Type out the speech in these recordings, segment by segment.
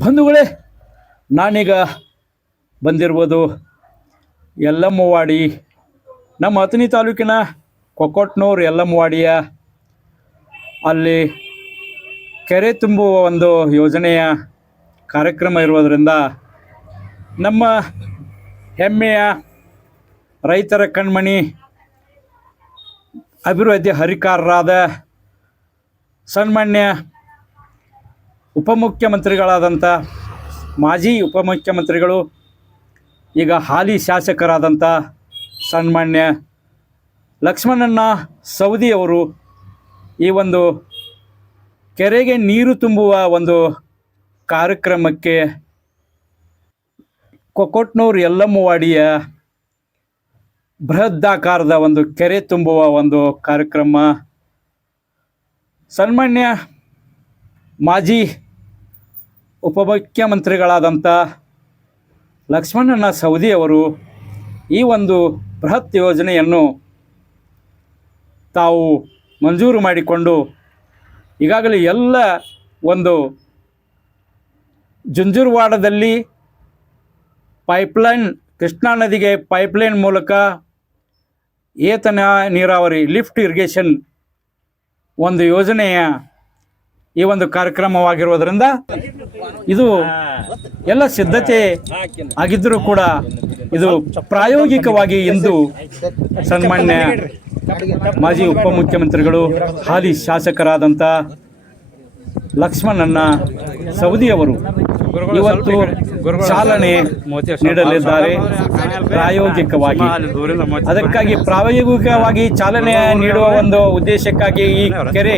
ಬಂಧುಗಳೇ, ನಾನೀಗ ಬಂದಿರುವುದು ಯಲ್ಲಮ್ಮವಾಡಿ, ನಮ್ಮ ಅಥಣಿ ತಾಲೂಕಿನ ಕೊಕ್ಕೊಟ್ನೂರು ಯಲ್ಲಮ್ಮವಾಡಿಯ ಅಲ್ಲಿ ಕೆರೆ ತುಂಬುವ ಒಂದು ಯೋಜನೆಯ ಕಾರ್ಯಕ್ರಮ ಇರುವುದರಿಂದ ನಮ್ಮ ಹೆಮ್ಮೆಯ ರೈತರ ಕಣ್ಮಣಿ ಅಭಿವೃದ್ಧಿ ಹರಿಕಾರರಾದ ಸನ್ಮಾನ್ಯ ಉಪಮುಖ್ಯಮಂತ್ರಿಗಳಾದಂಥ ಮಾಜಿ ಉಪಮುಖ್ಯಮಂತ್ರಿಗಳು, ಈಗ ಹಾಲಿ ಶಾಸಕರಾದಂಥ ಸನ್ಮಾನ್ಯ ಲಕ್ಷ್ಮಣಣ್ಣ ಸವದಿಯವರು ಈ ಒಂದು ಕೆರೆಗೆ ನೀರು ತುಂಬುವ ಒಂದು ಕಾರ್ಯಕ್ರಮಕ್ಕೆ ಕೊಕ್ಕೊಟ್ನೂರು ಯಲ್ಲಮ್ಮವಾಡಿಯ ಬೃಹದಾಕಾರದ ಒಂದು ಕೆರೆ ತುಂಬುವ ಒಂದು ಕಾರ್ಯಕ್ರಮ ಸನ್ಮಾನ್ಯ ಮಾಜಿ ಉಪಮುಖ್ಯಮಂತ್ರಿಗಳಾದಂಥ ಲಕ್ಷ್ಮಣಣ್ಣ ಸವದಿಯವರು ಈ ಒಂದು ಬೃಹತ್ ಯೋಜನೆಯನ್ನು ತಾವು ಮಂಜೂರು ಮಾಡಿಕೊಂಡು ಈಗಾಗಲೇ ಎಲ್ಲ ಒಂದು ಜುಂಜುರವಾಡದಲ್ಲಿ ಪೈಪ್ಲೈನ್, ಕೃಷ್ಣಾ ನದಿಗೆ ಪೈಪ್ಲೈನ್ ಮೂಲಕ ಏತ ನೀರಾವರಿ ಲಿಫ್ಟ್ ಇರಿಗೇಷನ್ ಒಂದು ಯೋಜನೆಯ ಈ ಒಂದು ಕಾರ್ಯಕ್ರಮವಾಗಿರುವುದರಿಂದ ಇದು ಎಲ್ಲ ಸಿದ್ಧತೆ ಆಗಿದ್ದರೂ ಕೂಡ ಇದು ಪ್ರಾಯೋಗಿಕವಾಗಿ ಇಂದು ಸನ್ಮಾನ್ಯ ಮಾಜಿ ಉಪಮುಖ್ಯಮಂತ್ರಿಗಳು ಹಾಲಿ ಶಾಸಕರಾದಂಥ ಲಕ್ಷ್ಮಣಣ್ಣ ಸವದಿಯವರು ಇವತ್ತು ಚಾಲನೆ ನೀಡಲಿದ್ದಾರೆ ಪ್ರಾಯೋಗಿಕವಾಗಿ. ಅದಕ್ಕಾಗಿ ಪ್ರಾಯೋಗಿಕವಾಗಿ ಚಾಲನೆ ನೀಡುವ ಒಂದು ಉದ್ದೇಶಕ್ಕಾಗಿ ಈ ಕೆರೆ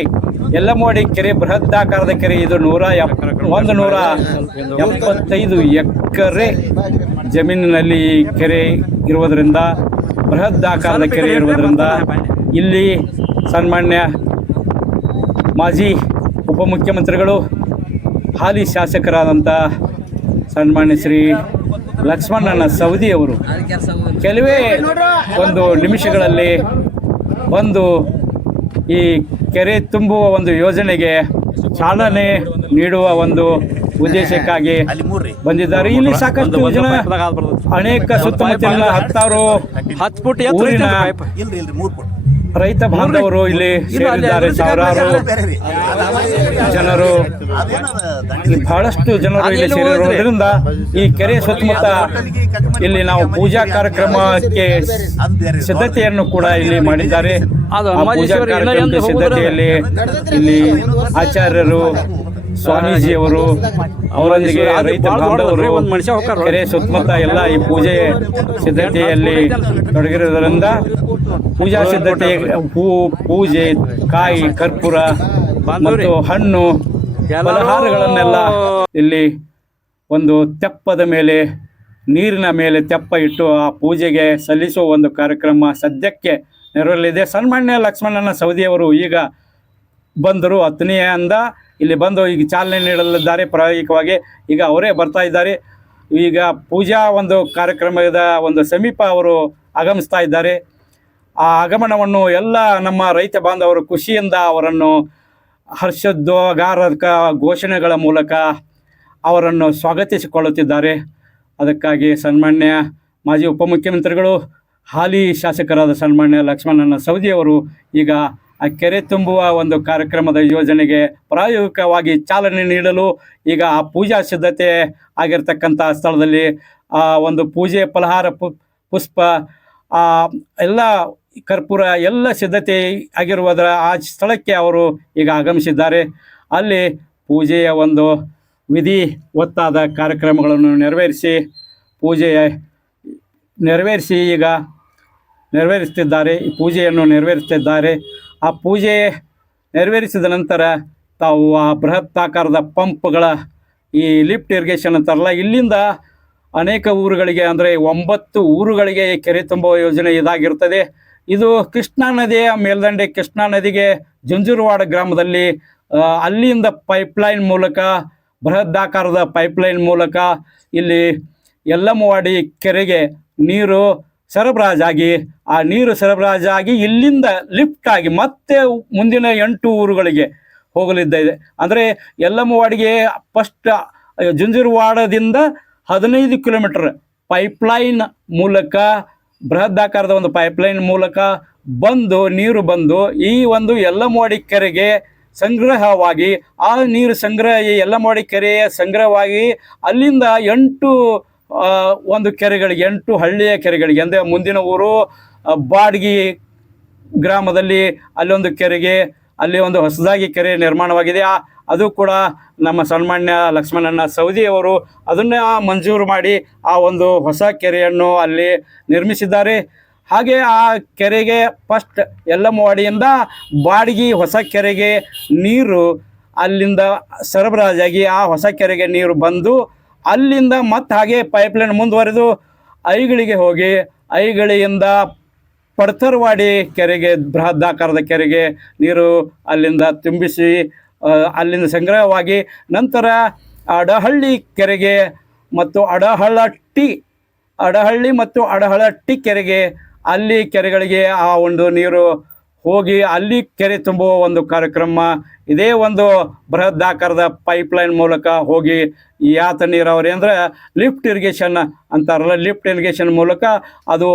ಯಲ್ಲಮ್ಮವಾಡಿ ಕೆರೆ ಬೃಹದಾಕಾರದ ಕೆರೆ, ಇದು 175 ಎಕರೆ ಜಮೀನಿನಲ್ಲಿ ಈ ಕೆರೆ ಇರುವುದರಿಂದ, ಬೃಹದಾಕಾರದ ಕೆರೆ ಇರುವುದರಿಂದ ಇಲ್ಲಿ ಸನ್ಮಾನ್ಯ ಮಾಜಿ ಉಪಮುಖ್ಯಮಂತ್ರಿಗಳು ಹಾಲಿ ಶಾಸಕರಾದಂಥ ಸನ್ಮಾನ್ಯ ಶ್ರೀ ಲಕ್ಷ್ಮಣಣ್ಣ ಸವದಿಯವರು ಕೆಲವೇ ಒಂದು ನಿಮಿಷಗಳಲ್ಲಿ ಬಂದು ಈ ಕೆರೆ ತುಂಬುವ ಒಂದು ಯೋಜನೆಗೆ ಚಾಲನೆ ನೀಡುವ ಒಂದು ಉದ್ದೇಶಕ್ಕಾಗಿ ಬಂದಿದ್ದಾರೆ. ಇಲ್ಲಿ ಸಾಕಷ್ಟು ಜನ, ಅನೇಕ ಸುತ್ತಮುತ್ತಲಿನ 10 ಊರಿನ ರೈತ ಬಾಂಧವರು ಇಲ್ಲಿ ಸೇರಿದ್ದಾರೆ. ಸಾವಿರಾರು ಜನರು, ಬಹಳಷ್ಟು ಜನರು ಇಲ್ಲಿ ಸೇರಿರುವುದರಿಂದ ಈ ಕೆರೆ ಸುತ್ತಮುತ್ತ ಇಲ್ಲಿ ನಾವು ಪೂಜಾ ಕಾರ್ಯಕ್ರಮಕ್ಕೆ ಸಿದ್ಧತೆಯನ್ನು ಕೂಡ ಇಲ್ಲಿ ಮಾಡಿದ್ದಾರೆ. ಪೂಜಾ ಕಾರ್ಯಕ್ರಮದ ಸಿದ್ಧತೆಯಲ್ಲಿ ಇಲ್ಲಿ ಆಚಾರ್ಯರು, ಸ್ವಾಮೀಜಿಯವರು, ಅವರೊಂದಿಗೆ ರೈತ ಬಾಂಧವರು ಕೆರೆ ಸುತ್ತಮುತ್ತ ಎಲ್ಲ ಈ ಪೂಜೆ ಸಿದ್ಧತೆಯಲ್ಲಿ ತೊಡಗಿರುವುದರಿಂದ ಪೂಜಾ ಸಿದ್ಧತೆ, ಪೂಜೆ, ಕಾಯಿ, ಕರ್ಪೂರ ಮತ್ತು ಹಣ್ಣು, ಫಲಹಾರಗಳನ್ನೆಲ್ಲ ಇಲ್ಲಿ ಒಂದು ತೆಪ್ಪದ ಮೇಲೆ, ನೀರಿನ ಮೇಲೆ ತೆಪ್ಪ ಇಟ್ಟು ಆ ಪೂಜೆಗೆ ಸಲ್ಲಿಸುವ ಒಂದು ಕಾರ್ಯಕ್ರಮ ಸದ್ಯಕ್ಕೆ ನೆರವೇರಲಿದೆ. ಸನ್ಮಾನ್ಯ ಲಕ್ಷ್ಮಣಣ್ಣ ಸವದಿಯವರು ಈಗ ಬಂದರು, ಅಥಣಿಯಿಂದ ಇಲ್ಲಿ ಬಂದು ಈಗ ಚಾಲನೆ ನೀಡಲಿದ್ದಾರೆ ಪ್ರಾಯೋಗಿಕವಾಗಿ. ಈಗ ಅವರೇ ಬರ್ತಾ ಇದ್ದಾರೆ. ಈಗ ಪೂಜಾ ಒಂದು ಕಾರ್ಯಕ್ರಮದ ಒಂದು ಸಮೀಪ ಅವರು ಆಗಮಿಸ್ತಾ ಇದ್ದಾರೆ. ಆ ಆಗಮನವನ್ನು ಎಲ್ಲ ನಮ್ಮ ರೈತ ಬಾಂಧವರು ಖುಷಿಯಿಂದ ಅವರನ್ನು ಹರ್ಷೋದ್ಗಾರಕ ಘೋಷಣೆಗಳ ಮೂಲಕ ಅವರನ್ನು ಸ್ವಾಗತಿಸಿಕೊಳ್ಳುತ್ತಿದ್ದಾರೆ. ಅದಕ್ಕಾಗಿ ಸನ್ಮಾನ್ಯ ಮಾಜಿ ಉಪಮುಖ್ಯಮಂತ್ರಿಗಳು ಹಾಲಿ ಶಾಸಕರಾದ ಸನ್ಮಾನ್ಯ ಲಕ್ಷ್ಮಣಣ್ಣ ಸವದಿಯವರು ಈಗ ಆ ಕೆರೆ ತುಂಬುವ ಒಂದು ಕಾರ್ಯಕ್ರಮದ ಯೋಜನೆಗೆ ಪ್ರಾಯೋಗಿಕವಾಗಿ ಚಾಲನೆ ನೀಡಲು ಈಗ ಆ ಪೂಜಾ ಸಿದ್ಧತೆ ಆಗಿರ್ತಕ್ಕಂಥ ಸ್ಥಳದಲ್ಲಿ ಒಂದು ಪೂಜೆ, ಫಲಹಾರ, ಪುಷ್ಪ, ಎಲ್ಲ ಕರ್ಪೂರ ಎಲ್ಲ ಸಿದ್ಧತೆ ಆಗಿರುವುದರ ಆ ಸ್ಥಳಕ್ಕೆ ಅವರು ಈಗ ಆಗಮಿಸಿದ್ದಾರೆ. ಅಲ್ಲಿ ಪೂಜೆಯ ಒಂದು ವಿಧಿ ಒತ್ತಾದ ಕಾರ್ಯಕ್ರಮಗಳನ್ನು ನೆರವೇರಿಸ್ತಿದ್ದಾರೆ. ಈ ಪೂಜೆಯನ್ನು ನೆರವೇರಿಸ್ತಿದ್ದಾರೆ. ಆ ಪೂಜೆ ನೆರವೇರಿಸಿದ ನಂತರ ತಾವು ಆ ಬೃಹತ್ತಾಕಾರದ ಪಂಪ್ಗಳ ಈ ಲಿಫ್ಟ್ ಇರಿಗೇಷನ್ ಅಂತಾರಲ್ಲ, ಇಲ್ಲಿಂದ ಅನೇಕ ಊರುಗಳಿಗೆ, ಅಂದರೆ 9 ಊರುಗಳಿಗೆ ಕೆರೆ ತುಂಬುವ ಯೋಜನೆ ಇದಾಗಿರುತ್ತದೆ. ಇದು ಕೃಷ್ಣಾ ನದಿಯ ಮೇಲ್ದಂಡೆ, ಕೃಷ್ಣಾ ನದಿಗೆ ಜುಂಜುರವಾಡ ಗ್ರಾಮದಲ್ಲಿ ಅಲ್ಲಿಂದ ಪೈಪ್ಲೈನ್ ಮೂಲಕ, ಬೃಹದಾಕಾರದ ಪೈಪ್ಲೈನ್ ಮೂಲಕ ಇಲ್ಲಿ ಯಲ್ಲಮ್ಮವಾಡಿ ಕೆರೆಗೆ ನೀರು ಸರಬರಾಜಾಗಿ, ಆ ನೀರು ಸರಬರಾಜಾಗಿ ಇಲ್ಲಿಂದ ಲಿಫ್ಟ್ ಆಗಿ ಮತ್ತೆ ಮುಂದಿನ 8 ಊರುಗಳಿಗೆ ಹೋಗಲಿದ್ದಿದೆ. ಅಂದರೆ ಯಲ್ಲಮ್ಮವಾಡಿಗೆ ಫಸ್ಟ್ ಜುಂಜುರವಾಡದಿಂದ 15 ಕಿಲೋಮೀಟರ್ ಪೈಪ್ಲೈನ್ ಮೂಲಕ, ಬೃಹದಾಕಾರದ ಒಂದು ಪೈಪ್ಲೈನ್ ಮೂಲಕ ನೀರು ಬಂದು ಈ ಒಂದು ಯಲ್ಲಮವಾಡಿ ಕೆರೆಗೆ ಸಂಗ್ರಹವಾಗಿ, ಆ ನೀರು ಈ ಯಲ್ಲಮವಾಡಿ ಕೆರೆಯ ಸಂಗ್ರಹವಾಗಿ ಅಲ್ಲಿಂದ 8 ಒಂದು ಕೆರೆಗಳಿಗೆ, 8 ಹಳ್ಳಿಯ ಕೆರೆಗಳಿಗೆ, ಅಂದರೆ ಮುಂದಿನ ಊರು ಬಾಡ್ಗಿ ಗ್ರಾಮದಲ್ಲಿ ಅಲ್ಲೊಂದು ಕೆರೆಗೆ, ಅಲ್ಲಿ ಒಂದು ಹೊಸದಾಗಿ ಕೆರೆ ನಿರ್ಮಾಣವಾಗಿದೆ. ಅದು ಕೂಡ ನಮ್ಮ ಸನ್ಮಾನ್ಯ ಲಕ್ಷ್ಮಣಣ್ಣ ಸವದಿಯವರು ಅದನ್ನು ಮಂಜೂರು ಮಾಡಿ ಆ ಒಂದು ಹೊಸ ಕೆರೆಯನ್ನು ಅಲ್ಲಿ ನಿರ್ಮಿಸಿದ್ದಾರೆ. ಹಾಗೆ ಆ ಕೆರೆಗೆ ಫಸ್ಟ್ ಯಲ್ಲಮವಾಡಿಯಿಂದ ಬಾಡ್ಗಿ ಹೊಸ ಕೆರೆಗೆ ನೀರು ಅಲ್ಲಿಂದ ಸರಬರಾಜಾಗಿ ಆ ಹೊಸ ಕೆರೆಗೆ ನೀರು ಬಂದು ಅಲ್ಲಿಂದ ಮತ್ತೆ ಹಾಗೆ ಪೈಪ್ಲೈನ್ ಮುಂದುವರೆದು ಐಗಳಿಗೆ ಹೋಗಿ ಐಗಳಿಂದ ಪಡ್ತರ್ವಾಡಿ ಕೆರೆಗೆ, ಬೃಹದಾಕಾರದ ಕೆರೆಗೆ ನೀರು ಅಲ್ಲಿಂದ ತುಂಬಿಸಿ ಅಲ್ಲಿಂದ ಸಂಗ್ರಹವಾಗಿ ನಂತರ ಅಡಹಳ್ಳಿ ಕೆರೆಗೆ ಮತ್ತು ಅಡಹಳ್ಳಿ ಮತ್ತು ಅಡಹಳಟ್ಟಿ ಕೆರೆಗೆ, ಅಲ್ಲಿ ಕೆರೆಗಳಿಗೆ ಆ ಒಂದು ನೀರು ಹೋಗಿ ಅಲ್ಲಿ ಕೆರೆ ತುಂಬುವ ಒಂದು ಕಾರ್ಯಕ್ರಮ. ಇದೇ ಒಂದು ಬೃಹದಾಕಾರದ ಪೈಪ್ಲೈನ್ ಮೂಲಕ ಹೋಗಿ ಯಾತ ನೀರಾವರಿ ಅಂದರೆ ಲಿಫ್ಟ್ ಇರಿಗೇಷನ್ ಅಂತಾರಲ್ಲ, ಲಿಫ್ಟ್ ಇರಿಗೇಷನ್ ಮೂಲಕ ಅದು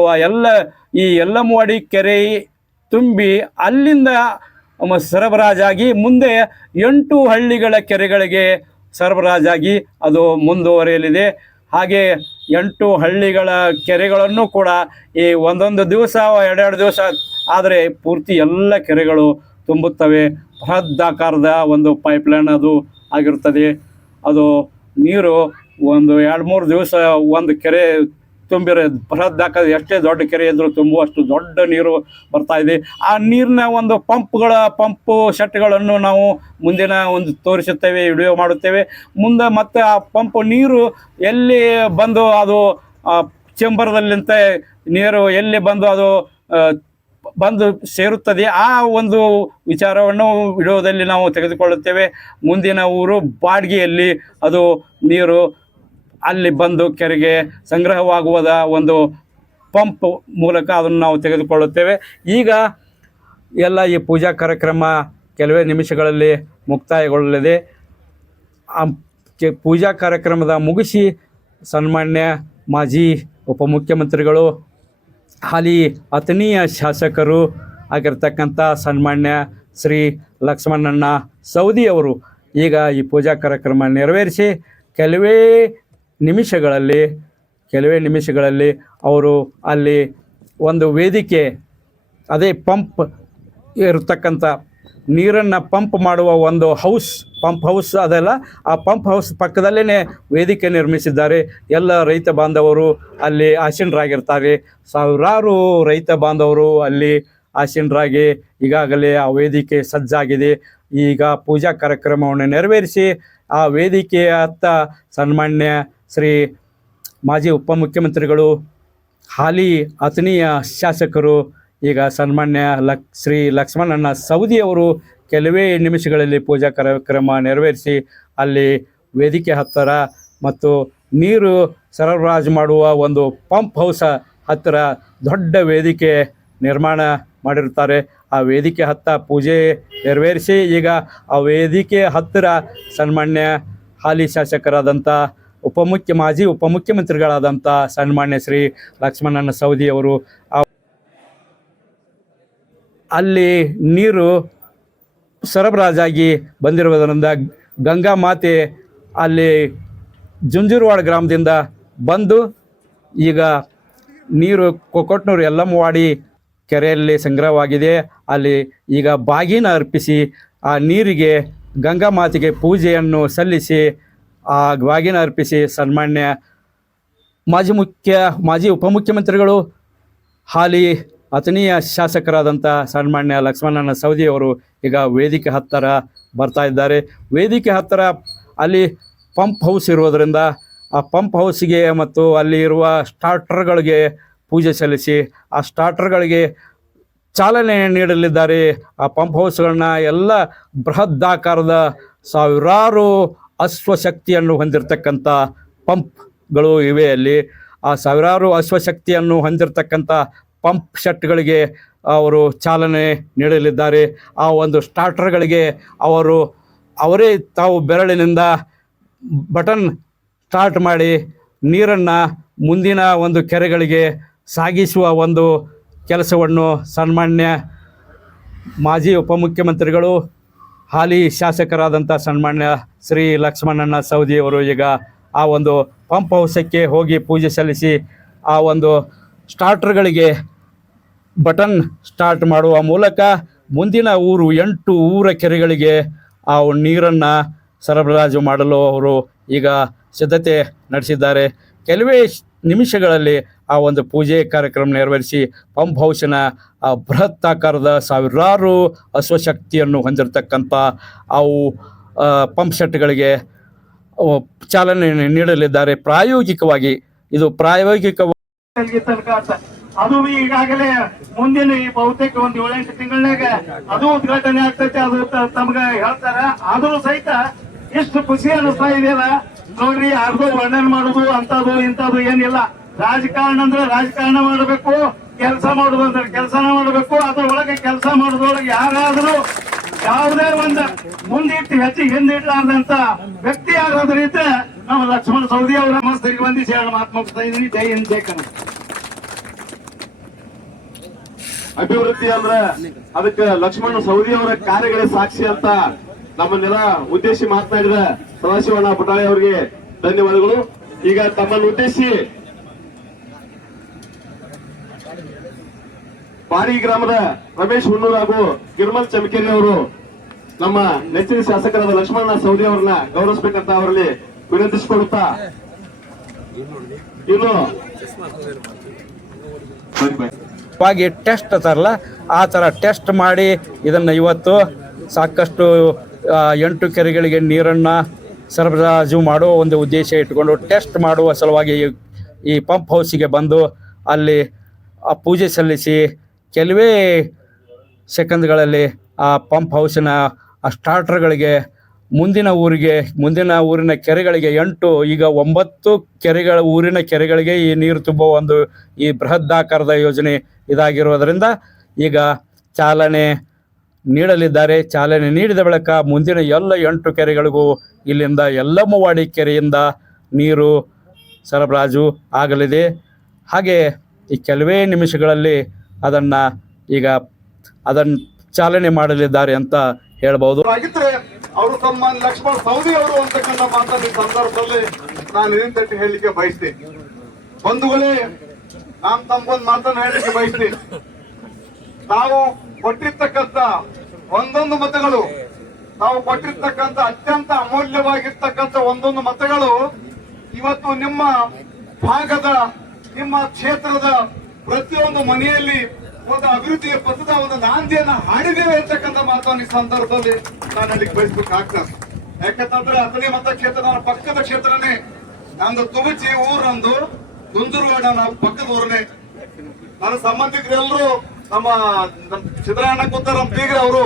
ಈ ಯಲ್ಲಮವಾಡಿ ಕೆರೆ ತುಂಬಿ ಅಲ್ಲಿಂದ ಸರಬರಾಜಾಗಿ ಮುಂದೆ 8 ಹಳ್ಳಿಗಳ ಕೆರೆಗಳಿಗೆ ಸರಬರಾಜಾಗಿ ಅದು ಮುಂದುವರಿಯಲಿದೆ. ಹಾಗೆ 8 ಹಳ್ಳಿಗಳ ಕೆರೆಗಳನ್ನು ಕೂಡ ಈ ಒಂದೊಂದು ದಿವಸ 2 ದಿವಸ ಆದರೆ ಪೂರ್ತಿ ಎಲ್ಲ ಕೆರೆಗಳು ತುಂಬುತ್ತವೆ. ಬೃಹದಾಕಾರದ ಒಂದು ಪೈಪ್ಲೈನ್ ಅದು ಆಗಿರುತ್ತದೆ. ಅದು ನೀರು ಒಂದು 2-3 ದಿವಸ ಒಂದು ಕೆರೆ ತುಂಬಿರೋ ಬೃಹದಾಕಾರದ ಎಷ್ಟೇ ದೊಡ್ಡ ಕೆರೆ ಇದ್ದರೂ ತುಂಬುವಷ್ಟು ದೊಡ್ಡ ನೀರು ಬರ್ತಾಯಿದೆ. ಆ ನೀರಿನ ಒಂದು ಪಂಪು ಸೆಟ್ಗಳನ್ನು ನಾವು ಮುಂದಿನ ಒಂದು ತೋರಿಸುತ್ತೇವೆ, ವಿಡಿಯೋ ಮಾಡುತ್ತೇವೆ. ಮುಂದೆ ಮತ್ತೆ ಆ ಪಂಪು ನೀರು ಎಲ್ಲಿ ಬಂದು ಅದು ಚೇಂಬರ್ದಲ್ಲಿಂತ ನೀರು ಎಲ್ಲಿ ಬಂದು ಅದು ಬಂದು ಸೇರುತ್ತದೆ, ಆ ಒಂದು ವಿಚಾರವನ್ನು ವಿಡಿಯೋದಲ್ಲಿ ನಾವು ತೆಗೆದುಕೊಳ್ಳುತ್ತೇವೆ. ಮುಂದಿನ ಊರು ಬಾಡ್ಗಿಯಲ್ಲಿ ಅದು ನೀರು ಅಲ್ಲಿ ಬಂದು ಕೆರೆಗೆ ಸಂಗ್ರಹವಾಗುವುದ ಒಂದು ಪಂಪ್ ಮೂಲಕ ಅದನ್ನು ನಾವು ತೆಗೆದುಕೊಳ್ಳುತ್ತೇವೆ. ಈಗ ಎಲ್ಲ ಈ ಪೂಜಾ ಕಾರ್ಯಕ್ರಮ ಕೆಲವೇ ನಿಮಿಷಗಳಲ್ಲಿ ಮುಕ್ತಾಯಗೊಳ್ಳಲಿದೆ. ಪೂಜಾ ಕಾರ್ಯಕ್ರಮದ ಮುಗಿಸಿ ಸನ್ಮಾನ್ಯ ಮಾಜಿ ಉಪಮುಖ್ಯಮಂತ್ರಿಗಳು, ಹಾಲಿ ಅಥಣಿಯ ಶಾಸಕರು ಆಗಿರ್ತಕ್ಕಂಥ ಸನ್ಮಾನ್ಯ ಶ್ರೀ ಲಕ್ಷ್ಮಣಣ್ಣ ಸವದಿಯವರು ಈಗ ಈ ಪೂಜಾ ಕಾರ್ಯಕ್ರಮ ನೆರವೇರಿಸಿ ಕೆಲವೇ ನಿಮಿಷಗಳಲ್ಲಿ ಅವರು ಅಲ್ಲಿ ಒಂದು ವೇದಿಕೆ, ಅದೇ ಪಂಪ್ ಇರತಕ್ಕಂಥ ನೀರನ್ನು ಪಂಪ್ ಮಾಡುವ ಒಂದು ಪಂಪ್ ಹೌಸ್ ಅದೆಲ್ಲ, ಆ ಪಂಪ್ ಹೌಸ್ ಪಕ್ಕದಲ್ಲೇ ವೇದಿಕೆ ನಿರ್ಮಿಸಿದ್ದಾರೆ. ಎಲ್ಲ ರೈತ ಬಾಂಧವರು ಅಲ್ಲಿ ಆಸೀನರಾಗಿರ್ತಾರೆ. ಸಾವಿರಾರು ರೈತ ಬಾಂಧವರು ಅಲ್ಲಿ ಆಸೀನರಾಗಿ ಈಗಾಗಲೇ ಆ ವೇದಿಕೆ ಸಜ್ಜಾಗಿದೆ. ಈಗ ಪೂಜಾ ಕಾರ್ಯಕ್ರಮವನ್ನು ನೆರವೇರಿಸಿ ಆ ವೇದಿಕೆಯ ಸನ್ಮಾನ್ಯ ಶ್ರೀ ಮಾಜಿ ಉಪಮುಖ್ಯಮಂತ್ರಿಗಳು, ಹಾಲಿ ಅಥಣಿಯ ಶಾಸಕರು, ಈಗ ಸನ್ಮಾನ್ಯ ಶ್ರೀ ಲಕ್ಷ್ಮಣಣ್ಣ ಸವದಿಯವರು ಕೆಲವೇ ನಿಮಿಷಗಳಲ್ಲಿ ಪೂಜಾ ಕಾರ್ಯಕ್ರಮ ನೆರವೇರಿಸಿ ಅಲ್ಲಿ ವೇದಿಕೆ ಹತ್ತಿರ ಮತ್ತು ನೀರು ಸರಬರಾಜು ಮಾಡುವ ಒಂದು ಪಂಪ್ ಹೌಸ್ ಹತ್ತಿರ ದೊಡ್ಡ ವೇದಿಕೆ ನಿರ್ಮಾಣ ಮಾಡಿರ್ತಾರೆ. ಆ ವೇದಿಕೆ ಪೂಜೆ ನೆರವೇರಿಸಿ ಈಗ ಆ ವೇದಿಕೆ ಹತ್ತಿರ ಸನ್ಮಾನ್ಯ ಹಾಲಿ ಶಾಸಕರಾದಂಥ ಮಾಜಿ ಉಪಮುಖ್ಯಮಂತ್ರಿಗಳಾದಂಥ ಸನ್ಮಾನ್ಯ ಶ್ರೀ ಲಕ್ಷ್ಮಣಣ್ಣ ಸವದಿಯವರು ಅಲ್ಲಿ ನೀರು ಸರಬರಾಜಾಗಿ ಬಂದಿರುವುದರಿಂದ ಗಂಗಾ ಮಾತೆ ಅಲ್ಲಿ ಜುಂಜುರವಾಡ ಗ್ರಾಮದಿಂದ ಬಂದು ಈಗ ನೀರು ಕೊಕೊಟ್ನೂರು ಯಲ್ಲಮವಾಡಿ ಕೆರೆಯಲ್ಲಿ ಸಂಗ್ರಹವಾಗಿದೆ. ಅಲ್ಲಿ ಈಗ ಬಾಗಿನ ಅರ್ಪಿಸಿ ಆ ನೀರಿಗೆ ಗಂಗಾ ಮಾತೆಗೆ ಪೂಜೆಯನ್ನು ಸಲ್ಲಿಸಿ ಆ ಬಾಗಿನ ಅರ್ಪಿಸಿ ಸನ್ಮಾನ್ಯ ಮಾಜಿ ಉಪಮುಖ್ಯಮಂತ್ರಿಗಳು, ಹಾಲಿ ಅಥಣಿಯ ಶಾಸಕರಾದಂಥ ಸನ್ಮಾನ್ಯ ಲಕ್ಷ್ಮಣಣ್ಣ ಸವದಿಯವರು ಈಗ ವೇದಿಕೆ ಹತ್ತಿರ ಬರ್ತಾ ಇದ್ದಾರೆ. ವೇದಿಕೆ ಹತ್ತಿರ ಅಲ್ಲಿ ಪಂಪ್ ಹೌಸ್ ಇರೋದರಿಂದ ಆ ಪಂಪ್ ಹೌಸಿಗೆ ಮತ್ತು ಅಲ್ಲಿ ಇರುವ ಸ್ಟಾರ್ಟರ್ಗಳಿಗೆ ಪೂಜೆ ಸಲ್ಲಿಸಿ ಆ ಸ್ಟಾರ್ಟರ್ಗಳಿಗೆ ಚಾಲನೆ ನೀಡಲಿದ್ದಾರೆ. ಆ ಪಂಪ್ ಹೌಸ್ಗಳನ್ನ ಎಲ್ಲ ಬೃಹದಾಕಾರದ ಸಾವಿರಾರು ಅಶ್ವಶಕ್ತಿಯನ್ನು ಹೊಂದಿರತಕ್ಕಂಥ ಪಂಪ್ಗಳು ಇವೆ. ಅಲ್ಲಿ ಆ ಸಾವಿರಾರು ಅಶ್ವಶಕ್ತಿಯನ್ನು ಹೊಂದಿರತಕ್ಕಂಥ ಪಂಪ್ ಸೆಟ್ಗಳಿಗೆ ಅವರು ಚಾಲನೆ ನೀಡಲಿದ್ದಾರೆ. ಆ ಒಂದು ಸ್ಟಾರ್ಟರ್ಗಳಿಗೆ ಅವರೇ ತಾವು ಬೆರಳಿನಿಂದ ಬಟನ್ ಸ್ಟಾರ್ಟ್ ಮಾಡಿ ನೀರನ್ನು ಮುಂದಿನ ಒಂದು ಕೆರೆಗಳಿಗೆ ಸಾಗಿಸುವ ಒಂದು ಕೆಲಸವನ್ನು ಸನ್ಮಾನ್ಯ ಮಾಜಿ ಉಪಮುಖ್ಯಮಂತ್ರಿಗಳು ಹಾಲಿ ಶಾಸಕರಾದಂಥ ಸನ್ಮಾನ್ಯ ಶ್ರೀ ಲಕ್ಷ್ಮಣಣ್ಣ ಸವದಿಯವರು ಈಗ ಆ ಒಂದು ಪಂಪ್ ಹೌಸಕ್ಕೆ ಹೋಗಿ ಪೂಜೆ ಸಲ್ಲಿಸಿ ಆ ಒಂದು ಸ್ಟಾರ್ಟರ್ಗಳಿಗೆ ಬಟನ್ ಸ್ಟಾರ್ಟ್ ಮಾಡುವ ಮೂಲಕ ಮುಂದಿನ 8 ಊರ ಕೆರೆಗಳಿಗೆ ಆ ನೀರನ್ನು ಸರಬರಾಜು ಮಾಡಲು ಅವರು ಈಗ ಸಿದ್ಧತೆ ನಡೆಸಿದ್ದಾರೆ. ಕೆಲವೇ ನಿಮಿಷಗಳಲ್ಲಿ ಆ ಒಂದು ಪೂಜೆ ಕಾರ್ಯಕ್ರಮ ನೆರವೇರಿಸಿ ಪಂಪ್ ಹೌಸಿನ ಆ ಬೃಹತ್ ಆಕಾರದ ಸಾವಿರಾರು ಅಶ್ವಶಕ್ತಿಯನ್ನು ಹೊಂದಿರತಕ್ಕಂಥ ಅವು ಪಂಪ್ ಸೆಟ್ಗಳಿಗೆ ಚಾಲನೆ ನೀಡಲಿದ್ದಾರೆ. ಪ್ರಾಯೋಗಿಕವಾಗಿ ಇದು ಅದು ಈಗಾಗಲೇ ಮುಂದಿನ ಬಹುತೇಕ 7-8 ತಿಂಗಳಾಗ ಅದು ಉದ್ಘಾಟನೆ ಆಗ್ತೈತೆ. ಅದು ತಮ್ಗ ಹೇಳ್ತಾರ. ಆದ್ರೂ ಸಹಿತ ಎಷ್ಟು ಖುಷಿ ಅನಿಸ್ತಾ ಇದೆಯಲ್ಲ ನೋಡ್ರಿ. ಯಾರ್ದು ವರ್ಣನೆ ಮಾಡುದು ಅಂತದು ಇಂಥದ್ದು ಏನಿಲ್ಲ. ರಾಜಕಾರಣ ಅಂದ್ರೆ ರಾಜಕಾರಣ ಮಾಡಬೇಕು, ಕೆಲಸ ಮಾಡುದು ಅಂದ್ರೆ ಕೆಲಸನ ಮಾಡಬೇಕು. ಅದ್ರೊಳಗೆ ಕೆಲಸ ಮಾಡೋದ್ರೊಳಗೆ ಯಾರಾದ್ರೂ ಯಾವುದೇ ಒಂದು ಮುಂದಿಟ್ಟು ಹೆಚ್ಚಿಗೆ ಹಿಂದಿಡ್ಲಾರ್ದಂತ ವ್ಯಕ್ತಿ ಯಾರಾದ್ರೂ ನಮ್ಮ ಲಕ್ಷ್ಮಣ ಸವದಿ ಅವರ ಮಸ್ತಿಗೆ ವಂದಿಸಿ ಹೇಳಿ ಮಾತು ಮುಗಿಸ್ತಾ ಇದೀನಿ. ಜೈ ಹಿಂದ್, ಜೈ ಕನ್ನಡ. ಅಭಿವೃದ್ಧಿ ಅಂದ್ರ ಅದಕ್ಕೆ ಲಕ್ಷ್ಮಣ ಸವದಿ ಅವರ ಕಾರ್ಯಗಳೇ ಸಾಕ್ಷಿ ಅಂತ ನಮ್ಮನ್ನೆಲ್ಲ ಉದ್ದೇಶಿ ಮಾತನಾಡಿದ ಸದಾಶಿವಣ್ಣ ಪುಟಾಳಿ ಅವರಿಗೆ ಧನ್ಯವಾದಗಳು. ಈಗ ತಮ್ಮನ್ನು ಉದ್ದೇಶಿ ಪಾಡಿ ಗ್ರಾಮದ ರಮೇಶ್ ಹುಣ್ಣೂರ್ ಹಾಗೂ ಗಿರ್ಮಲ್ ಚಮಕೇರಿ ಅವರು ನಮ್ಮ ನೆಚ್ಚಿನ ಶಾಸಕರಾದ ಲಕ್ಷ್ಮಣ ಸವದಿ ಅವರನ್ನ ಗೌರವಿಸಬೇಕಂತ ಅವರಲ್ಲಿ ವಿನಂತಿಸಿಕೊಳ್ಳುತ್ತಾ ಇನ್ನು ಟೆಸ್ಟ್ ಅಂತಾರಲ್ಲ ಆ ಥರ ಟೆಸ್ಟ್ ಮಾಡಿ ಇದನ್ನು ಇವತ್ತು ಸಾಕಷ್ಟು 8 ಕೆರೆಗಳಿಗೆ ನೀರನ್ನು ಸರಬರಾಜು ಮಾಡುವ ಒಂದು ಉದ್ದೇಶ ಇಟ್ಟುಕೊಂಡು ಟೆಸ್ಟ್ ಮಾಡುವ ಸಲುವಾಗಿ ಈ ಪಂಪ್ ಹೌಸಿಗೆ ಬಂದು ಅಲ್ಲಿ ಆ ಪೂಜೆ ಸಲ್ಲಿಸಿ ಕೆಲವೇ ಸೆಕೆಂಡ್ಗಳಲ್ಲಿ ಆ ಪಂಪ್ ಹೌಸಿನ ಆ ಸ್ಟಾರ್ಟರ್ಗಳಿಗೆ ಮುಂದಿನ ಊರಿನ ಕೆರೆಗಳಿಗೆ 8 ಈಗ 9 ಊರಿನ ಕೆರೆಗಳಿಗೆ ಈ ನೀರು ತುಂಬುವ ಒಂದು ಈ ಬೃಹದಾಕಾರದ ಯೋಜನೆ ಇದಾಗಿರುವುದರಿಂದ ಈಗ ಚಾಲನೆ ನೀಡಲಿದ್ದಾರೆ. ಚಾಲನೆ ನೀಡಿದ ಬಳಿಕ ಮುಂದಿನ ಎಲ್ಲ 8 ಕೆರೆಗಳಿಗೂ ಇಲ್ಲಿಂದ ಯಲ್ಲಮ್ಮವಾಡಿ ಕೆರೆಯಿಂದ ನೀರು ಸರಬರಾಜು ಆಗಲಿದೆ. ಹಾಗೆ ಈ ಕೆಲವೇ ನಿಮಿಷಗಳಲ್ಲಿ ಅದನ್ನು ಚಾಲನೆ ಮಾಡಲಿದ್ದಾರೆ ಅಂತ ಹೇಳ್ಬೋದು. ಅವರು ತಮ್ಮ ಲಕ್ಷ್ಮಣ ಸವದಿ ಅವರು ಅಂತಕ್ಕಂಥ ಮಾತನ್ನ ಈ ಸಂದರ್ಭದಲ್ಲಿ ನಾನು ಇದನ್ನು ಹೇಳಲಿಕ್ಕೆ ಬಯಸ್ತೀನಿ. ಬಂಧುಗಳೇ, ನಾನು ತಮ್ಗೊಂದು ಮಾತನ್ನ ಹೇಳಲಿಕ್ಕೆ ಬಯಸ್ತೀನಿ. ನಾವು ಕೊಟ್ಟಿರ್ತಕ್ಕಂಥ ಒಂದೊಂದು ಮತಗಳು, ನಾವು ಕೊಟ್ಟಿರ್ತಕ್ಕಂಥ ಅತ್ಯಂತ ಅಮೂಲ್ಯವಾಗಿರ್ತಕ್ಕಂಥ ಒಂದೊಂದು ಮತಗಳು ಇವತ್ತು ನಿಮ್ಮ ಭಾಗದ, ನಿಮ್ಮ ಕ್ಷೇತ್ರದ ಪ್ರತಿಯೊಂದು ಮನೆಯಲ್ಲಿ ಒಂದು ಅಭಿವೃದ್ಧಿಯ ಪಥದ ಒಂದು ನಾಂದಿಯನ್ನ ಹಾಡಿದ್ದೇವೆ ಅಂತಕ್ಕಂಥ ಮಾತನ್ನು ಈ ಸಂದರ್ಭದಲ್ಲಿ ನಾನು ಹೇಳಿಕ್ಕೆ ಬಯಸ್ಬೇಕಾಗ್ತದೆ. ಯಾಕಂತಂದ್ರೆ ಅಥಣಿ ಮತಕ್ಷೇತ್ರ ನನ್ನ ಪಕ್ಕದ ಕ್ಷೇತ್ರನೇ. ನಂದು ತುಮಚಿ ಊರಂದು ದುಂದೂರುವಾಡ ನಾವು ಪಕ್ಕದ ಊರನೇ. ನನ್ನ ಸಂಬಂಧಿಕರೆಲ್ಲರೂ ನಮ್ಮ ಸಿದ್ದರಾಮಣ್ಣ ಕೂತಾರ, ನಮ್ಮ ಬೀಗ್ರೆ ಅವರು.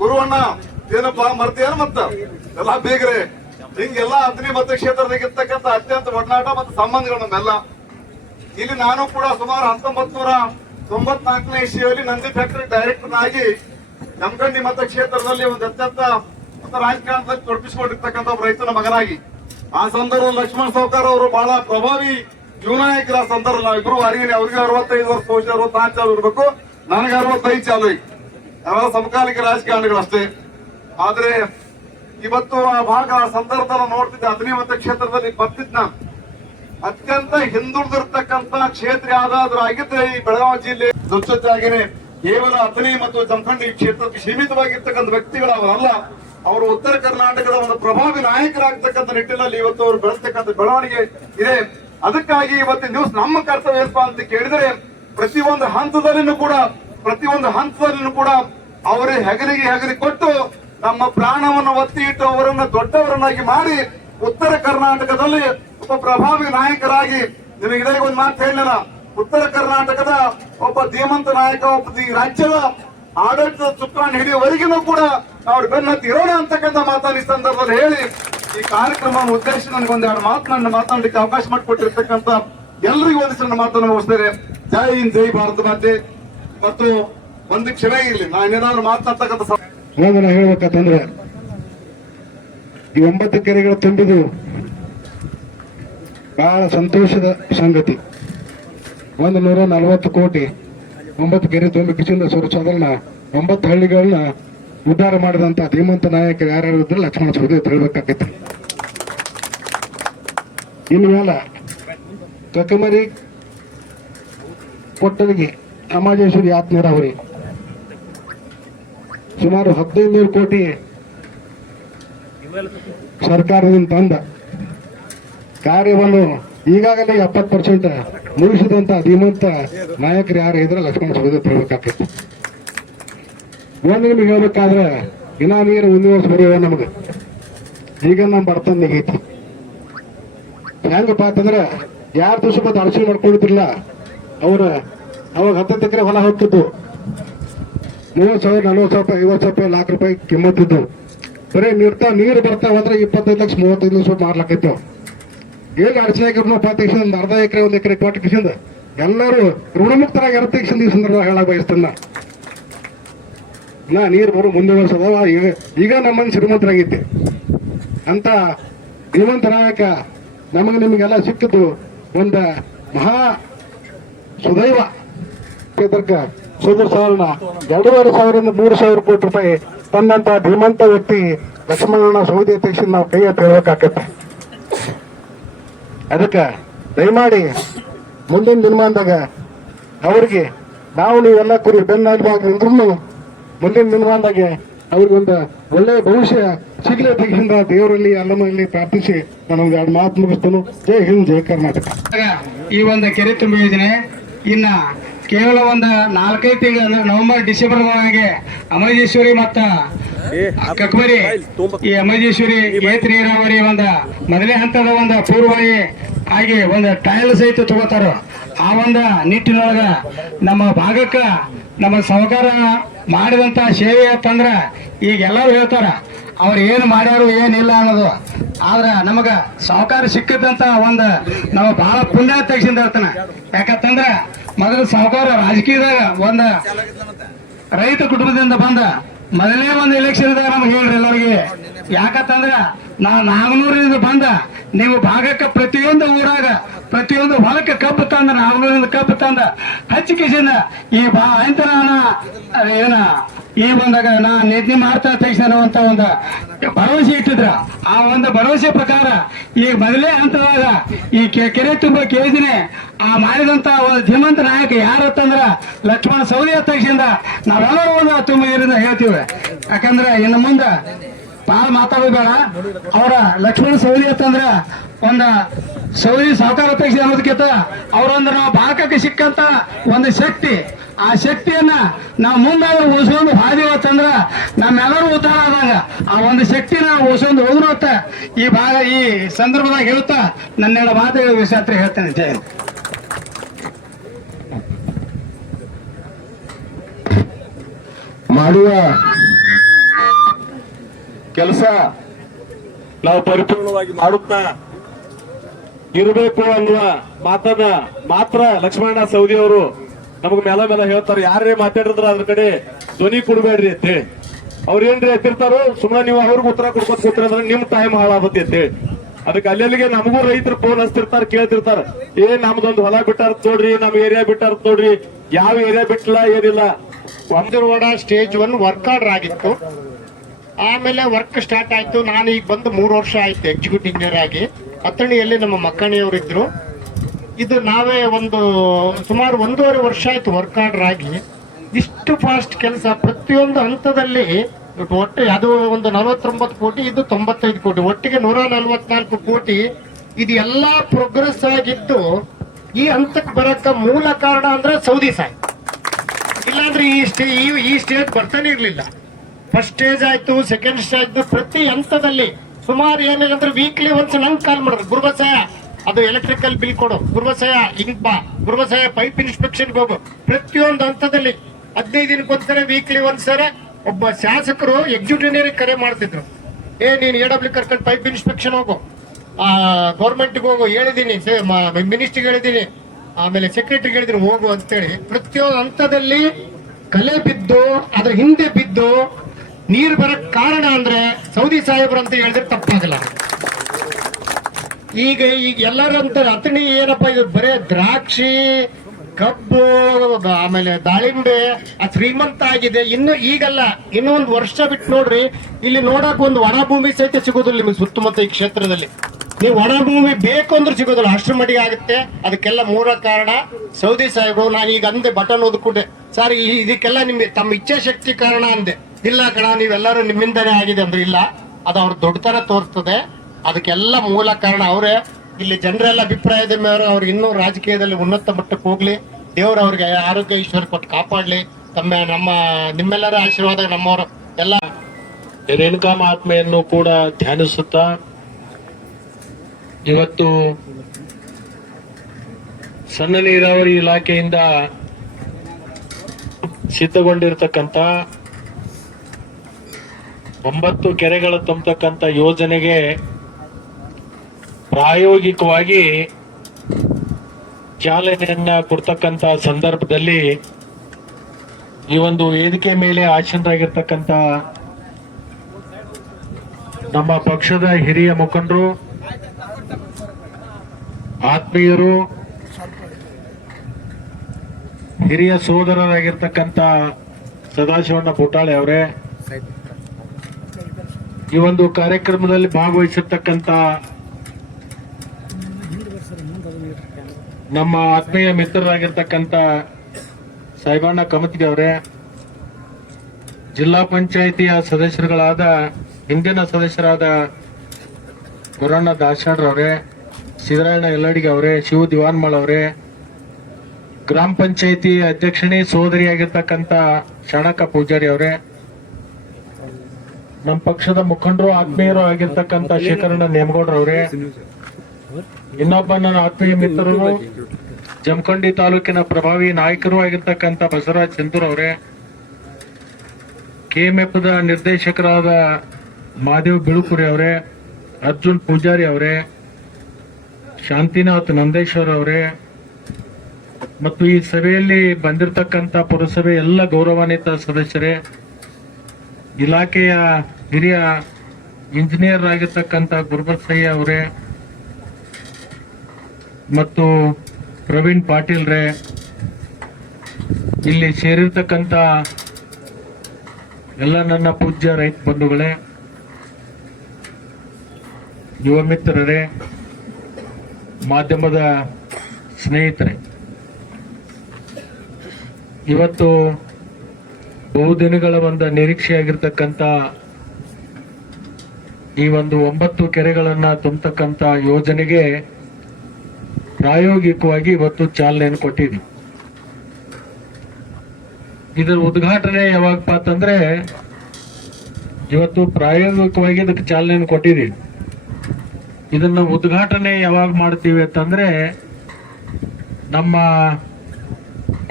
ಗುರುವಣ್ಣ ಏನಪ್ಪಾ ಮರ್ತೇನು ಮತ್ತ ಎಲ್ಲ ಬೀಗ್ರೆ. ಹಿಂಗೆಲ್ಲ ಅಥಣಿ ಮತಕ್ಷೇತ್ರದಾಗಿರ್ತಕ್ಕಂಥ ಅತ್ಯಂತ ಒಡನಾಟ ಮತ್ತು ಸಂಬಂಧಗಳು ನಮ್ಮೆಲ್ಲ. ಇಲ್ಲಿ ನಾನು ಕೂಡ ಸುಮಾರು 1994ನೇ ಇಸ್ವಿಯಲ್ಲಿ ನಂದಿ ಫ್ಯಾಕ್ಟರಿ ಡೈರೆಕ್ಟರ್ ಆಗಿ ಜಮಖಂಡಿ ಮತಕ್ಷೇತ್ರದಲ್ಲಿ ಒಂದು ಅತ್ಯಂತ ರಾಜಕಾರಣದಲ್ಲಿ ತೊಡಗಿಸಿಕೊಂಡಿರ್ತಕ್ಕಂಥ ಒಬ್ಬ ರೈತನ ಮಗನಾಗಿ ಆ ಸಂದರ್ಭದಲ್ಲಿ ಲಕ್ಷ್ಮಣ ಸವಕಾರ್ ಅವರು ಬಹಳ ಪ್ರಭಾವಿ ಯುವ ನಾಯಕರ ಸಂದರ್ಭ. ನಾವಿಬ್ರು ಅರಿವಿನ, ಅವ್ರಿಗೆ 65 ವರ್ಷ, ಬಹುಶಃ 64 ಚಾಲು ಇರಬೇಕು, ನನಗೆ 65 ಚಾಲು ಐತಿ. ಅವೆಲ್ಲ ಸಮಕಾಲಿಕ ರಾಜಕಾರಣಿಗಳಷ್ಟೇ. ಆದ್ರೆ ಇವತ್ತು ಆ ಭಾಗ ಆ ಸಂದರ್ಭದಲ್ಲಿ ನೋಡ್ತಿದ್ದೆ. ಅಥಣಿ ಮತಕ್ಷೇತ್ರದಲ್ಲಿ ಬರ್ತಿದ್ದ ಅತ್ಯಂತ ಹಿಂದುಳಿದಿರ್ತಕ್ಕಂಥ ಕ್ಷೇತ್ರ ಯಾವ್ದಾದ್ರು ಆಗಿದ್ರೆ ಈ ಬೆಳಗಾವಿ ಜಿಲ್ಲೆ ಜೊತೆಯಾಗಿನೇ ಕೇವಲ ಅಥಣಿ ಮತ್ತು ಜಮಖಂಡಿ ಕ್ಷೇತ್ರಕ್ಕೆ ಸೀಮಿತವಾಗಿರ್ತಕ್ಕಂಥ ವ್ಯಕ್ತಿಗಳು ಅವರಲ್ಲ. ಅವರು ಉತ್ತರ ಕರ್ನಾಟಕದ ಒಂದು ಪ್ರಭಾವಿ ನಾಯಕರಾಗ್ತಕ್ಕಂಥ ನಿಟ್ಟಿನಲ್ಲಿ ಇವತ್ತು ಅವರು ಬೆಳೆಸ್ತಕ್ಕಂಥ ಬೆಳವಣಿಗೆ ಇದೆ. ಅದಕ್ಕಾಗಿ ಇವತ್ತು ನ್ಯೂಸ್ ನಮ್ಮ ಕರ್ತವ್ಯ ಏನಪ್ಪಾ ಅಂತ ಕೇಳಿದರೆ ಪ್ರತಿಯೊಂದು ಹಂತದಲ್ಲಿನೂ ಕೂಡ ಅವರ ಹೆಗಲಿಗೆ ಕೊಟ್ಟು ನಮ್ಮ ಪ್ರಾಣವನ್ನು ಒತ್ತಿ ಇಟ್ಟು ಅವರನ್ನ ದೊಡ್ಡವರನ್ನಾಗಿ ಮಾಡಿ ಉತ್ತರ ಕರ್ನಾಟಕದಲ್ಲಿ ಒಬ್ಬ ಪ್ರಭಾವಿ ನಾಯಕರಾಗಿ, ನಿಮಗೆ ಇದರಿಗೆ ಒಂದು ಮಾತು ಹೇಳಿಲ್ಲ, ಉತ್ತರ ಕರ್ನಾಟಕದ ಒಬ್ಬ ಧೀಮಂತ ನಾಯಕ, ಒಬ್ಬ ಈ ರಾಜ್ಯದ ಆಡಳಿತದ ಚುಕ್ಕಾಣಿ ಹಿಡಿಯುವವರೆಗಿನೂ ಕೂಡ ಅವ್ರ ಬೆನ್ನತ್ತಿ ಇರೋಣ ಅಂತಕ್ಕಂಥ ಮಾತನ್ನು ಈ ಸಂದರ್ಭದಲ್ಲಿ ಹೇಳಿ ಈ ಕಾರ್ಯಕ್ರಮವನ್ನು ಉದ್ದೇಶಿಸಿ ನನಗೊಂದೆರಡು ಮಾತನ್ನ ಮಾತಾಡಲಿಕ್ಕೆ ಅವಕಾಶ ಮಾಡಿಕೊಟ್ಟಿರ್ತಕ್ಕಂಥ ಎಲ್ಲರಿಗೂ ಒಂದಿಷ್ಟು ನನ್ನ ಮಾತನ್ನು ಮುಗಿಸ್ತೇನೆ. ಜೈ ಹಿಂದ್, ಜೈ ಭಾರತ ಮಾತೆ. ಮತ್ತು ಒಂದು ಕ್ಷಮೆ ಇರಲಿ, ನಾನೇನಾದ್ರು ಮಾತನಾಡ್ತಕ್ಕಂಥ ಹೇಳ್ಬೇಕಂತಂದ್ರೆ ಈ 9 ಕೆರೆಗಳು ತುಂಬಿದು ಬಹಳ ಸಂತೋಷದ ಸಂಗತಿ. 140 ಕೋಟಿ 9 ಕೆರೆ ತುಂಬಿಕಿಸಿಂದ ಸಾಧಾರಣ 9 ಹಳ್ಳಿಗಳನ್ನ ಉದ್ಧಾರ ಮಾಡಿದಂತ ಧೀಮಂತ ನಾಯಕರು ಯಾರ್ಯಾರು ಇದ್ರೆ ಲಕ್ಷ್ಮಣ ಸವದಿ ತಿಳ್ಬೇಕಾಗತ್ತೆ. ಇನ್ನು ಮೇಲೆ ಕಕ್ಕಮರಿ ಕೊಟ್ಟಲಿಗೆ ಅಮಾಜೇಶ್ವರಿ ಆತ್ಮೀರಾವರಿ ಸುಮಾರು 1500 ಕೋಟಿ ಸರ್ಕಾರದಿಂದ ತಂದ ಕಾರ್ಯವನ್ನು ಈಗಾಗಲೇ 70% ಮುಗಿಸಿದಂತ ಧೀಮಂತ ನಾಯಕರು ಯಾರು ಇದ್ರೆ ಲಕ್ಷ್ಮಣ ಸವದಿ ತಿಳ್ಬೇಕಾಗ್ತೈತಿ. ಒಂದು ನಿಮಗೆ ಹೇಳ್ಬೇಕಾದ್ರೆ ಇನ್ನ ನೀರು ಮುಂದಿನ ವರ್ಷ ಬರೆಯುವ ನಮಗೆ ಈಗ ನಮ್ಮ ಬರ್ತಂದ ನಿಗೈತಿ. ಹೆಂಗಪ್ಪ ಅಂತಂದ್ರೆ ಯಾರು ದಿವಸ ಬಂದು ಅಳಸಣೆ ಮಾಡ್ಕೊಂಡಿದ್ರಲ್ಲ ಅವಾಗ 10 ಎಕರೆ ಹೊಲ ಹೋಗ್ತಿದ್ದು 30,000 40,000 ರೂಪಾಯಿ 50,000 ರೂಪಾಯಿ1,00,000 ರೂಪಾಯಿ ಕಿಮ್ಮತ್ತಿದ್ದು. ಬರೀ ನೀರು ಬರ್ತಾ ಹೋದ್ರೆ 25 ಲಕ್ಷ 35 ಲಕ್ಷ ಮಾಡ್ಲಾಕೈತೇವ್. ಎಲ್ಲಿ ಅಡಚಣೆ ಆಗಿರ್ನಪ್ಪ ತೆಗಿಸಿದ 1/2 ಎಕರೆ 1 ಎಕರೆ ಕೊಟ್ಟು ಕಿಸಿಂದ ಎಲ್ಲರೂ ಋಣಮುಕ್ತರಾಗಿ ತೆಗಿಸಿದ ಈ ಸಂದರ್ಭ ಹೇಳಕ್ ಬಯಸ್ತೇನೆ. ನೀರು ಬರೋ ಮುಂದೆ ವರ್ಷದವ ಈಗ ನಮ್ಮನ್ನು ಶ್ರೀಮಂತರಾಗೈತಿ ಅಂತ ಶ್ರೀಮಂತ ನಾಯಕ ನಿಮಗೆಲ್ಲ ಸಿಕ್ಕಿದ್ದು ಒಂದು ಮಹಾ ಸುದೈವ. ಸುದರ್ ಸಾಧಾರಣ 2,500 3,000 ಕೋಟಿ ರೂಪಾಯಿ ತಂದಂತ ಧೀಮಂತ ವ್ಯಕ್ತಿ ಲಕ್ಷ್ಮಣ ಸವದಿ ತೆಗಿಸಿ ನಾವು ಕೈ ಎತ್ತಿ ಹೇಳ್ಬೇಕಾಗತ್ತೆ. ಅದಕ್ಕೆ ದಯಮಾಡಿ ಮುಂದಿನ ದಿನಮಾನದಾಗ ಅವ್ರಿಗೆ ನಾವು ನೀವೆಲ್ಲ ಕುರಿ ಬೆನ್ನಿಂದ್ರೂ ಮುಂದಿನ ದಿನಮಾನದಾಗೆ ಅವ್ರಿಗೊಂದು ಒಳ್ಳೆಯ ಭವಿಷ್ಯ ಸಿಗ್ಲೇ ತೆಗಿಸಿದ ದೇವರಲ್ಲಿ ಅಲ್ಲಮಲ್ಲಿ ಪ್ರಾರ್ಥಿಸಿ ನನಗೆ 2 ಮಾತು ಮುಗಿಸ್ತೇನೆ. ಜೈ ಹಿಂದ್, ಜೈ ಕರ್ನಾಟಕ. ಈ ಒಂದು ಕೆರೆ ತುಂಬಿ ಯೋಜನೆ ಇನ್ನ ಕೇವಲ ಒಂದು 4-5 ತಿಂಗಳು ಅಂದ್ರೆ ನವೆಂಬರ್ ಡಿಸೆಂಬರ್ ಒಳಗೆ ಅಮರೇಶ್ವರಿ ಮತ್ತ ಕಕ್ಬರಿ ಈ ಅಮರೇಶ್ವರಿ ಏತ್ ನೀರಾವರಿ ಒಂದು ಮೊದಲನೇ ಹಂತದ ಒಂದು ಪೂರ್ವಾಯಿ ಆಗಿ ಒಂದು ಟ್ರಯಲ್ ಸಹಿತ ತಗೋತಾರ. ಆ ಒಂದು ನಿಟ್ಟಿನೊಳಗ ನಮ್ಮ ಭಾಗಕ್ಕ ನಮ್ಮ ಸಹಕಾರ ಮಾಡಿದಂತ ಸೇವೆ ಅಂತಂದ್ರ ಈಗ ಎಲ್ಲರೂ ಹೇಳ್ತಾರ ಅವ್ರು ಏನು ಮಾಡ್ಯಾರು ಏನಿಲ್ಲ ಅನ್ನೋದು. ಆದ್ರ ನಮಗ ಸಹಕಾರ ಸಿಕ್ಕದಂತ ಒಂದು ನಾವು ಬಹಳ ಪುಣ್ಯ ತೆಗಿಸಿಂದ ಇರ್ತಾನ. ಯಾಕಂತಂದ್ರ ಮೊದಲು ಸಹಕಾರ ರಾಜಕೀಯದಾಗ ಒಂದು ರೈತ ಕುಟುಂಬದಿಂದ ಬಂದ ಮೊದಲನೇ ಒಂದು ಎಲೆಕ್ಷನ್ದಾಗ ನಮ್ಗೆ ಹೇಳ್ರಿ ಎಲ್ಲರಿಗೆ. ಯಾಕಂತಂದ್ರ ನಾಗನೂರಿಂದ ಬಂದ ನೀವು ಭಾಗಕ್ಕೆ ಪ್ರತಿಯೊಂದು ಊರಾಗ ಪ್ರತಿಯೊಂದು ಹೊಲಕ್ಕೆ ಕಬ್ಬು ತಂದ ನಾಗನೂರಿಂದ ಕಬ್ಬು ತಂದ ಹಚ್ಚಿಕೆಸಿಂದ ಈ ಈ ಬಂದಾಗ ನಿದ್ದೆ ಮಾಡ್ತಾ ತೆಗಿಸ್ತಾನಂತ ಒಂದು ಭರವಸೆ ಇಟ್ಟಿದ್ರ. ಆ ಒಂದು ಭರವಸೆ ಪ್ರಕಾರ ಈಗ ಮೊದಲೇ ಹಂತದಾಗ ಈ ಕೆರೆ ತುಂಬ ಯೋಜನೆ ಆ ಮಾಡಿದಂತ ಒಂದು ಧೀಮಂತ ನಾಯಕ ಯಾರತ್ತಂದ್ರ ಲಕ್ಷ್ಮಣ ಸವದಿ ತೆಗಿಸಿಂದ ನಾವೆಲ್ಲರೂ ಒಂದು ತುಂಬ ಇದರಿಂದ ಹೇಳ್ತೀವಿ. ಯಾಕಂದ್ರೆ ಇನ್ನು ಮುಂದೆ ಭಾಳ ಮಾತಾಡೋದು ಬೇಡ. ಅವರ ಲಕ್ಷ್ಮಣ ಸವದಿ ಅಂತಂದ್ರ ಒಂದು ಸವದಿ ಸಹಕಾರ ತೆಗಿಸಿ ಅನ್ನೋದಕ್ಕಿಂತ ಅವರೊಂದು ನಾವು ಭಾಗಕ್ಕೆ ಸಿಕ್ಕಂತ ಒಂದು ಶಕ್ತಿ, ಆ ಶಕ್ತಿಯನ್ನ ನಾವು ಮುಂದಾದ್ರೂ ಉಳಿಸ್ಕೊಂಡು ಹಾದಿವತ್ತಂದ್ರ ನಮ್ಮೆಲ್ಲರೂ ಉದ್ಧಾರ ಆದಾಗ ಆ ಒಂದು ಶಕ್ತಿನ ಉಳಿಸ್ಕೊಂಡು ಹೋಗ್ರತ್ತ ಈ ಸಂದರ್ಭದಾಗ ಹೇಳುತ್ತಾ ನನ್ನೆರಡು ಮಾತುಗಳ ವಿಷಯ ಹೇಳ್ತೇನೆ. ಜಯ ಮಾಡುವ ಕೆಲಸ ನಾವು ಪರಿಪೂರ್ಣವಾಗಿ ಮಾಡುತ್ತಾ ಇರಬೇಕು ಅನ್ನುವ ಮಾತನ್ನ ಮಾತ್ರ ಲಕ್ಷ್ಮಣ ಸವದಿ ಅವರು ನಮಗ್ ಮೇಲೆ ಹೇಳ್ತಾರೆ. ಯಾರೇ ಮಾತಾಡಿದ್ರ ಅದ್ರ ಕಡೆ ಧ್ವನಿ ಕೊಡ್ಬೇಡ್ರಿ ಅಂತೇಳಿ. ಅವ್ರ ಏನ್ರಿ ಎತ್ತಿರ್ತಾರೋ ಸುಮ್ಮನೆ ನೀವು ಅವ್ರಿಗೆ ಉತ್ತರ ಕೊಡ್ಕೊತ ಕೂತ್ರಂದ್ರೆ ನಿಮ್ ಟೈಮ್ ಹಾಳಾಗುತ್ತೆ ಅಂತೇಳಿ. ಅದಕ್ಕೆ ಅಲ್ಲಿಗೆ ನಮಗೂ ರೈತರು ಫೋನ್ ಹಚ್ತಿರ್ತಾರ, ಕೇಳ್ತಿರ್ತಾರ, ನಮ್ದೊಂದು ಹೊಲ ಬಿಟ್ಟಾರ ನೋಡ್ರಿ, ನಮ್ ಏರಿಯಾ ಬಿಟ್ಟಾರ ನೋಡ್ರಿ, ಯಾವ ಏರಿಯಾ ಬಿಟ್ಟಲ್ಲ ಏನಿಲ್ಲ. ಒಂದರವಾಡ ಸ್ಟೇಜ್ 1 ವರ್ಕ್ ಆರ್ಡರ್ ಆಗಿತ್ತು. ಆಮೇಲೆ ವರ್ಕ್ ಸ್ಟಾರ್ಟ್ ಆಯ್ತು. ನಾನು ಈಗ ಬಂದು 3 ವರ್ಷ ಆಯ್ತು ಎಕ್ಸಿಕ್ಯೂಟಿವ್ ಇಂಜಿನಿಯರ್ ಆಗಿ. ಅಥಣಿಯಲ್ಲಿ ನಮ್ಮ ಮಕ್ಕಣಿಯವರು ಇದ್ರು. ಇದು ನಾವೇ ಒಂದು ಸುಮಾರು 1.5 ವರ್ಷ ಆಯ್ತು ವರ್ಕ್ ಆರ್ಡರ್ ಆಗಿ. ಇಷ್ಟು ಫಾಸ್ಟ್ ಕೆಲಸ ಪ್ರತಿಯೊಂದು ಹಂತದಲ್ಲಿ ಒಟ್ಟು ಅದು ಒಂದು 49 ಕೋಟಿ, ಇದು 95 ಕೋಟಿ, ಒಟ್ಟಿಗೆ 144 ಕೋಟಿ. ಇದು ಎಲ್ಲಾ ಪ್ರೋಗ್ರೆಸ್ ಆಗಿದ್ದು ಈ ಹಂತಕ್ಕೆ ಬರಕ ಮೂಲ ಕಾರಣ ಅಂದ್ರೆ ಸೌದಿ ಸಾಹೇಬ್. ಇಲ್ಲಾಂದ್ರೆ ಈ ಸ್ಟೇಜ್ ಬರ್ತಾನೆ ಇರ್ಲಿಲ್ಲ. ಫಸ್ಟ್ ಸ್ಟೇಜ್ ಆಯ್ತು, ಸೆಕೆಂಡ್ ಸ್ಟೇಜ್, ಪ್ರತಿ ಹಂತದಲ್ಲಿ ಸುಮಾರು ಏನಿಲ್ಲ ಅಂದ್ರೆ ವೀಕ್ಲಿ ಒನ್ಸ್ ನಂಗೆ ಕಾಲ್ ಮಾಡಿದ್ರು. ಗುರುಬಸಯ್ಯ ಅದು ಎಲೆಕ್ಟ್ರಿಕಲ್ ಬಿಲ್ ಕೊಡು, ಗುರುಬಸಯ್ಯ ಹಿಂಗ್ ಬಾ, ಗುರುಬಸಯ್ಯ ಪೈಪ್ ಇನ್ಸ್ಪೆಕ್ಷನ್ಗೆ ಹೋಗು. ಪ್ರತಿಯೊಂದು ಹಂತದಲ್ಲಿ 15 ದಿನಕ್ಕೊಂದ್ಸರಿ ವೀಕ್ಲಿ ಒಂದ್ಸರಿ ಒಬ್ಬ ಶಾಸಕರು ಎಕ್ಸಿಕ್ಯೂಟಿವ್ ಕರೆ ಮಾಡ್ತಿದ್ರು. ನೀನು AW ಕರ್ಕೊಂಡು ಪೈಪ್ ಇನ್ಸ್ಪೆಕ್ಷನ್ ಹೋಗು, ಗೌರ್ಮೆಂಟ್ಗೆ ಹೋಗು, ಹೇಳಿದೀನಿ, ಮಿನಿಸ್ಟ್ರಿಗೆ ಹೇಳಿದೀನಿ, ಆಮೇಲೆ ಸೆಕ್ರೆಟರಿಗೆ ಹೇಳಿದೀನಿ ಹೋಗು ಅಂತೇಳಿ. ಪ್ರತಿಯೊಂದು ಹಂತದಲ್ಲಿ ಕಲೆ ಬಿದ್ದು ಅದ್ರ ಹಿಂದೆ ಬಿದ್ದು ನೀರು ಬರಕ್ ಕಾರಣ ಅಂದ್ರೆ ಸೌದಿ ಸಾಹೇಬ್ರು ಅಂತ ಹೇಳಿದ್ರೆ ತಪ್ಪಾಗಲ್ಲ. ಈಗ ಎಲ್ಲರೂ ಅಂತಾರೆ ಅಥಣಿ ಏನಪ್ಪಾ ಇದು ಬರೇ ದ್ರಾಕ್ಷಿ, ಕಬ್ಬು, ಆಮೇಲೆ ದಾಳಿಂಬೆ ಶ್ರೀಮಂತ ಆಗಿದೆ. ಇನ್ನು ಈಗಲ್ಲ, ಇನ್ನೂ ಒಂದು ವರ್ಷ ಬಿಟ್ಟು ನೋಡ್ರಿ, ಇಲ್ಲಿ ನೋಡಕ್ ಒಂದು ಒಣ ಭೂಮಿ ಸಹಿತ ಸಿಗೋದಿಲ್ಲ ನಿಮಗೆ ಸುತ್ತಮುತ್ತ ಈ ಕ್ಷೇತ್ರದಲ್ಲಿ. ನೀವು ಒಣ ಭೂಮಿ ಬೇಕು ಅಂದ್ರೆ ಸಿಗೋದಿಲ್ಲ, ಅಷ್ಟರ ಮಟ್ಟಿಗೆ ಆಗುತ್ತೆ. ಅದಕ್ಕೆಲ್ಲ ಮೂಲ ಕಾರಣ ಸೌದಿ ಸಾಹೇಬ್ರು. ನಾನು ಈಗ ಅಂದೆ ಬಟನ್ ಓದ್ಕೊಂಡೆ, ಸರ್ ಇದಕ್ಕೆಲ್ಲ ನಿಮ್ಗೆ ತಮ್ಮ ಇಚ್ಛಾಶಕ್ತಿ ಕಾರಣ ಅಂದೆ. ಇಲ್ಲ ಕಣ, ನೀವೆಲ್ಲರೂ ನಿಮ್ಮಿಂದನೇ ಆಗಿದೆ ಅಂದ್ರೆ ಇಲ್ಲ, ಅದು ಅವ್ರ ದೊಡ್ಡತನ ತೋರ್ತದೆ. ಅದಕ್ಕೆಲ್ಲ ಮೂಲ ಕಾರಣ ಅವರೇ. ಇಲ್ಲಿ ಜನರೆಲ್ಲ ಅಭಿಪ್ರಾಯದ ಮೇಲೆ ಅವ್ರಿಗೆ ಇನ್ನೂ ರಾಜಕೀಯದಲ್ಲಿ ಉನ್ನತ ಮಟ್ಟಕ್ಕೆ ಹೋಗ್ಲಿ, ದೇವರು ಅವ್ರಿಗೆ ಆರೋಗ್ಯ ಈಶ್ವರ ಕೊಟ್ಟು ಕಾಪಾಡ್ಲಿ. ನಿಮ್ಮೆಲ್ಲರ ಆಶೀರ್ವಾದ ನಮ್ಮವರು ಎಲ್ಲ ರೇಣುಕಾ ಮಹಾತ್ಮೆಯನ್ನು ಕೂಡ ಧ್ಯಾನಿಸುತ್ತಾ ಇವತ್ತು ಸಣ್ಣ ನೀರಾವರಿ ಇಲಾಖೆಯಿಂದ ಸಿದ್ಧಗೊಂಡಿರತಕ್ಕಂತ 9 ಕೆರೆಗಳ ತುಂಬತಕ್ಕಂತ ಯೋಜನೆಗೆ ಪ್ರಾಯೋಗಿಕವಾಗಿ ಚಾಲನೆಯನ್ನ ಕೊಡ್ತಕ್ಕಂತ ಸಂದರ್ಭದಲ್ಲಿ ಈ ಒಂದು ವೇದಿಕೆ ಮೇಲೆ ಆಸೀನರಾಗಿರ್ತಕ್ಕಂತ ನಮ್ಮ ಪಕ್ಷದ ಹಿರಿಯ ಮುಖಂಡರು, ಆತ್ಮೀಯರು, ಹಿರಿಯ ಸೋದರರಾಗಿರ್ತಕ್ಕಂಥ ಸದಾಶಿವಣ್ಣ ಬೂಟಾಳೆ ಅವರೇ, ಈ ಒಂದು ಕಾರ್ಯಕ್ರಮದಲ್ಲಿ ಭಾಗವಹಿಸಿರ್ತಕ್ಕಂಥ ನಮ್ಮ ಆತ್ಮೀಯ ಮಿತ್ರರಾಗಿರ್ತಕ್ಕಂಥ ಸಾಹೇಬಣ್ಣ ಕಮತಿಗೆ ಅವರೇ, ಜಿಲ್ಲಾ ಪಂಚಾಯಿತಿಯ ಸದಸ್ಯರುಗಳಾದ ಹಿಂದಿನ ಸದಸ್ಯರಾದ ಗುರಣ್ಣ ದಾಸಾಡ್ರವರೇ, ಸಿದ್ದರಾಯಣ್ಣ ಯಲ್ಲಡಿಗೆ ಅವರೇ, ಶಿವ ದಿವಾನ್ಮಳ್ ಅವರೇ, ಗ್ರಾಮ ಪಂಚಾಯಿತಿ ಅಧ್ಯಕ್ಷಣಿ ಸೋದರಿಯಾಗಿರ್ತಕ್ಕಂಥ ಶರಣಕ್ಕ ಪೂಜಾರಿ ಅವರೇ, ನಮ್ಮ ಪಕ್ಷದ ಮುಖಂಡರು ಆತ್ಮೀಯರು ಆಗಿರ್ತಕ್ಕಂಥ ಶೇಖರಣ್ಣ ನೇಮಗೌಡ್ರವರೇ, ಇನ್ನೊಬ್ಬ ನನ್ನ ಆತ್ಮೀಯ ಮಿತ್ರರು ಜಮಖಂಡಿ ತಾಲೂಕಿನ ಪ್ರಭಾವಿ ನಾಯಕರು ಆಗಿರ್ತಕ್ಕಂಥ ಬಸವರಾಜ್ ಚಂದೂರ್ ಅವರೇ, ಕೆಎಂಎಫ್ದ ನಿರ್ದೇಶಕರಾದ ಮಹಾದೇವ್ ಬಿಳುಕುರಿ ಅವರೇ, ಅರ್ಜುನ್ ಪೂಜಾರಿ ಅವರೇ, ಶಾಂತಿನಾಥ್ ನಂದೇಶ್ವರ್ ಅವರೇ, ಮತ್ತು ಈ ಸಭೆಯಲ್ಲಿ ಬಂದಿರತಕ್ಕಂಥ ಪುರಸಭೆ ಎಲ್ಲ ಗೌರವಾನ್ವಿತ ಸದಸ್ಯರೇ, ಇಲಾಖೆಯ ಹಿರಿಯ ಇಂಜಿನಿಯರ್ ಆಗಿರ್ತಕ್ಕಂಥ ಗುರುಬಸಯ್ಯ ಅವರೇ ಮತ್ತು ಪ್ರವೀಣ್ ಪಾಟೀಲ್ ರೇ, ಇಲ್ಲಿ ಸೇರಿರ್ತಕ್ಕಂಥ ಎಲ್ಲ ನನ್ನ ಪೂಜ್ಯ ರೈತ ಬಂಧುಗಳೇ, ಯುವ ಮಿತ್ರರೇ, ಮಾಧ್ಯಮದ ಸ್ನೇಹಿತರೆ, ಇವತ್ತು ಬಹುದಿನಗಳ ಒಂದು ನಿರೀಕ್ಷೆಯಾಗಿರ್ತಕ್ಕಂಥ ಈ ಒಂದು 9 ಕೆರೆಗಳನ್ನ ತುಂಬತಕ್ಕಂಥ ಯೋಜನೆಗೆ ಪ್ರಾಯೋಗಿಕವಾಗಿ ಇವತ್ತು ಚಾಲನೆಯನ್ನು ಕೊಟ್ಟಿದ್ವಿ. ಇದರ ಉದ್ಘಾಟನೆ ಯಾವಾಗಪ್ಪ ಅಂತಂದ್ರೆ ಇವತ್ತು ಪ್ರಾಯೋಗಿಕವಾಗಿ ಇದಕ್ಕೆ ಚಾಲನೆಯನ್ನು ಕೊಟ್ಟಿದ್ದೀವಿ. ಇದನ್ನ ಉದ್ಘಾಟನೆ ಯಾವಾಗ ಮಾಡ್ತೀವಿ ಅಂತಂದ್ರೆ ನಮ್ಮ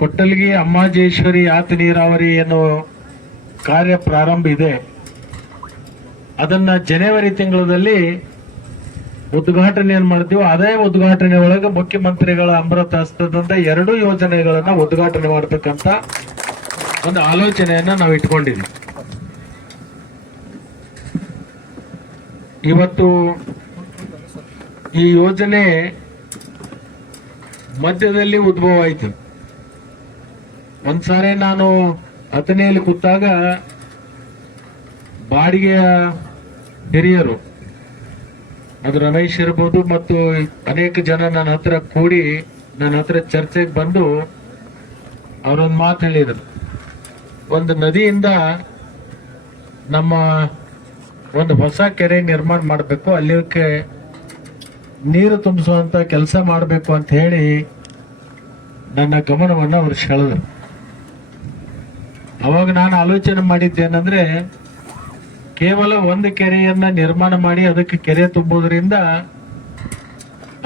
ಕೊಟ್ಟಲ್ಗಿ ಅಮ್ಮಾಜೇಶ್ವರಿ ಆತ ನೀರಾವರಿ ಏನೋ ಕಾರ್ಯ ಪ್ರಾರಂಭ ಇದೆ, ಅದನ್ನ ಜನವರಿ ತಿಂಗಳಲ್ಲಿ ಉದ್ಘಾಟನೆಯನ್ನು ಮಾಡ್ತೀವಿ. ಅದೇ ಉದ್ಘಾಟನೆ ಒಳಗೆ ಮುಖ್ಯಮಂತ್ರಿಗಳ ಅಮೃತ ಹಸ್ತದಿಂದ 2 ಯೋಜನೆಗಳನ್ನ ಉದ್ಘಾಟನೆ ಮಾಡತಕ್ಕಂತ ಒಂದು ಆಲೋಚನೆಯನ್ನ ನಾವು ಇಟ್ಕೊಂಡಿದ್ವಿ. ಇವತ್ತು ಈ ಯೋಜನೆ ಮಧ್ಯದಲ್ಲಿ ಉದ್ಭವ ಆಯಿತು. ಒಂದ್ಸಾರಿ ನಾನು ಅಥಣಿಯಲ್ಲಿ ಕೂತಾಗ ಬಾಡಿಗೆಯ ಹಿರಿಯರು, ಅದು ರಮೇಶ್ ಇರ್ಬೋದು ಮತ್ತು ಅನೇಕ ಜನ ನನ್ನ ಹತ್ರ ಕೂಡಿ ನನ್ನ ಹತ್ರ ಚರ್ಚೆಗೆ ಬಂದು ಅವರೊಂದು ಮಾತು ಹೇಳಿದರು. ಒಂದು ನದಿಯಿಂದ ನಮ್ಮ ಒಂದು ಹೊಸ ಕೆರೆ ನಿರ್ಮಾಣ ಮಾಡಬೇಕು, ಅಲ್ಲಿಕ್ಕೆ ನೀರು ತುಂಬಿಸುವಂತ ಕೆಲಸ ಮಾಡಬೇಕು ಅಂತ ಹೇಳಿ ನನ್ನ ಗಮನವನ್ನು ಅವರು ಸೆಳೆದರು. ಅವಾಗ ನಾನು ಆಲೋಚನೆ ಮಾಡಿದ್ದೇನೆಂದ್ರೆ, ಕೇವಲ ಒಂದು ಕೆರೆಯನ್ನ ನಿರ್ಮಾಣ ಮಾಡಿ ಅದಕ್ಕೆ ಕೆರೆ ತುಂಬುವುದರಿಂದ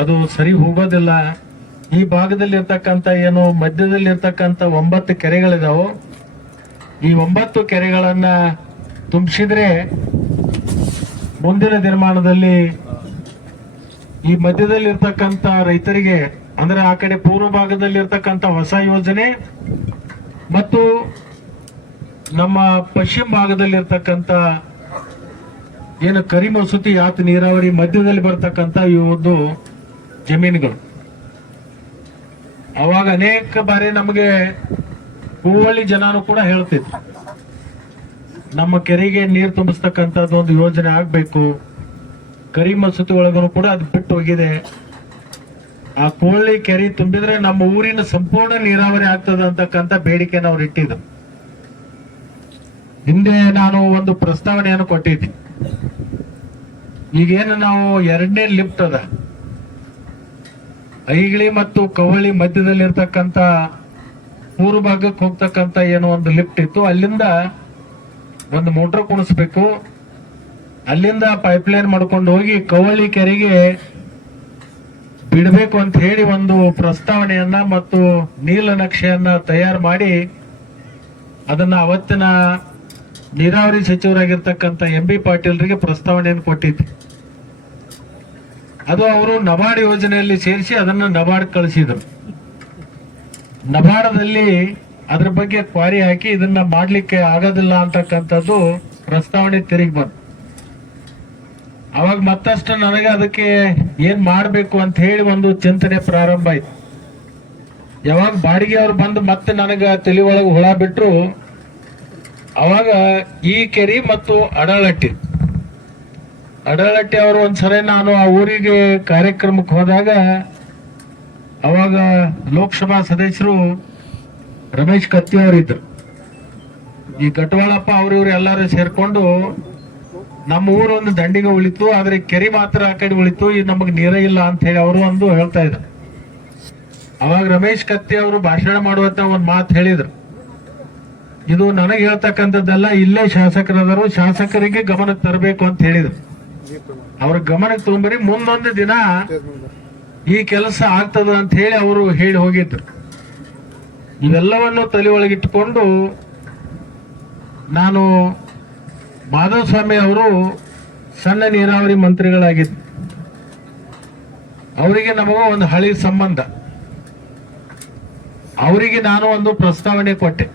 ಅದು ಸರಿ ಹೋಗೋದಿಲ್ಲ. ಈ ಭಾಗದಲ್ಲಿ ಇರ್ತಕ್ಕಂಥ ಏನು ಮಧ್ಯದಲ್ಲಿ ಇರ್ತಕ್ಕಂಥ 9 ಕೆರೆಗಳಿದಾವೋ, ಈ 9 ಕೆರೆಗಳನ್ನ ತುಂಬಿಸಿದ್ರೆ ಮುಂದಿನ ನಿರ್ಮಾಣದಲ್ಲಿ ಈ ಮಧ್ಯದಲ್ಲಿ ಇರ್ತಕ್ಕಂಥ ರೈತರಿಗೆ, ಅಂದ್ರೆ ಆ ಕಡೆ ಪೂರ್ವ ಭಾಗದಲ್ಲಿ ಇರ್ತಕ್ಕಂಥ ಹೊಸ ಯೋಜನೆ ಮತ್ತು ನಮ್ಮ ಪಶ್ಚಿಮ ಭಾಗದಲ್ಲಿರ್ತಕ್ಕಂಥ ಏನು ಕರಿಮಸೂತಿ ಯಾತ್ ನೀರಾವರಿ ಮಧ್ಯದಲ್ಲಿ ಬರ್ತಕ್ಕಂಥ ಈ ಒಂದು ಜಮೀನುಗಳು. ಅವಾಗ ಅನೇಕ ಬಾರಿ ನಮಗೆ ಹೂವಳ್ಳಿ ಜನನು ಕೂಡ ಹೇಳ್ತಿದ್ರು, ನಮ್ಮ ಕೆರೆಗೆ ನೀರು ತುಂಬಿಸ್ತಕ್ಕಂಥದ್ದು ಒಂದು ಯೋಜನೆ ಆಗ್ಬೇಕು. ಕರಿಮಸೂತಿ ಒಳಗೂ ಕೂಡ ಅದು ಬಿಟ್ಟು ಹೋಗಿದೆ. ಆ ಕೋಳಿ ಕೆರೆ ತುಂಬಿದ್ರೆ ನಮ್ಮ ಊರಿನ ಸಂಪೂರ್ಣ ನೀರಾವರಿ ಆಗ್ತದೆ ಅಂತಕ್ಕಂಥ ಬೇಡಿಕೆನ ಅವ್ರು ಇಟ್ಟಿದ್ರು. ಹಿಂದೆ ನಾನು ಒಂದು ಪ್ರಸ್ತಾವನೆಯನ್ನು ಕೊಟ್ಟಿದ್ದೆ. ಈಗೇನು ನಾವು 2ನೇ ಲಿಫ್ಟ್ ಅದ ಐಗಿಳಿ ಮತ್ತು ಕವಳಿ ಮಧ್ಯದಲ್ಲಿರ್ತಕ್ಕಂಥ ಪೂರ್ವ ಭಾಗಕ್ಕೆ ಹೋಗ್ತಕ್ಕಂಥ ಏನೋ ಒಂದು ಲಿಫ್ಟ್ ಇತ್ತು, ಅಲ್ಲಿಂದ ಒಂದು ಮೋಟರ್ ಕುಣಿಸ್ಬೇಕು, ಅಲ್ಲಿಂದ ಪೈಪ್ಲೈನ್ ಮಾಡ್ಕೊಂಡು ಹೋಗಿ ಕವಳಿ ಕೆರೆಗೆ ಬಿಡಬೇಕು ಅಂತ ಹೇಳಿ ಒಂದು ಪ್ರಸ್ತಾವನೆಯನ್ನ ಮತ್ತು ನೀಲನಕ್ಷೆಯನ್ನ ತಯಾರು ಮಾಡಿ ಅದನ್ನ ಅವತ್ತಿನ ನೀರಾವರಿ ಸಚಿವರಾಗಿರ್ತಕ್ಕಂಥ MB ಪಾಟೀಲ್ರಿಗೆ ಪ್ರಸ್ತಾವನೆಯನ್ನು ಕೊಟ್ಟಿದ್ದೆ. ಅದು ಅವರು ನಬಾರ್ಡ್ ಯೋಜನೆಯಲ್ಲಿ ಸೇರಿಸಿ ಅದನ್ನ ನಬಾರ್ಡ್ ಕಳಿಸಿದ್ರು. ನಬಾರ್ಡದಲ್ಲಿ ಅದ್ರ ಬಗ್ಗೆ ಕ್ವಾರಿ ಹಾಕಿ ಇದನ್ನ ಮಾಡ್ಲಿಕ್ಕೆ ಆಗೋದಿಲ್ಲ ಅಂತಕ್ಕಂಥದ್ದು ಪ್ರಸ್ತಾವನೆ ತಿರುಗಿ ಬಂತು. ಅವಾಗ ಮತ್ತಷ್ಟು ನನಗೆ ಅದಕ್ಕೆ ಏನ್ ಮಾಡ್ಬೇಕು ಅಂತ ಹೇಳಿ ಒಂದು ಚಿಂತನೆ ಪ್ರಾರಂಭ ಆಯ್ತು. ಯಾವಾಗ ಬಾಡಿಗೆ ಅವ್ರು ಬಂದು ಮತ್ತೆ ನನಗ ತಲೆ ಒಳಗೆ ಹುಳ ಬಿಟ್ರು, ಅವಾಗ ಈ ಕೆರಿ ಮತ್ತು ಅಡಳಟ್ಟಿ ಅವರು ಒಂದ್ಸರಿ ನಾನು ಆ ಊರಿಗೆ ಕಾರ್ಯಕ್ರಮಕ್ಕೆ ಹೋದಾಗ ಅವಾಗ ಲೋಕಸಭಾ ಸದಸ್ಯರು ರಮೇಶ್ ಕತ್ತಿ ಅವರಿದ್ರು. ಈ ಗಟ್ವಾಳಪ್ಪ ಅವ್ರಿವ್ರು ಎಲ್ಲರೂ ಸೇರ್ಕೊಂಡು ನಮ್ಮ ಊರು ಒಂದು ದಂಡಿಗೆ ಉಳಿತು, ಆದ್ರೆ ಕೆರೆ ಮಾತ್ರ ಆ ಕಡೆ ಉಳಿತು, ಇದು ನಮಗೆ ನೀರೇ ಇಲ್ಲ ಅಂತ ಹೇಳಿ ಅವರು ಒಂದು ಹೇಳ್ತಾ ಇದ್ರು. ಅವಾಗ ರಮೇಶ್ ಕತ್ತಿ ಅವರು ಭಾಷಣ ಮಾಡುವಂತ ಒಂದು ಮಾತು ಹೇಳಿದ್ರು, ಇದು ನನಗೆ ಹೇಳ್ತಕ್ಕಂಥದ್ದಲ್ಲ, ಇಲ್ಲೇ ಶಾಸಕರದರು, ಶಾಸಕರಿಗೆ ಗಮನಕ್ಕೆ ತರಬೇಕು ಅಂತ ಹೇಳಿದ್ರು. ಅವ್ರ ಗಮನಕ್ಕೆ ತಗೊಂಬರಿ, ಮುಂದೊಂದು ದಿನ ಈ ಕೆಲಸ ಆಗ್ತದ ಅಂತ ಹೇಳಿ ಅವರು ಹೇಳಿ ಹೋಗಿದ್ರು. ಇವೆಲ್ಲವನ್ನು ತಲೆ ಒಳಗಿಟ್ಟುಕೊಂಡು ನಾನು ಮಾಧವಸ್ವಾಮಿ ಅವರು ಸಣ್ಣ ನೀರಾವರಿ ಮಂತ್ರಿಗಳಾಗಿದ್ದು, ಅವರಿಗೆ ನಮಗೂ ಒಂದು ಹಳಿ ಸಂಬಂಧ. ಅವರಿಗೆ ನಾನು ಒಂದು ಪ್ರಸ್ತಾವನೆ ಕೊಟ್ಟೆ,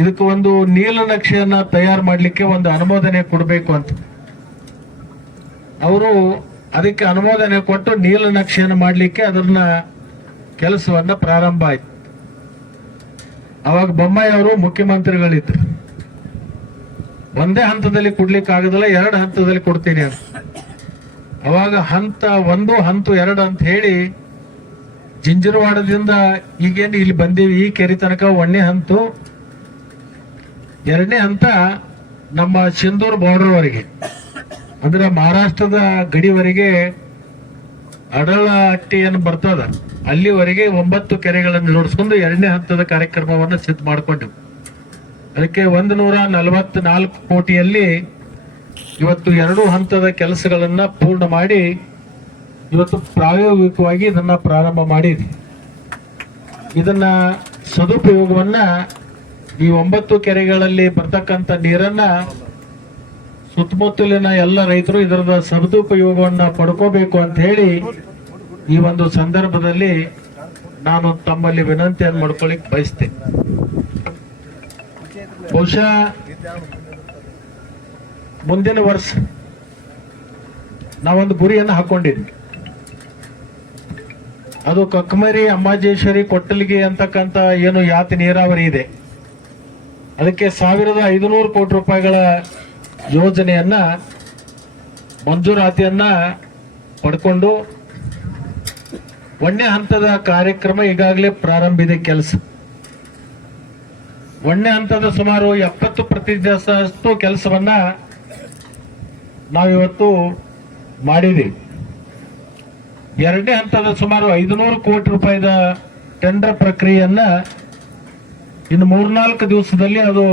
ಇದಕ್ಕೆ ಒಂದು ನೀಲನಕ್ಷೆಯನ್ನ ತಯಾರು ಮಾಡಲಿಕ್ಕೆ ಒಂದು ಅನುಮೋದನೆ ಕೊಡಬೇಕು ಅಂತ. ಅವರು ಅದಕ್ಕೆ ಅನುಮೋದನೆ ಕೊಟ್ಟು ನೀಲನಕ್ಷೆಯನ್ನು ಮಾಡಲಿಕ್ಕೆ ಅದನ್ನ ಕೆಲಸವನ್ನ ಪ್ರಾರಂಭ ಆಯ್ತು. ಅವಾಗ ಬೊಮ್ಮಾಯಿ ಅವರು ಮುಖ್ಯಮಂತ್ರಿಗಳಿದ್ರು. ಒಂದೇ ಹಂತದಲ್ಲಿ ಕೊಡ್ಲಿಕ್ಕೆ ಆಗೋದಿಲ್ಲ, 2 ಹಂತದಲ್ಲಿ ಕೊಡ್ತೀನಿ ಅಂತ. ಅವಾಗ ಹಂತ 1, ಹಂತ 2 ಅಂತ ಹೇಳಿ ಜಿಂಜರವಾಡದಿಂದ ಈಗೇನು ಇಲ್ಲಿ ಬಂದೀವಿ ಈ ಕೆರೆ ತನಕ 1ನೇ ಹಂತ, 2ನೇ ಹಂತ ನಮ್ಮ ಸಿಂಧೂರ್ ಬಾರ್ಡರ್ ವರೆಗೆ, ಅಂದ್ರೆ ಮಹಾರಾಷ್ಟ್ರದ ಗಡಿವರೆಗೆ ಅಡಳಹಟ್ಟಿ ಏನು ಬರ್ತದ ಅಲ್ಲಿವರೆಗೆ 9 ಕೆರೆಗಳನ್ನು ಜೋಡಿಸ್ಕೊಂಡು 2ನೇ ಹಂತದ ಕಾರ್ಯಕ್ರಮವನ್ನು ಸಿದ್ಧ ಮಾಡಿಕೊಂಡೆವು. ಅದಕ್ಕೆ 144 ಕೋಟಿಯಲ್ಲಿ ಇವತ್ತು 2 ಹಂತದ ಕೆಲಸಗಳನ್ನ ಪೂರ್ಣ ಮಾಡಿ ಇವತ್ತು ಪ್ರಾಯೋಗಿಕವಾಗಿ ಇದನ್ನ ಪ್ರಾರಂಭ ಮಾಡಿದ್ವಿ. ಇದನ್ನ ಸದುಪಯೋಗವನ್ನ ಈ 9 ಕೆರೆಗಳಲ್ಲಿ ಬರ್ತಕ್ಕಂಥ ನೀರನ್ನ ಸುತ್ತಮುತ್ತಲಿನ ಎಲ್ಲ ರೈತರು ಇದರದ ಸದುಪಯೋಗವನ್ನ ಪಡ್ಕೋಬೇಕು ಅಂತ ಹೇಳಿ ಈ ಒಂದು ಸಂದರ್ಭದಲ್ಲಿ ನಾನು ತಮ್ಮಲ್ಲಿ ವಿನಂತಿಯನ್ನು ಮಾಡ್ಕೊಳ್ಳಿಕ್ ಬಯಸ್ತೇನೆ. ಬಹುಶಃ ಮುಂದಿನ ವರ್ಷ ನಾವೊಂದು ಗುರಿಯನ್ನು ಹಾಕೊಂಡಿದ್ವಿ. ಅದು ಕಕ್ಕಮರಿ, ಅಮ್ಮಾಜೇಶ್ವರಿ, ಕೊಟ್ಟಲಿಗೆ ಅಂತಕ್ಕಂಥ ಏನು ಯಾತಿ ನೀರಾವರಿ ಇದೆ, ಅದಕ್ಕೆ 1500 ಕೋಟಿ ರೂಪಾಯಿಗಳ ಯೋಜನೆಯನ್ನ ಮಂಜೂರಾತಿಯನ್ನ ಪಡ್ಕೊಂಡು 1ನೇ ಹಂತದ ಕಾರ್ಯಕ್ರಮ ಈಗಾಗಲೇ ಪ್ರಾರಂಭ ಇದೆ. ಕೆಲಸ 1ನೇ ಹಂತದ ಸುಮಾರು 70% ಕೆಲಸವನ್ನ ನಾವಿವತ್ತು ಮಾಡಿದ್ದೀವಿ. 2ನೇ ಹಂತದ ಸುಮಾರು 500 ಕೋಟಿ ರೂಪಾಯಿದ ಟೆಂಡರ್ ಪ್ರಕ್ರಿಯೆಯನ್ನ ಇನ್ನು 3-4 ದಿವಸದಲ್ಲಿ ಅದು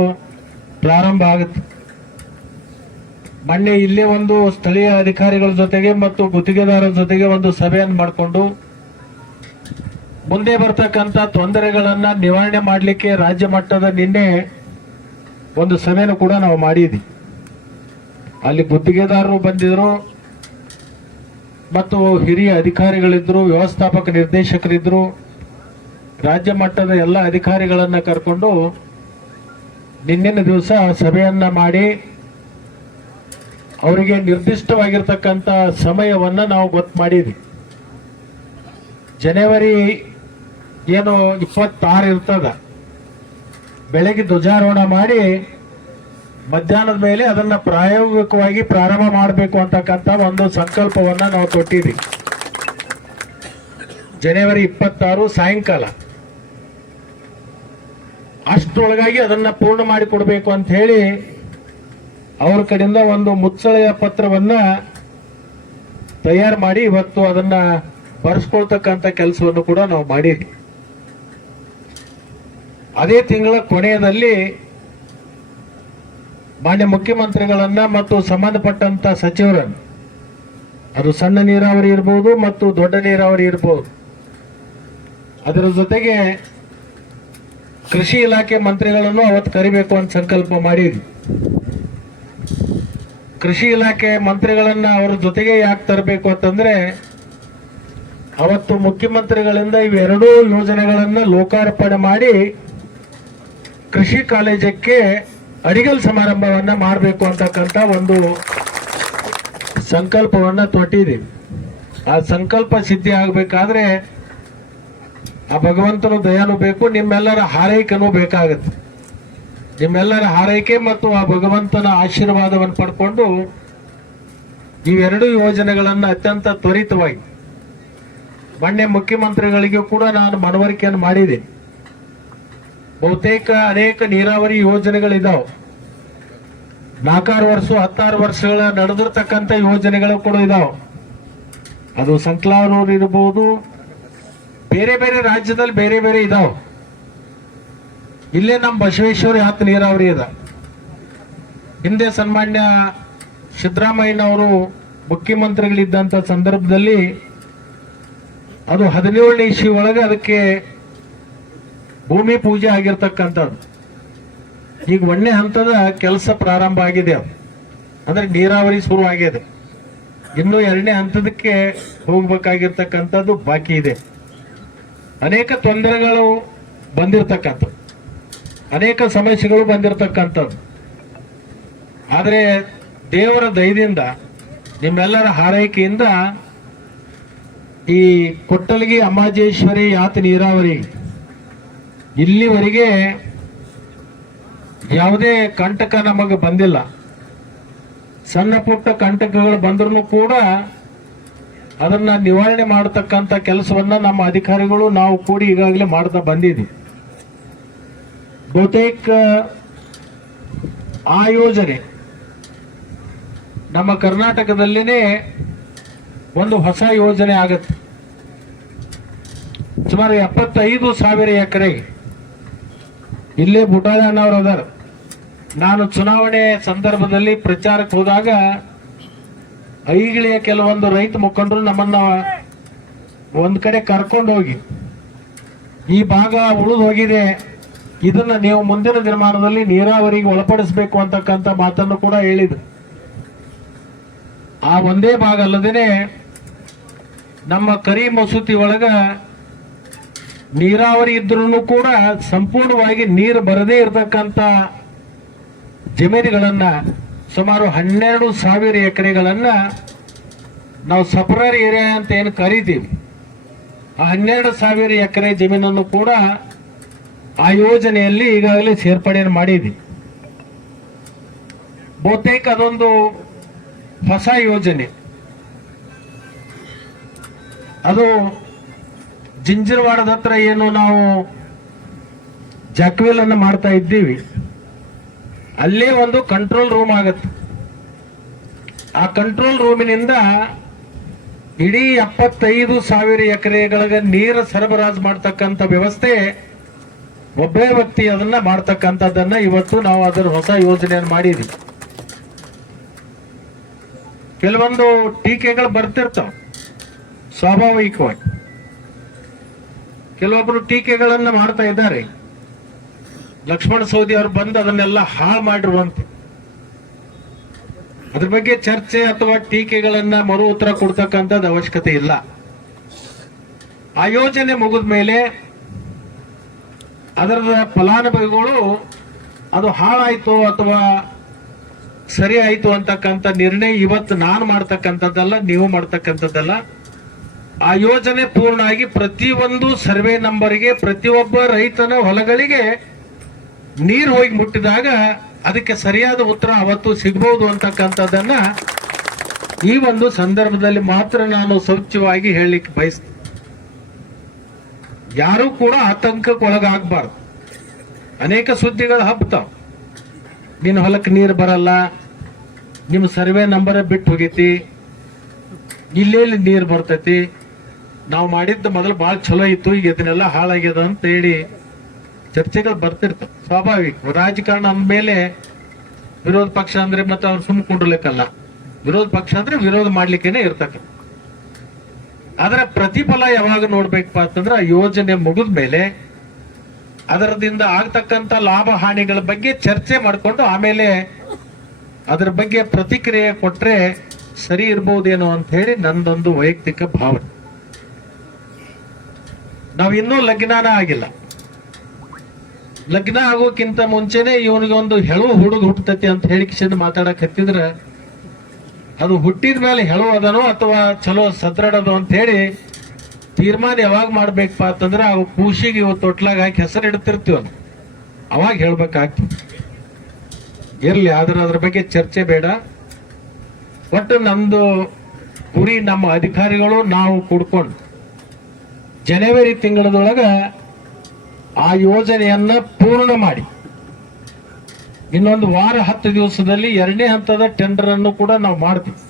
ಪ್ರಾರಂಭ ಆಗುತ್ತೆ. ಮೊನ್ನೆ ಇಲ್ಲೇ ಒಂದು ಸ್ಥಳೀಯ ಅಧಿಕಾರಿಗಳ ಜೊತೆಗೆ ಮತ್ತು ಗುತ್ತಿಗೆದಾರರ ಜೊತೆಗೆ ಒಂದು ಸಭೆಯನ್ನು ಮಾಡಿಕೊಂಡು ಮುಂದೆ ಬರ್ತಕ್ಕಂಥ ತೊಂದರೆಗಳನ್ನ ನಿವಾರಣೆ ಮಾಡಲಿಕ್ಕೆ ರಾಜ್ಯ ಮಟ್ಟದ ನಿನ್ನೆ ಒಂದು ಸಭೆಯನ್ನು ಕೂಡ ನಾವು ಮಾಡಿದ್ವಿ. ಅಲ್ಲಿ ಗುತ್ತಿಗೆದಾರರು ಬಂದಿದ್ರು ಮತ್ತು ಹಿರಿಯ ಅಧಿಕಾರಿಗಳಿದ್ರು, ವ್ಯವಸ್ಥಾಪಕ ನಿರ್ದೇಶಕರಿದ್ರು, ರಾಜ್ಯ ಮಟ್ಟದ ಎಲ್ಲ ಅಧಿಕಾರಿಗಳನ್ನ ಕರ್ಕೊಂಡು ನಿನ್ನಿನ ದಿವಸ ಸಭೆಯನ್ನ ಮಾಡಿ ಅವರಿಗೆ ನಿರ್ದಿಷ್ಟವಾಗಿರ್ತಕ್ಕಂಥ ಸಮಯವನ್ನ ನಾವು ಗೊತ್ತು ಮಾಡಿದ್ವಿ. ಜನವರಿ ಏನು 26 ಇರ್ತದ, ಬೆಳಗ್ಗೆ ಧ್ವಜಾರೋಹಣ ಮಾಡಿ ಮಧ್ಯಾಹ್ನದ ಮೇಲೆ ಅದನ್ನ ಪ್ರಾಯೋಗಿಕವಾಗಿ ಪ್ರಾರಂಭ ಮಾಡಬೇಕು ಅಂತಕ್ಕಂಥ ಒಂದು ಸಂಕಲ್ಪವನ್ನ ನಾವು ತೊಟ್ಟಿದ್ವಿ. ಜನವರಿ 26 ಸಾಯಂಕಾಲ ಅಷ್ಟರೊಳಗಾಗಿ ಅದನ್ನ ಪೂರ್ಣ ಮಾಡಿಕೊಡ್ಬೇಕು ಅಂತ ಹೇಳಿ ಅವ್ರ ಕಡೆಯಿಂದ ಒಂದು ಮುಚ್ಚಳೆಯ ಪತ್ರವನ್ನ ತಯಾರು ಮಾಡಿ ಇವತ್ತು ಅದನ್ನ ಬರೆಸ್ಕೊಳ್ತಕ್ಕಂಥ ಕೆಲಸವನ್ನು ಕೂಡ ನಾವು ಮಾಡಿದ್ವಿ. ಅದೇ ತಿಂಗಳ ಕೊನೆಯಲ್ಲಿ ಮಾನ್ಯ ಮುಖ್ಯಮಂತ್ರಿಗಳನ್ನ ಮತ್ತು ಸಂಬಂಧಪಟ್ಟಂತ ಸಚಿವರನ್ನು, ಅದು ಸಣ್ಣ ನೀರಾವರಿ ಇರ್ಬೋದು ಮತ್ತು ದೊಡ್ಡ ನೀರಾವರಿ ಇರ್ಬೋದು, ಅದರ ಜೊತೆಗೆ ಕೃಷಿ ಇಲಾಖೆ ಮಂತ್ರಿಗಳನ್ನು ಅವತ್ತು ಕರಿಬೇಕು ಅಂತ ಸಂಕಲ್ಪ ಮಾಡಿದ್ವಿ. ಕೃಷಿ ಇಲಾಖೆ ಮಂತ್ರಿಗಳನ್ನ ಅವರ ಜೊತೆಗೆ ಯಾಕೆ ತರಬೇಕು ಅಂತಂದ್ರೆ, ಅವತ್ತು ಮುಖ್ಯಮಂತ್ರಿಗಳಿಂದ ಇವೆರಡೂ ಯೋಜನೆಗಳನ್ನ ಲೋಕಾರ್ಪಣೆ ಮಾಡಿ ಕೃಷಿ ಕಾಲೇಜಕ್ಕೆ ಅಡಿಗಲ್ ಸಮಾರಂಭವನ್ನ ಮಾಡಬೇಕು ಅಂತಕ್ಕಂಥ ಒಂದು ಸಂಕಲ್ಪವನ್ನ ತೊಟ್ಟಿದ್ದೀವಿ. ಆ ಸಂಕಲ್ಪ ಸಿದ್ಧಿ ಆಗಬೇಕಾದ್ರೆ ಆ ಭಗವಂತನು ದಯಾನು ಬೇಕು, ನಿಮ್ಮೆಲ್ಲರ ಹಾರೈಕೆನೂ ಬೇಕಾಗುತ್ತೆ. ನಿಮ್ಮೆಲ್ಲರ ಹಾರೈಕೆ ಮತ್ತು ಆ ಭಗವಂತನ ಆಶೀರ್ವಾದವನ್ನು ಪಡ್ಕೊಂಡು ಇವೆರಡು ಯೋಜನೆಗಳನ್ನು ಅತ್ಯಂತ ತ್ವರಿತವಾಗಿ ಮಾನ್ಯ ಮುಖ್ಯಮಂತ್ರಿಗಳಿಗೂ ಕೂಡ ನಾನು ಮನವರಿಕೆಯನ್ನು ಮಾಡಿದೆ. ಬಹುತೇಕ ಅನೇಕ ನೀರಾವರಿ ಯೋಜನೆಗಳಿದಾವೆ, 4 ವರ್ಷ 16 ವರ್ಷಗಳ ನಡೆದಿರ್ತಕ್ಕಂಥ ಯೋಜನೆಗಳು ಕೂಡ ಇದಾವೆ. ಅದು ಸಂಕ್ಲಾರೂರು ಇರಬಹುದು, ಬೇರೆ ಬೇರೆ ರಾಜ್ಯದಲ್ಲಿ ಬೇರೆ ಬೇರೆ ಇದಾವೆ. ಇಲ್ಲೇ ನಮ್ಮ ಬಸವೇಶ್ವರ ಯಾತ್ ನೀರಾವರಿ ಇದೆ. ಹಿಂದೆ ಸನ್ಮಾನ್ಯ ಸಿದ್ದರಾಮಯ್ಯನವರು ಮುಖ್ಯಮಂತ್ರಿಗಳಿದ್ದಂಥ ಸಂದರ್ಭದಲ್ಲಿ ಅದು 17ನೇ ಇಸ್ವಿ ಒಳಗೆ ಅದಕ್ಕೆ ಭೂಮಿ ಪೂಜೆ ಆಗಿರ್ತಕ್ಕಂಥದ್ದು. ಈಗ 1ನೇ ಹಂತದ ಕೆಲಸ ಪ್ರಾರಂಭ ಆಗಿದೆ, ಅಂದ್ರೆ ನೀರಾವರಿ ಶುರು ಆಗಿದೆ. ಇನ್ನು 2ನೇ ಹಂತದಕ್ಕೆ ಹೋಗ್ಬೇಕಾಗಿರ್ತಕ್ಕಂಥದ್ದು ಬಾಕಿ ಇದೆ. ಅನೇಕ ತೊಂದರೆಗಳು ಬಂದಿರತಕ್ಕಂಥದ್ದು, ಅನೇಕ ಸಮಸ್ಯೆಗಳು ಬಂದಿರತಕ್ಕಂಥದ್ದು. ಆದರೆ ದೇವರ ದಯದಿಂದ, ನಿಮ್ಮೆಲ್ಲರ ಹಾರೈಕೆಯಿಂದ ಈ ಕೊಟ್ಟಲಗಿ ಅಮ್ಮಾಜೇಶ್ವರಿ ಯಾತ್ ನೀರಾವರಿ ಇಲ್ಲಿವರೆಗೆ ಯಾವುದೇ ಕಂಟಕ ನಮಗೆ ಬಂದಿಲ್ಲ. ಸಣ್ಣ ಪುಟ್ಟ ಕಂಟಕಗಳು ಬಂದ್ರೂ ಕೂಡ ಅದನ್ನ ನಿವಾರಣೆ ಮಾಡತಕ್ಕಂಥ ಕೆಲಸವನ್ನ ನಮ್ಮ ಅಧಿಕಾರಿಗಳು ನಾವು ಕೂಡಿ ಈಗಾಗಲೇ ಮಾಡ್ತಾ ಬಂದಿದ್ದೀವಿ. ಬಹುತೇಕ ಆ ಯೋಜನೆ ನಮ್ಮ ಕರ್ನಾಟಕದಲ್ಲಿನೇ ಒಂದು ಹೊಸ ಯೋಜನೆ ಆಗತ್ತೆ. ಸುಮಾರು 75,000 ಎಕರೆಗೆ ಇಲ್ಲೇ ಬುಟಾಳಣ್ಣವ್ರು ಅದಾರ. ನಾನು ಚುನಾವಣೆ ಸಂದರ್ಭದಲ್ಲಿ ಪ್ರಚಾರಕ್ಕೆ ಹೋದಾಗ ಐಗಿಳಿಯ ಕೆಲವೊಂದು ರೈತ ಮುಖಂಡರು ನಮ್ಮನ್ನ ಒಂದ್ ಕಡೆ ಕರ್ಕೊಂಡು ಹೋಗಿ, ಈ ಭಾಗ ಉಳಿದು ಹೋಗಿದೆ, ಇದನ್ನ ನೀವು ಮುಂದಿನ ದಿನಮಾನದಲ್ಲಿ ನೀರಾವರಿಗೆ ಒಳಪಡಿಸಬೇಕು ಅಂತಕ್ಕಂಥ ಮಾತನ್ನು ಕೂಡ ಹೇಳಿದ್ರು. ಆ ಒಂದೇ ಭಾಗ ಅಲ್ಲದೇನೆ ನಮ್ಮ ಕರಿ ಮಸೂತಿ ಒಳಗ ನೀರಾವರಿ ಇದ್ರೂ ಕೂಡ ಸಂಪೂರ್ಣವಾಗಿ ನೀರು ಬರದೇ ಇರತಕ್ಕಂಥ ಜಮೀನುಗಳನ್ನ ಸುಮಾರು 12,000 ಎಕರೆಗಳನ್ನ ನಾವು ಸಪರರ್ ಏರಿಯಾ ಅಂತ ಏನು ಕರಿತೀವಿ, ಆ 12,000 ಎಕರೆ ಜಮೀನನ್ನು ಕೂಡ ಆ ಯೋಜನೆಯಲ್ಲಿ ಈಗಾಗಲೇ ಸೇರ್ಪಡೆಯನ್ನು ಮಾಡಿದ್ವಿ. ಬಹುತೇಕ ಅದೊಂದು ಹೊಸ ಯೋಜನೆ. ಅದು ಜಿಂಜರವಾಡದ ಹತ್ರ ಏನು ನಾವು ಜಾಕ್ವೆಲ್ ಅನ್ನು ಮಾಡ್ತಾ ಇದ್ದೀವಿ, ಅಲ್ಲೇ ಒಂದು ಕಂಟ್ರೋಲ್ ರೂಮ್ ಆಗತ್ತೆ. ಆ ಕಂಟ್ರೋಲ್ ರೂಮಿನಿಂದ ಇಡೀ 75,000 ಎಕರೆಗಳಿಗೆ ನೀರು ಸರಬರಾಜು ಮಾಡ್ತಕ್ಕಂಥ ವ್ಯವಸ್ಥೆ ಒಬ್ಬೇ ವ್ಯಕ್ತಿ ಅದನ್ನ ಮಾಡ್ತಕ್ಕಂಥದ್ದನ್ನ ಇವತ್ತು ನಾವು ಅದರ ಹೊಸ ಯೋಜನೆಯನ್ನು ಮಾಡಿದ್ವಿ. ಕೆಲವೊಂದು ಟೀಕೆಗಳು ಬರ್ತಿರ್ತಾವ ಸ್ವಾಭಾವಿಕವಾಗಿ, ಕೆಲವೊಬ್ರು ಟೀಕೆಗಳನ್ನ ಮಾಡ್ತಾ ಇದ್ದಾರೆ. ಲಕ್ಷ್ಮಣ ಸವದಿ ಅವರು ಬಂದು ಅದನ್ನೆಲ್ಲ ಹಾಳು ಮಾಡಿರುವಂತ, ಅದ್ರ ಬಗ್ಗೆ ಚರ್ಚೆ ಅಥವಾ ಟೀಕೆಗಳನ್ನ ಮರು ಉತ್ತರ ಕೊಡ್ತಕ್ಕಂಥದ್ದು ಅವಶ್ಯಕತೆ ಇಲ್ಲ. ಆ ಯೋಜನೆ ಮುಗಿದ ಮೇಲೆ ಅದರ ಫಲಾನುಭವಿಗಳು ಅದು ಹಾಳಾಯ್ತು ಅಥವಾ ಸರಿ ಆಯ್ತು ಅಂತಕ್ಕಂಥ ನಿರ್ಣಯ ಇವತ್ತು ನಾನು ಮಾಡ್ತಕ್ಕಂಥದ್ದಲ್ಲ, ನೀವು ಮಾಡ್ತಕ್ಕಂಥದ್ದಲ್ಲ. ಆ ಯೋಜನೆ ಪೂರ್ಣ ಆಗಿ ಪ್ರತಿಯೊಂದು ಸರ್ವೆ ನಂಬರ್ಗೆ ಪ್ರತಿಯೊಬ್ಬ ರೈತನ ಹೊಲಗಳಿಗೆ ನೀರು ಹೋಗಿ ಮುಟ್ಟಿದಾಗ ಅದಕ್ಕೆ ಸರಿಯಾದ ಉತ್ತರ ಅವತ್ತು ಸಿಗಬಹುದು ಅಂತಕ್ಕಂಥದ್ದನ್ನ ಈ ಒಂದು ಸಂದರ್ಭದಲ್ಲಿ ಮಾತ್ರ ನಾನು ಸ್ವಚ್ಛವಾಗಿ ಹೇಳಲಿಕ್ಕೆ ಬಯಸ್ತೇನೆ. ಯಾರು ಕೂಡ ಆತಂಕಕ್ಕೆ ಒಳಗಾಗಬಾರ್ದು. ಅನೇಕ ಸುದ್ದಿಗಳು ಹಬ್ತಾವ, ನಿನ್ನ ಹೊಲಕ್ಕೆ ನೀರು ಬರಲ್ಲ, ನಿಮ್ಮ ಸರ್ವೆ ನಂಬರ್ ಬಿಟ್ಟು ಹೋಗೈತಿ, ಇಲ್ಲೆಲ್ಲಿ ನೀರು ಬರ್ತೈತಿ, ನಾವು ಮಾಡಿದ್ದು ಮೊದಲು ಭಾಳ ಚಲೋ ಇತ್ತು, ಈಗ ಇದನ್ನೆಲ್ಲ ಹಾಳಾಗ್ಯದ ಅಂತ ಹೇಳಿ ಚರ್ಚೆಗಳು ಬರ್ತಿರ್ತಾವ. ಸ್ವಾಭಾವಿಕ. ರಾಜಕಾರಣ ಅಂದಮೇಲೆ ವಿರೋಧ ಪಕ್ಷ ಅಂದ್ರೆ ಮತ್ತೆ ಅವ್ರು ಸುಮ್ಮ ಕುಂಡ್ರಲಿಕ್ಕಲ್ಲ. ವಿರೋಧ ಪಕ್ಷ ಅಂದ್ರೆ ವಿರೋಧ ಮಾಡ್ಲಿಕ್ಕೇನೆ ಇರ್ತಕ್ಕಂಥ. ಅದರ ಪ್ರತಿಫಲ ಯಾವಾಗ ನೋಡ್ಬೇಕಪ್ಪ ಅಂತಂದ್ರೆ ಆ ಯೋಜನೆ ಮುಗಿದ ಮೇಲೆ ಅದರದಿಂದ ಆಗ್ತಕ್ಕಂಥ ಲಾಭ ಹಾನಿಗಳ ಬಗ್ಗೆ ಚರ್ಚೆ ಮಾಡಿಕೊಂಡು ಆಮೇಲೆ ಅದರ ಬಗ್ಗೆ ಪ್ರತಿಕ್ರಿಯೆ ಕೊಟ್ರೆ ಸರಿ ಇರ್ಬೋದೇನೋ ಅಂತ ಹೇಳಿ ನಂದೊಂದು ವೈಯಕ್ತಿಕ ಭಾವನೆ. ನಾವಿನ್ನೂ ಲಗ್ನಾನ ಆಗಿಲ್ಲ. ಲಗ್ನ ಆಗೋಕ್ಕಿಂತ ಮುಂಚೆನೆ ಇವನಿಗೊಂದು ಹೆಳು ಹುಡುಗ ಹುಟ್ಟತೈತಿ ಅಂತ ಹೇಳಿ ಕಿಶನ್ ಮಾತಾಡಕ್ ಹತ್ತಿದ್ರ ಅದು ಹುಟ್ಟಿದ ಮೇಲೆ ಹೆಳು ಅದನೋ ಅಥವಾ ಚಲೋ ಸದೃಢದೋ ಅಂತ ಹೇಳಿ ತೀರ್ಮಾನ ಯಾವಾಗ ಮಾಡ್ಬೇಕಪ್ಪ ಅಂತಂದ್ರೆ ಆ ಕೂಸಿಗೆ ಇವತ್ತು ತೊಟ್ಲಾಗ ಹಾಕಿ ಹೆಸರು ಇಡ್ತಿರ್ತೀವ, ಅವಾಗ ಹೇಳ್ಬೇಕಾಗ್ತದೆ. ಇರ್ಲಿ, ಅದ್ರ ಬಗ್ಗೆ ಚರ್ಚೆ ಬೇಡ. ಒಟ್ಟು ನಮ್ದು ಗುರಿ, ನಮ್ಮ ಅಧಿಕಾರಿಗಳು ನಾವು ಕೂಡ್ಕೊಂಡು ಜನವರಿ ತಿಂಗಳದೊಳಗ ಆ ಯೋಜನೆಯನ್ನ ಪೂರ್ಣ ಮಾಡಿ ಇನ್ನೊಂದು ವಾರ 10 ದಿವಸದಲ್ಲಿ 2ನೇ ಹಂತದ ಟೆಂಡರ್ ಅನ್ನು ಕೂಡ ನಾವು ಮಾಡ್ತೀವಿ.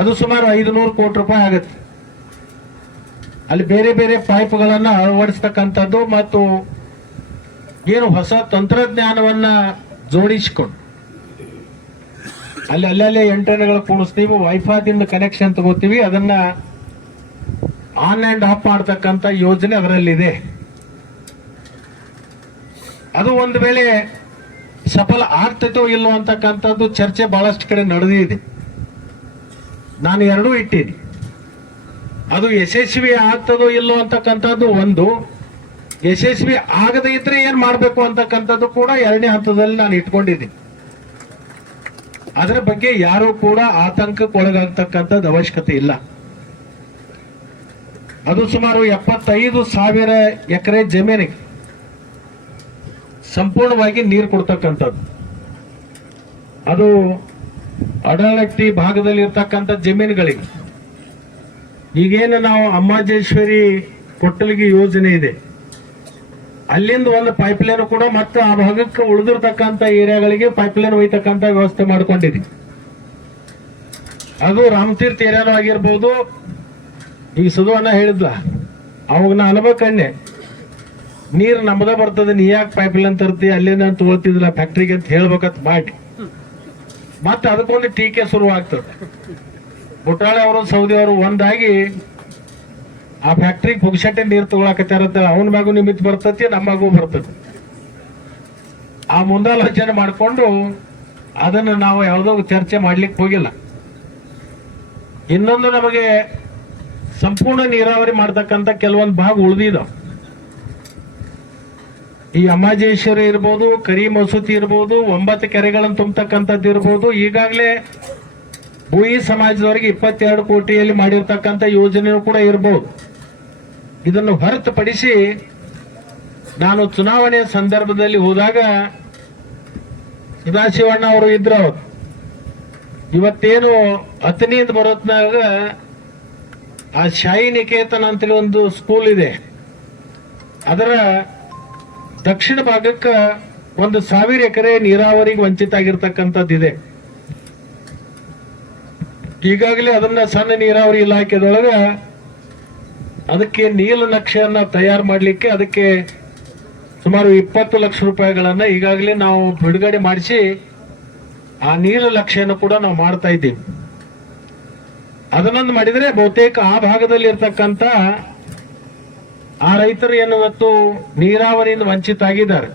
ಅದು ಸುಮಾರು 500 ಕೋಟಿ ರೂಪಾಯಿ ಆಗುತ್ತೆ. ಅಲ್ಲಿ ಬೇರೆ ಬೇರೆ ಪೈಪ್ಗಳನ್ನ ಅಳವಡಿಸ್ತಕ್ಕಂಥದ್ದು ಮತ್ತು ಏನು ಹೊಸ ತಂತ್ರಜ್ಞಾನವನ್ನ ಜೋಡಿಸಿಕೊಂಡು ಅಲ್ಲೇ ಎಂಟರ್ನೆಗಳು ಕೂಡಿಸ್ತೀವಿ, ವೈಫೈದಿಂದ ಕನೆಕ್ಷನ್ ತಗೋತೀವಿ, ಅದನ್ನ ಆನ್ ಅಂಡ್ ಆಫ್ ಮಾಡ್ತಕ್ಕಂಥ ಯೋಜನೆ ಅದರಲ್ಲಿದೆ. ಅದು ಒಂದು ವೇಳೆ ಸಫಲ ಆಗ್ತೈತೋ ಇಲ್ಲೋ ಅಂತಕ್ಕಂಥದ್ದು ಚರ್ಚೆ ಬಹಳಷ್ಟು ಕಡೆ ನಡೆದಿದೆ. ನಾನು ಎರಡೂ ಇಟ್ಟೀನಿ. ಅದು ಯಶಸ್ವಿ ಆಗ್ತದೋ ಇಲ್ಲೋ ಅಂತಕ್ಕಂಥದ್ದು ಒಂದು, ಯಶಸ್ವಿ ಆಗದೇ ಇದ್ರೆ ಏನ್ ಮಾಡ್ಬೇಕು ಅಂತಕ್ಕಂಥದ್ದು ಕೂಡ 2ನೇ ಹಂತದಲ್ಲಿ ನಾನು ಇಟ್ಕೊಂಡಿದ್ದೀನಿ. ಅದರ ಬಗ್ಗೆ ಯಾರು ಕೂಡ ಆತಂಕಕ್ಕೆ ಒಳಗಾಗ್ತಕ್ಕಂಥದ್ದು ಅವಶ್ಯಕತೆ ಇಲ್ಲ. ಅದು ಸುಮಾರು 75,000 ಎಕರೆ ಜಮೀನಿಗೆ ಸಂಪೂರ್ಣವಾಗಿ ನೀರು ಕೊಡ್ತಕ್ಕಂಥದ್ದು. ಅದು ಅಡಳಟ್ಟಿ ಭಾಗದಲ್ಲಿ ಇರ್ತಕ್ಕಂಥ ಜಮೀನುಗಳಿಗೆ ಈಗೇನು ನಾವು ಅಮ್ಮಾಜೇಶ್ವರಿ ಕೊಟ್ಟಲಿಗೆ ಯೋಜನೆ ಇದೆ, ಅಲ್ಲಿಂದ ಒಂದು ಪೈಪ್ಲೈನ್ ಕೂಡ ಮತ್ತೆ ಆ ಭಾಗಕ್ಕೆ ಉಳಿದಿರ್ತಕ್ಕಂಥ ಏರಿಯಾಗಳಿಗೆ ಪೈಪ್ಲೈನ್ ಒಯ್ತಕ್ಕಂಥ ವ್ಯವಸ್ಥೆ ಮಾಡ್ಕೊಂಡಿದ್ವಿ. ಅದು ರಾಮತೀರ್ಥ ಏರಿಯಾನು ಆಗಿರ್ಬೋದು. ಈಗ ಸುಧುವನ್ನ ಹೇಳಿದ್ಲ, ಅವಾಗ ನಾ ಅನ್ಬೇಕಣ್ಣೆ, ನೀರು ನಮ್ಮದ ಬರ್ತದೆ, ನೀ ಯಾಕೆ ಪೈಪ್ಲೈನ್ ತರ್ತಿ, ಅಲ್ಲೇನ ತಗೊಳ್ತಿದ್ದಿಲ್ಲ ಫ್ಯಾಕ್ಟ್ರಿಗೆ ಅಂತ ಹೇಳ್ಬೇಕಂತ ಮಾಡಿ ಮತ್ತೆ ಅದಕ್ಕೊಂದು ಟೀಕೆ ಶುರು ಆಗ್ತದೆ. ಬುಟ್ಟಾಳೆ ಅವರು ಸೌದಿ ಅವರು ಒಂದಾಗಿ ಆ ಫ್ಯಾಕ್ಟ್ರಿಗೆ ಪುಗ್ಸಟ್ಟೆ ನೀರು ತಗೊಳಕತ್ತಾರ, ಅವನ ಮ್ಯಾಗೂ ನಿಮಿತ್ ಬರ್ತತಿ, ನಮ್ಮಗೂ ಬರ್ತತಿ. ಆ ಮುಂದಾಲೋಚನೆ ಮಾಡಿಕೊಂಡು ಅದನ್ನು ನಾವು ಯಾವುದೋ ಚರ್ಚೆ ಮಾಡ್ಲಿಕ್ಕೆ ಹೋಗಿಲ್ಲ. ಇನ್ನೊಂದು ನಮಗೆ ಸಂಪೂರ್ಣ ನೀರಾವರಿ ಮಾಡ್ತಕ್ಕಂಥ ಕೆಲವೊಂದು ಭಾಗ ಉಳಿದಿದ್ದಾವ. ಈ ಅಮ್ಮಾಜೇಶ್ವರಿ ಇರ್ಬೋದು, ಕರಿ ಮಸೂತಿ ಇರ್ಬೋದು, 9 ಕೆರೆಗಳನ್ನು ತುಂಬತಕ್ಕಂಥದ್ದು ಇರ್ಬೋದು. ಈಗಾಗಲೇ ಭೂಯಿ ಸಮಾಜದವರಿಗೆ 22 ಕೋಟಿಯಲ್ಲಿ ಮಾಡಿರ್ತಕ್ಕಂಥ ಯೋಜನೆಯೂ ಕೂಡ ಇರ್ಬೋದು. ಇದನ್ನು ಹೊರತುಪಡಿಸಿ ನಾನು ಚುನಾವಣೆ ಸಂದರ್ಭದಲ್ಲಿ ಹೋದಾಗ ಸದಾಶಿವಣ್ಣ ಅವರು ಇದ್ರು. ಅವತ್ತು ಇವತ್ತೇನು ಅತನಿಯಿಂದ ಬರೋತ್ನಾಗ ಆ ಶಾಯಿ ನಿಕೇತನ ಅಂತೇಳಿ ಒಂದು ಸ್ಕೂಲ್ ಇದೆ, ಅದರ ದಕ್ಷಿಣ ಭಾಗಕ್ಕೆ 1,000 ಎಕರೆ ನೀರಾವರಿಗೆ ವಂಚಿತ ಆಗಿರ್ತಕ್ಕಂಥದ್ದಿದೆ. ಈಗಾಗಲೇ ಅದನ್ನ ಸಣ್ಣ ನೀರಾವರಿ ಇಲಾಖೆದೊಳಗ ಅದಕ್ಕೆ ನೀಲನಕ್ಷೆಯನ್ನ ತಯಾರು ಮಾಡಲಿಕ್ಕೆ ಅದಕ್ಕೆ ಸುಮಾರು 20 ಲಕ್ಷ ರೂಪಾಯಿಗಳನ್ನ ಈಗಾಗಲೇ ನಾವು ಬಿಡುಗಡೆ ಮಾಡಿಸಿ ಆ ನೀಲನಕ್ಷೆಯನ್ನು ಕೂಡ ನಾವು ಮಾಡ್ತಾ ಇದ್ದೀವಿ. ಅದನ್ನೊಂದು ಮಾಡಿದ್ರೆ ಬಹುತೇಕ ಆ ಭಾಗದಲ್ಲಿ ಇರ್ತಕ್ಕಂಥ ಆ ರೈತರು ಏನಿವತ್ತು ನೀರಾವರಿಯಿಂದ ವಂಚಿತ ಆಗಿದ್ದಾರೆ.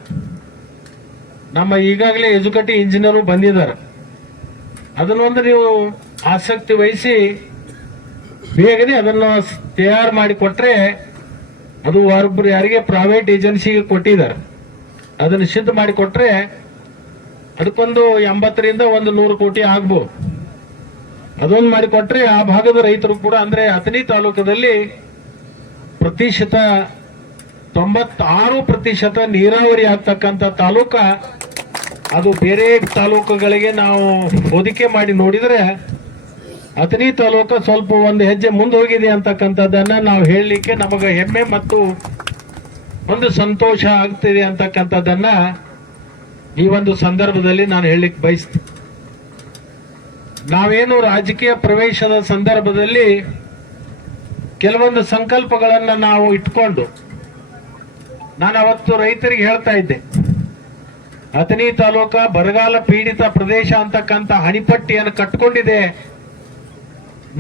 ನಮ್ಮ ಈಗಾಗಲೇ ಎಜುಕೇಟಿವ್ ಇಂಜಿನಿಯರ್ ಬಂದಿದ್ದಾರೆ. ಅದನ್ನೊಂದು ನೀವು ಆಸಕ್ತಿ ವಹಿಸಿ ಬೇಗನೆ ಅದನ್ನು ತಯಾರು ಮಾಡಿ ಕೊಟ್ರೆ, ಅದು ಒಬ್ಬರು ಯಾರಿಗೆ ಪ್ರೈವೇಟ್ ಏಜೆನ್ಸಿಗೆ ಕೊಟ್ಟಿದ್ದಾರೆ, ಅದನ್ನು ಸಿದ್ಧ ಮಾಡಿಕೊಟ್ರೆ ಅದಕ್ಕೊಂದು 80ರಿಂದ 100 ಕೋಟಿ ಆಗ್ಬೋದು. ಅದೊಂದು ಮಾಡಿಕೊಟ್ರೆ ಆ ಭಾಗದ ರೈತರು ಕೂಡ, ಅಂದ್ರೆ ಅಥಣಿ ತಾಲೂಕದಲ್ಲಿ ಪ್ರತಿಶತ 96% ನೀರಾವರಿ ಆಗ್ತಕ್ಕಂಥ ತಾಲೂಕ. ಅದು ಬೇರೆ ತಾಲೂಕುಗಳಿಗೆ ನಾವು ಹೋಲಿಕೆ ಮಾಡಿ ನೋಡಿದ್ರೆ ಅಥಣಿ ತಾಲೂಕು ಸ್ವಲ್ಪ ಒಂದು ಹೆಜ್ಜೆ ಮುಂದೆ ಹೋಗಿದೆ ಅಂತಕ್ಕಂಥದ್ದನ್ನ ನಾವು ಹೇಳಲಿಕ್ಕೆ ನಮಗೆ ಹೆಮ್ಮೆ ಮತ್ತು ಒಂದು ಸಂತೋಷ ಆಗ್ತಿದೆ ಅಂತಕ್ಕಂಥದ್ದನ್ನ ಈ ಒಂದು ಸಂದರ್ಭದಲ್ಲಿ ನಾನು ಹೇಳಲಿಕ್ಕೆ ಬಯಸ್ತೀನಿ. ನಾವೇನು ರಾಜಕೀಯ ಪ್ರವೇಶದ ಸಂದರ್ಭದಲ್ಲಿ ಕೆಲವೊಂದು ಸಂಕಲ್ಪಗಳನ್ನು ನಾವು ಇಟ್ಕೊಂಡು, ನಾನು ಅವತ್ತು ರೈತರಿಗೆ ಹೇಳ್ತಾ ಇದ್ದೆ, ಅಥಣಿ ತಾಲೂಕ ಬರಗಾಲ ಪೀಡಿತ ಪ್ರದೇಶ ಅಂತಕ್ಕಂಥ ಹಣಿಪಟ್ಟಿಯನ್ನು ಕಟ್ಟಿಕೊಂಡಿದೆ.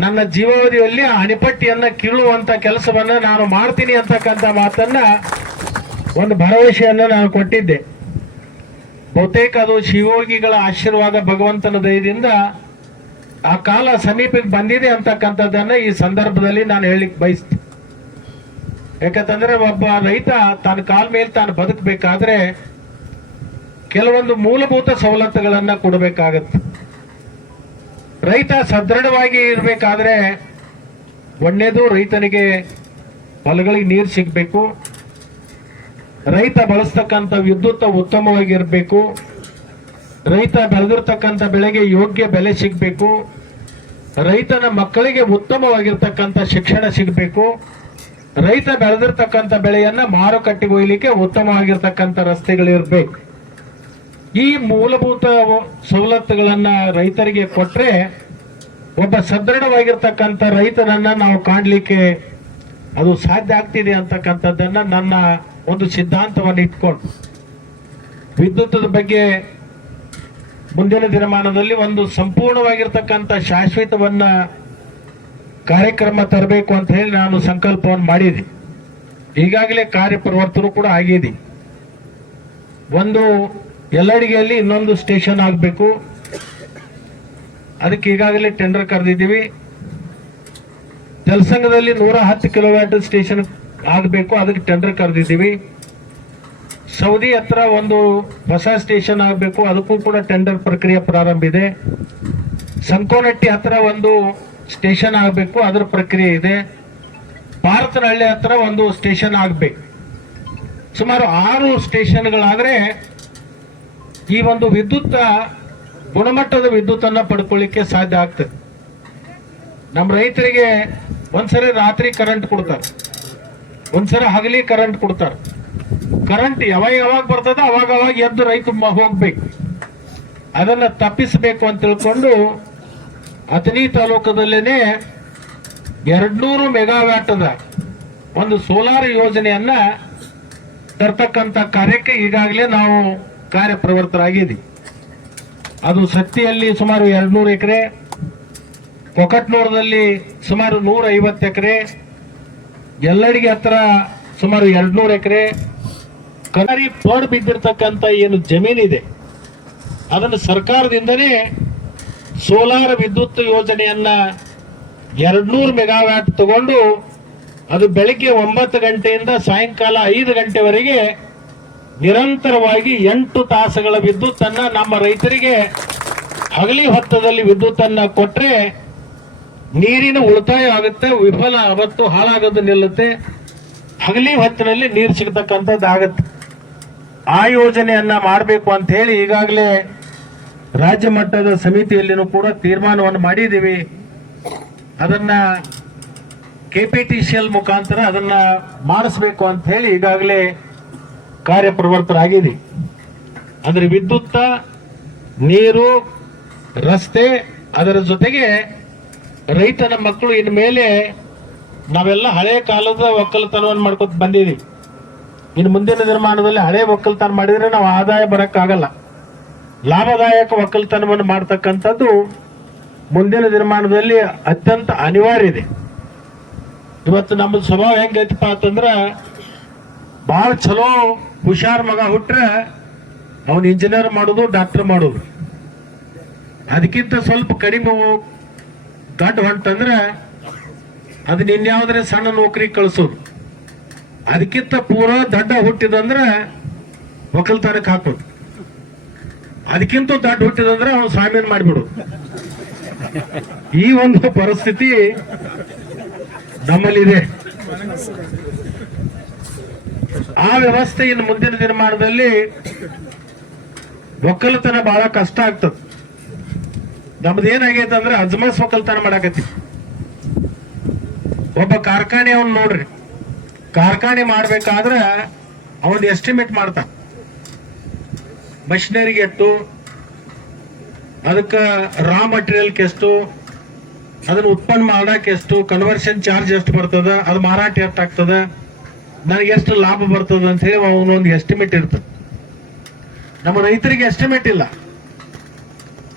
ನನ್ನ ಜೀವಾವಧಿಯಲ್ಲಿ ಆ ಹಣಿಪಟ್ಟಿಯನ್ನ ಕೀಳುವಂತ ಕೆಲಸವನ್ನ ನಾನು ಮಾಡ್ತೀನಿ ಅಂತಕ್ಕಂಥ ಮಾತನ್ನ, ಒಂದು ಭರವಸೆಯನ್ನ ನಾನು ಕೊಟ್ಟಿದ್ದೆ. ಬಹುತೇಕ ಅದು ಶಿವಯೋಗಿಗಳ ಆಶೀರ್ವಾದ, ಭಗವಂತನ ದಯದಿಂದ ಆ ಕಾಲ ಸಮೀಪಕ್ಕೆ ಬಂದಿದೆ ಅಂತಕ್ಕಂಥದ್ದನ್ನ ಈ ಸಂದರ್ಭದಲ್ಲಿ ನಾನು ಹೇಳಿಕ್ ಬಯಸ್ತೀನಿ. ಯಾಕಂತಂದ್ರೆ ಒಬ್ಬ ರೈತ ತನ್ನ ಕಾಲ ಮೇಲೆ ತಾನು ಬದುಕಬೇಕಾದ್ರೆ ಕೆಲವೊಂದು ಮೂಲಭೂತ ಸವಲತ್ತುಗಳನ್ನ ಕೊಡಬೇಕಾಗತ್ತೆ. ರೈತ ಸದೃಢವಾಗಿ ಇರಬೇಕಾದ್ರೆ ಒಂದೇದು ರೈತನಿಗೆ ಹೊಲಗಳಿಗೆ ನೀರು ಸಿಗಬೇಕು, ರೈತ ಬಳಸ್ತಕ್ಕಂಥ ವಿದ್ಯುತ್ ಉತ್ತಮವಾಗಿರಬೇಕು, ರೈತ ಬೆಳೆದಿರ್ತಕ್ಕಂಥ ಬೆಳೆಗೆ ಯೋಗ್ಯ ಬೆಲೆ ಸಿಗಬೇಕು, ರೈತನ ಮಕ್ಕಳಿಗೆ ಉತ್ತಮವಾಗಿರ್ತಕ್ಕಂಥ ಶಿಕ್ಷಣ ಸಿಗಬೇಕು, ರೈತ ಬೆಳೆದಿರ್ತಕ್ಕಂಥ ಬೆಳೆಯನ್ನ ಮಾರುಕಟ್ಟೆಗೆ ಒಯ್ಯಲಿಕ್ಕೆ ಉತ್ತಮವಾಗಿರ್ತಕ್ಕಂಥ ರಸ್ತೆಗಳಿರ್ಬೇಕು. ಈ ಮೂಲಭೂತ ಸವಲತ್ತುಗಳನ್ನ ರೈತರಿಗೆ ಕೊಟ್ರೆ ಒಬ್ಬ ಸದೃಢವಾಗಿರ್ತಕ್ಕಂಥ ರೈತನನ್ನ ನಾವು ಕಾಣಲಿಕ್ಕೆ ಅದು ಸಾಧ್ಯ ಆಗ್ತಿದೆ ಅಂತಕ್ಕಂಥದ್ದನ್ನ ನನ್ನ ಒಂದು ಸಿದ್ಧಾಂತವನ್ನು ಇಟ್ಕೊಂಡು, ವಿದ್ಯುತ್ ಬಗ್ಗೆ ಮುಂದಿನ ದಿನಮಾನದಲ್ಲಿ ಒಂದು ಸಂಪೂರ್ಣವಾಗಿರ್ತಕ್ಕಂಥ ಶಾಶ್ವತವನ್ನ ಕಾರ್ಯಕ್ರಮ ತರಬೇಕು ಅಂತ ಹೇಳಿ ನಾನು ಸಂಕಲ್ಪವನ್ನು ಮಾಡಿದೆ. ಈಗಾಗಲೇ ಕಾರ್ಯಪ್ರವರ್ತನೂ ಕೂಡ ಆಗಿದೆ. ಒಂದು ಎಲ್ಲಡಿಗೆಯಲ್ಲಿ ಇನ್ನೊಂದು ಸ್ಟೇಷನ್ ಆಗಬೇಕು, ಅದಕ್ಕೆ ಈಗಾಗಲೇ ಟೆಂಡರ್ ಕರೆದಿದ್ದೀವಿ. ಜಲಸಂಘದಲ್ಲಿ 110 ಕಿಲೋವ್ಯಾಟ್ ಸ್ಟೇಷನ್ ಆಗಬೇಕು, ಅದಕ್ಕೆ ಟೆಂಡರ್ ಕರೆದಿದ್ದೀವಿ. ಸೌದಿ ಹತ್ರ ಒಂದು ಹೊಸ ಸ್ಟೇಷನ್ ಆಗಬೇಕು, ಅದಕ್ಕೂ ಕೂಡ ಟೆಂಡರ್ ಪ್ರಕ್ರಿಯೆ ಪ್ರಾರಂಭ ಇದೆ. ಸಂಕೋನಟ್ಟಿ ಹತ್ರ ಒಂದು ಸ್ಟೇಷನ್ ಆಗಬೇಕು, ಅದರ ಪ್ರಕ್ರಿಯೆ ಇದೆ. ಭಾರತನಹಳ್ಳಿ ಹತ್ರ ಒಂದು ಸ್ಟೇಷನ್ ಆಗಬೇಕು. ಸುಮಾರು 6 ಸ್ಟೇಷನ್ಗಳಾದ್ರೆ ಈ ಒಂದು ವಿದ್ಯುತ್ ಗುಣಮಟ್ಟದ ವಿದ್ಯುತ್ ಅನ್ನ ಪಡ್ಕೊಳ್ಳಿಕ್ಕೆ ಸಾಧ್ಯ ಆಗ್ತದೆ. ನಮ್ಮ ರೈತರಿಗೆ ಒಂದ್ಸರಿ ರಾತ್ರಿ ಕರೆಂಟ್ ಕೊಡ್ತಾರೆ, ಒಂದ್ಸರಿ ಹಗಲಿ ಕರೆಂಟ್ ಕೊಡ್ತಾರೆ. ಕರೆಂಟ್ ಯಾವಾಗ ಬರ್ತದ ಅವಾಗ ಎದ್ದು ರೈತ ಹೋಗ್ಬೇಕು. ಅದನ್ನ ತಪ್ಪಿಸಬೇಕು ಅಂತ ತಿಳ್ಕೊಂಡು ಅಥಣಿ ತಾಲೂಕದಲ್ಲೇನೆ 200 ಮೆಗಾವ್ಯಾಟದ ಒಂದು ಸೋಲಾರ್ ಯೋಜನೆಯನ್ನ ತರ್ತಕ್ಕಂಥ ಕಾರ್ಯಕ್ಕೆ ಈಗಾಗಲೇ ನಾವು ಕಾರ್ಯಪ್ರವರ್ತರಾಗಿದ್ದೀವಿ. ಅದು ಸತ್ತಿಯಲ್ಲಿ ಸುಮಾರು 200 ಎಕರೆ, ಕೊಕಟ್ನೂರದಲ್ಲಿ ಸುಮಾರು 150 ಎಕರೆ, ಎಲ್ಲಡಿಗೆ ಹತ್ರ ಸುಮಾರು 200 ಎಕರೆ, ಕನಾರಿ ಪೋಡ್ ಬಿದ್ದಿರ್ತಕ್ಕಂಥ ಏನು ಜಮೀನಿದೆ ಅದನ್ನು ಸರ್ಕಾರದಿಂದನೇ ಸೋಲಾರ್ ವಿದ್ಯುತ್ ಯೋಜನೆಯನ್ನ 200 ಮೆಗಾವ್ಯಾಟ್ ತಗೊಂಡು ಅದು ಬೆಳಿಗ್ಗೆ 9 ಗಂಟೆಯಿಂದ ಸಾಯಂಕಾಲ 5 ಗಂಟೆವರೆಗೆ ನಿರಂತರವಾಗಿ 8 ತಾಸುಗಳ ವಿದ್ಯುತ್ ಅನ್ನ ನಮ್ಮ ರೈತರಿಗೆ ಹಗಲಿ ಹೊತ್ತದಲ್ಲಿ ವಿದ್ಯುತ್ ಅನ್ನ ಕೊಟ್ರೆ ನೀರಿನ ಉಳಿತಾಯ ಆಗುತ್ತೆ, ವಿಫಲ ಅವತ್ತು ಹಾಳಾಗೋದು ನಿಲ್ಲುತ್ತೆ, ಹಗಲಿ ಹೊತ್ತಿನಲ್ಲಿ ನೀರು ಸಿಗತಕ್ಕಂಥದ್ದು ಆಗುತ್ತೆ. ಆ ಯೋಜನೆಯನ್ನ ಮಾಡಬೇಕು ಅಂತ ಹೇಳಿ ಈಗಾಗಲೇ ರಾಜ್ಯ ಮಟ್ಟದ ಸಮಿತಿಯಲ್ಲಿನೂ ಕೂಡ ತೀರ್ಮಾನವನ್ನು ಮಾಡಿದ್ದೀವಿ. ಅದನ್ನ KPTCL ಮುಖಾಂತರ ಅದನ್ನ ಮಾಡಿಸ್ಬೇಕು ಅಂತ ಹೇಳಿ ಈಗಾಗಲೇ ಕಾರ್ಯಪ್ರವರ್ತರಾಗಿದೆ. ಅಂದ್ರೆ ವಿದ್ಯುತ್, ನೀರು, ರಸ್ತೆ, ಅದರ ಜೊತೆಗೆ ರೈತನ ಮಕ್ಕಳು ಇನ್ಮೇಲೆ ನಾವೆಲ್ಲ ಹಳೆ ಕಾಲದ ಒಕ್ಕಲತನವನ್ನು ಮಾಡ್ಕೊತ ಬಂದಿದ್ದೀವಿ. ಇನ್ನು ಮುಂದಿನ ನಿರ್ಮಾಣದಲ್ಲಿ ಹಳೆ ಒಕ್ಕಲ್ತನ ಮಾಡಿದ್ರೆ ನಾವು ಆದಾಯ ಬರಕ್ಕಾಗಲ್ಲ. ಲಾಭದಾಯಕ ಒಕ್ಕಲ್ತನವನ್ನು ಮಾಡ್ತಕ್ಕಂಥದ್ದು ಮುಂದಿನ ನಿರ್ಮಾಣದಲ್ಲಿ ಅತ್ಯಂತ ಅನಿವಾರ್ಯ ಇದೆ. ಇವತ್ತು ನಮ್ಮ ಸ್ವಭಾವ ಹೆಂಗೈತಪ್ಪ ಅಂತಂದ್ರ ಬಹಳ ಚಲೋ ಹುಷಾರ್ ಮಗ ಹುಟ್ರೆ ಅವನು ಇಂಜಿನಿಯರ್ ಮಾಡೋದು, ಡಾಕ್ಟರ್ ಮಾಡೋದು. ಅದಕ್ಕಿಂತ ಸ್ವಲ್ಪ ಕಡಿಮೆ ದೊಡ್ಡ ಹೊಂಟಂದ್ರೆ ಅದನ್ನ ಇನ್ಯಾವುದ್ರೆ ಸಣ್ಣ ನೌಕರಿ ಕಳಿಸೋದು. ಅದಕ್ಕಿಂತ ಪೂರಾ ದೊಡ್ಡ ಹುಟ್ಟಿದಂದ್ರೆ ಒಕ್ಕಲ್ತನಕ್ಕೆ ಹಾಕೋದು. ಅದಕ್ಕಿಂತ ದೊಡ್ಡ ಹುಟ್ಟಿದಂದ್ರೆ ಅವ್ನು ಸ್ವಾಮಿಯನ್ ಮಾಡಿಬಿಡು. ಈ ಒಂದು ಪರಿಸ್ಥಿತಿ ನಮ್ಮಲ್ಲಿದೆ. ಆ ವ್ಯವಸ್ಥೆ ಇನ್ನು ಮುಂದಿನ ದಿನಮಾನದಲ್ಲಿ ಒಕ್ಕಲ್ತನ ಬಹಳ ಕಷ್ಟ ಆಗ್ತದೆ. ನಮ್ದು ಏನಾಗೈತೆ ಅಂದ್ರೆ ಅಜ್ಮಸ್ ಒಕ್ಕಲ್ತನ ಮಾಡಾಕತ್ತಿ. ಒಬ್ಬ ಕಾರ್ಖಾನೆ ಅವನ್ ನೋಡ್ರಿ, ಕಾರ್ಖಾನೆ ಮಾಡ್ಬೇಕಾದ್ರೆ ಅವನ್ ಎಸ್ಟಿಮೇಟ್ ಮಾಡ್ತಾನ. ಮಷಿನರಿಗೆ ಎಷ್ಟು, ಅದಕ್ಕೆ ರಾ ಮಟೀರಿಯಲ್ಗೆ ಎಷ್ಟು, ಅದನ್ನ ಉತ್ಪನ್ನ ಮಾಡಕ್ಕೆ ಎಷ್ಟು, ಕನ್ವರ್ಷನ್ ಚಾರ್ಜ್ ಎಷ್ಟು ಬರ್ತದ, ಅದು ಮಾರಾಟ ಎಷ್ಟಾಗ್ತದ, ನನಗೆ ಎಷ್ಟು ಲಾಭ ಬರ್ತದ ಅಂತ ಹೇಳಿ ಅವನೊಂದು ಎಸ್ಟಿಮೇಟ್ ಇರ್ತದೆ. ನಮ್ಮ ರೈತರಿಗೆ ಎಸ್ಟಿಮೇಟ್ ಇಲ್ಲ.